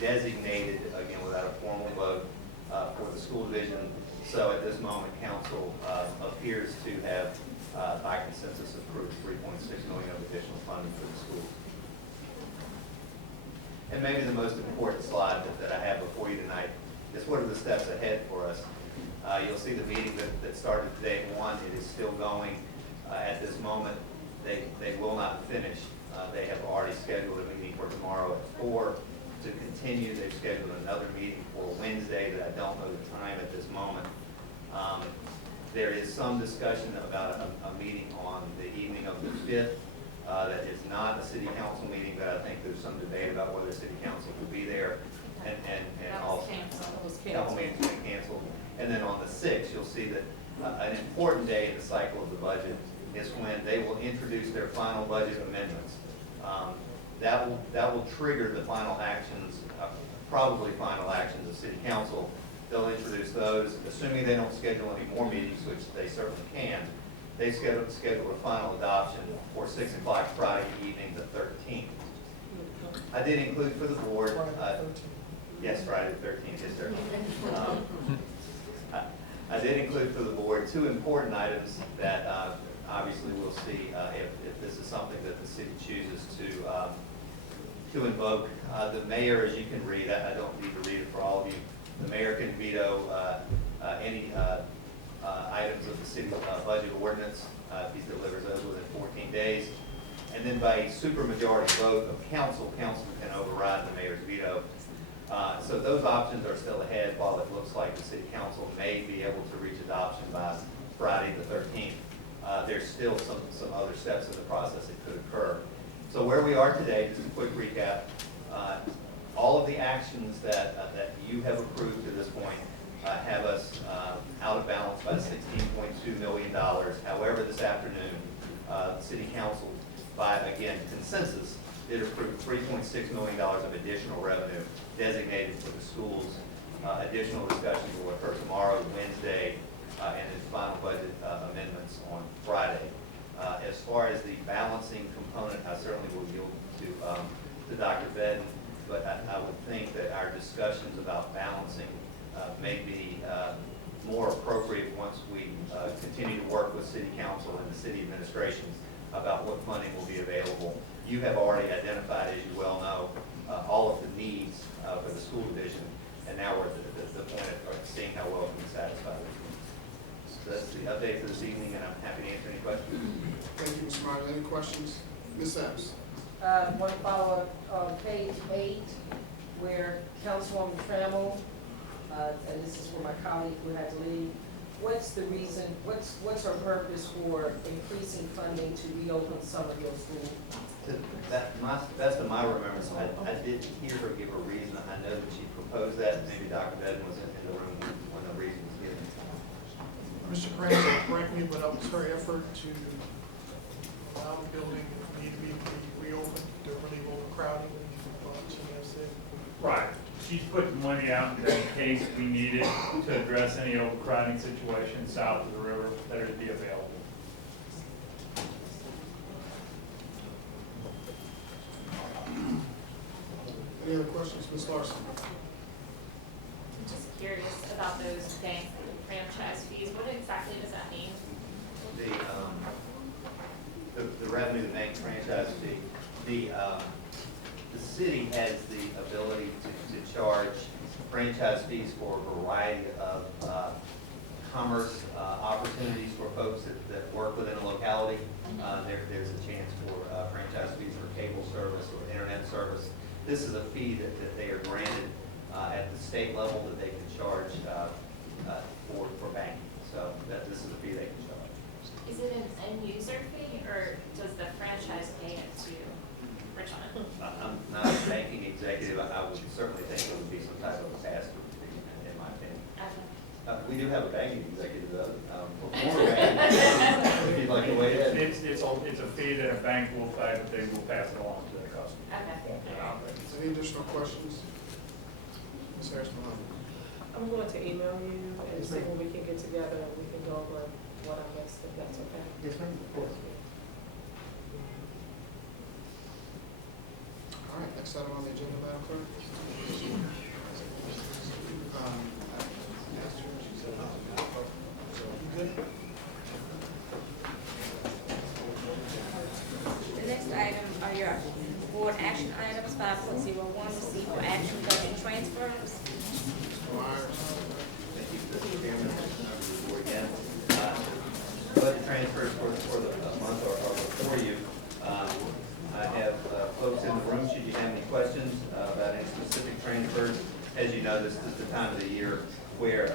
designated, again without a formal vote, for the school division. So at this moment, council appears to have, by consensus, approved $3.6 million of additional funding for the schools. And maybe the most important slide that I have before you tonight is what are the steps ahead for us. You'll see the meeting that started today at 1. It is still going at this moment. They will not finish. They have already scheduled a meeting for tomorrow at 4. To continue, they've scheduled another meeting for Wednesday that I don't know the time at this moment. There is some discussion about a meeting on the evening of the 5th. That is not a city council meeting, but I think there's some debate about whether city council will be there. And also, that whole meeting's been canceled. And then on the 6th, you'll see that an important day in the cycle of the budget is when they will introduce their final budget amendments. That will trigger the final actions, probably final actions of city council. They'll introduce those, assuming they don't schedule any more meetings, which they certainly can. They schedule a final adoption for 6 o'clock Friday evening, the 13th. I did include for the board, yes, Friday the 13th, yes, sir. I did include for the board 2 important items that obviously we'll see if this is something that the city chooses to invoke. The mayor, as you can read, I don't need to read it for all of you. The mayor can veto any items of the city budget ordinance if he delivers those within 14 days. And then by a supermajority vote of council can override the mayor's veto. So those options are still ahead. While it looks like the city council may be able to reach adoption by Friday the 13th, there's still some other steps in the process that could occur. So where we are today, just a quick recap, all of the actions that you have approved to this point have us out of balance by $16.2 million. However, this afternoon, the city council, by, again, consensus, did approve $3.6 million of additional revenue designated for the schools. Additional discussions will occur tomorrow, Wednesday, and then final budget amendments on Friday. As far as the balancing component, I certainly will yield to Dr. Bedden, but I would think that our discussions about balancing may be more appropriate once we continue to work with City Council and the City Administration about what funding will be available. You have already identified, as you well know, all of the needs for the school division, and now we're at the point of seeing how well we can satisfy them. So that's the update for this evening, and I'm happy to answer any questions. Thank you, Mr. Martin. Any questions? Ms. Epps? One follow-up on page 8, where Councilwoman Trammell, and this is for my colleague who had to leave, what's the reason, what's her purpose for increasing funding to reopen Summerville School? To best of my remembrance, I didn't hear her give a reason. I know that she proposed that. Maybe Dr. Bedden was in the room when the reason was given. Mr. Cranston, correct me, but that was her effort to allow the building need to be reopened to relieve overcrowding, she may have said. Right. She's putting money out in case we need it to address any overcrowding situations south of the river that would be available. Any other questions, Ms. Larson? I'm just curious about those bank franchise fees. What exactly does that mean? The Tony, the bank franchise fee. The city has the ability to charge franchise fees for a variety of commerce opportunities for folks that work within a locality. There's a chance for franchise fees for cable service or internet service. This is a fee that they are granted at the state level that they can charge for banking. So this is a fee they can charge. Is it an end user fee, or does the franchise pay it to Richmond? I'm not a banking executive. I would certainly think it would be some type of a pass-through fee, in my opinion. We do have a banking executive, though, before banking. If you'd like to weigh in. It's a fee that a bank will pay, but they will pass it along to their customer. Okay. Any additional questions? Ms. Harris-Mohammed? I'm going to email you and see when we can get together and we can go over what I missed, if that's okay. Yes, ma'am, of course. All right, next item on the agenda, Madam Clerk. The next item are your board action items, 5.01, receive for action budget transfers. Thank you, Mr. Chairman, members of the board again. Budget transfers for the month are before you. I have folks in the room, should you have any questions about any specific transfers. As you know, this is the time of the year where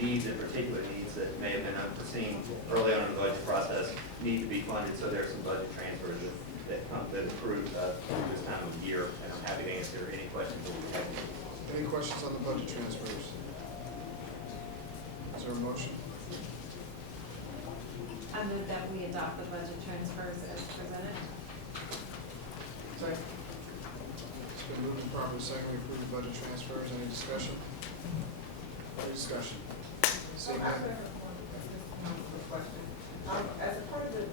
needs, in particular needs that may have been unforeseen early on in the budget process, need to be funded. So there are some budget transfers that accrue through this time of the year, and I'm happy to answer any questions that you have. Any questions on the budget transfers? Is there a motion? I move that we adopt the budget transfers as presented. Second. It's been moved and properly second, we approve the budget transfers. Any discussion? Any discussion? Seeing none. As a part of the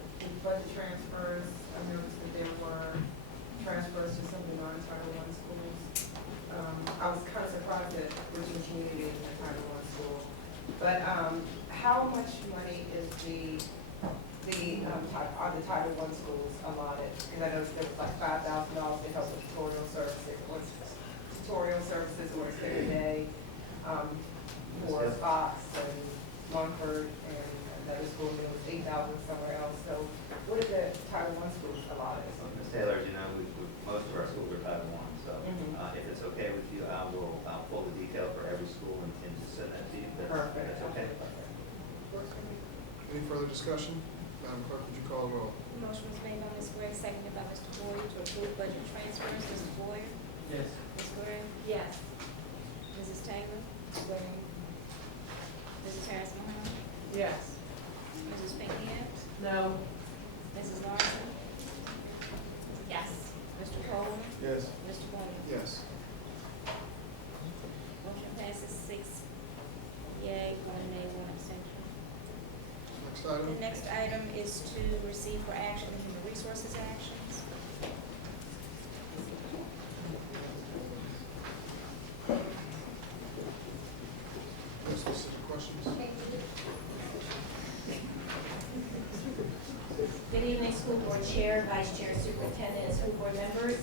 budget transfers, I noticed that there were transfers to some of the non-Title I schools. I was kind of surprised that Richmond Community is a Title I school. But how much money is are the Title I schools allotted? Because I noticed there was like $5,000 to help with tutorial services or a fair day for Fox and Longford and another school. There was $8,000 somewhere else. So what are the Title I schools allotted? Ms. Taylor, as you know, most of our schools are Title I. So if it's okay with you, I'll pull the detail for every school and just send that to you. Perfect. That's okay. Any further discussion? Madam Clerk, would you call the roll? Motion was made by Ms. Gregg, seconded by Mr. Boyer to approve budget transfers. Mr. Boyer? Yes. Ms. Gregg? Yes. Mrs. Taylor? Mrs. Harris-Mohammed? Yes. Mrs. Pinkham? No. Mrs. Larson? Yes. Mr. Coleman? Yes. Mr. Williams? Yes. Motion passes 6 yea, 1 nay, 1 abstention. Next item. The next item is to receive for action human resources actions. Any specific questions? Good evening, School Board Chair, Vice Chair, Superintendent, and school board members.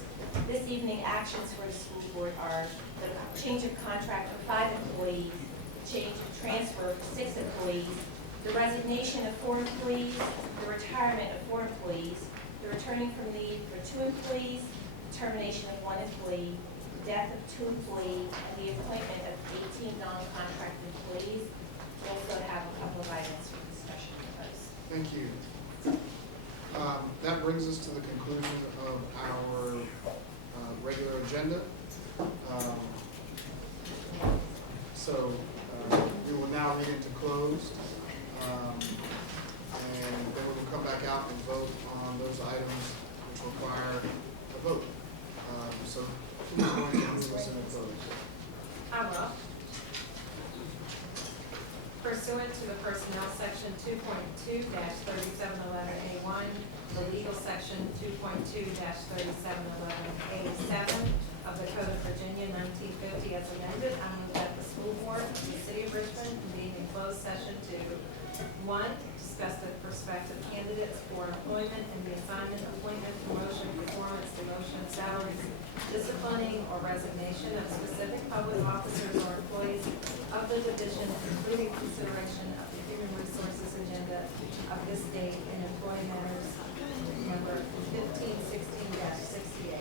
This evening, actions for the school board are the change of contract for 5 employees, change of transfer for 6 employees, the resignation of 4 employees, the retirement of 4 employees, the returning from leave for 2 employees, termination of 1 employee, the death of 2 employees, and the appointment of 18 non-contract employees. We also have a couple of items for discussion with us. Thank you. That brings us to the conclusion of our regular agenda. So we will now read into closed, and then we will come back out and vote on those items which require a vote. So who's going to move us into closed? I will. Pursuant to the Personnel Section 2.2-37, the letter A1, the Legal Section 2.2-37, the letter A7 of the Code of Virginia 1950 as amended, I move that the school board of the City of Richmond convene in closed session to 1, discuss the prospective candidates for employment and the assignment, appointment, promotion, performance, demotion, salaries, disciplining, or resignation of specific public officers or employees of the division, including consideration of the human resources agenda of this date in employee matters number 1516-68.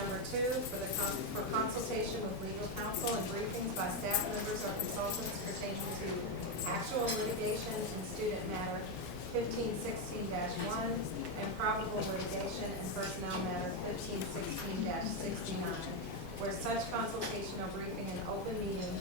Number 2, for consultation with legal counsel and briefings by staff members or consultants pertaining to actual litigation in student matter 1516-1 and probable litigation and personnel matter 1516-69, where such consultation or briefing in open meeting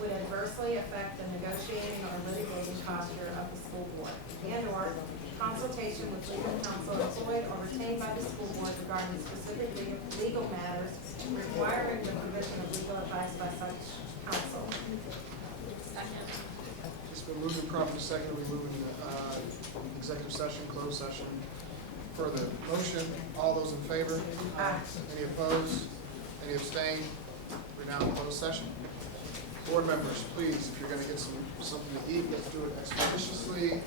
would adversely affect the negotiating or litigating posture of the school board, and/or consultation with legal counsel employed or retained by the school board regarding specific legal matters requiring the provision of legal advice by such counsel. It's been moved and properly seconded. We move into executive session, closed session. Further motion, all those in favor? Aye. Any opposed? Any abstained? We're now in closed session. Board members, please, if you're gonna get something to eat, let's do it expeditiously.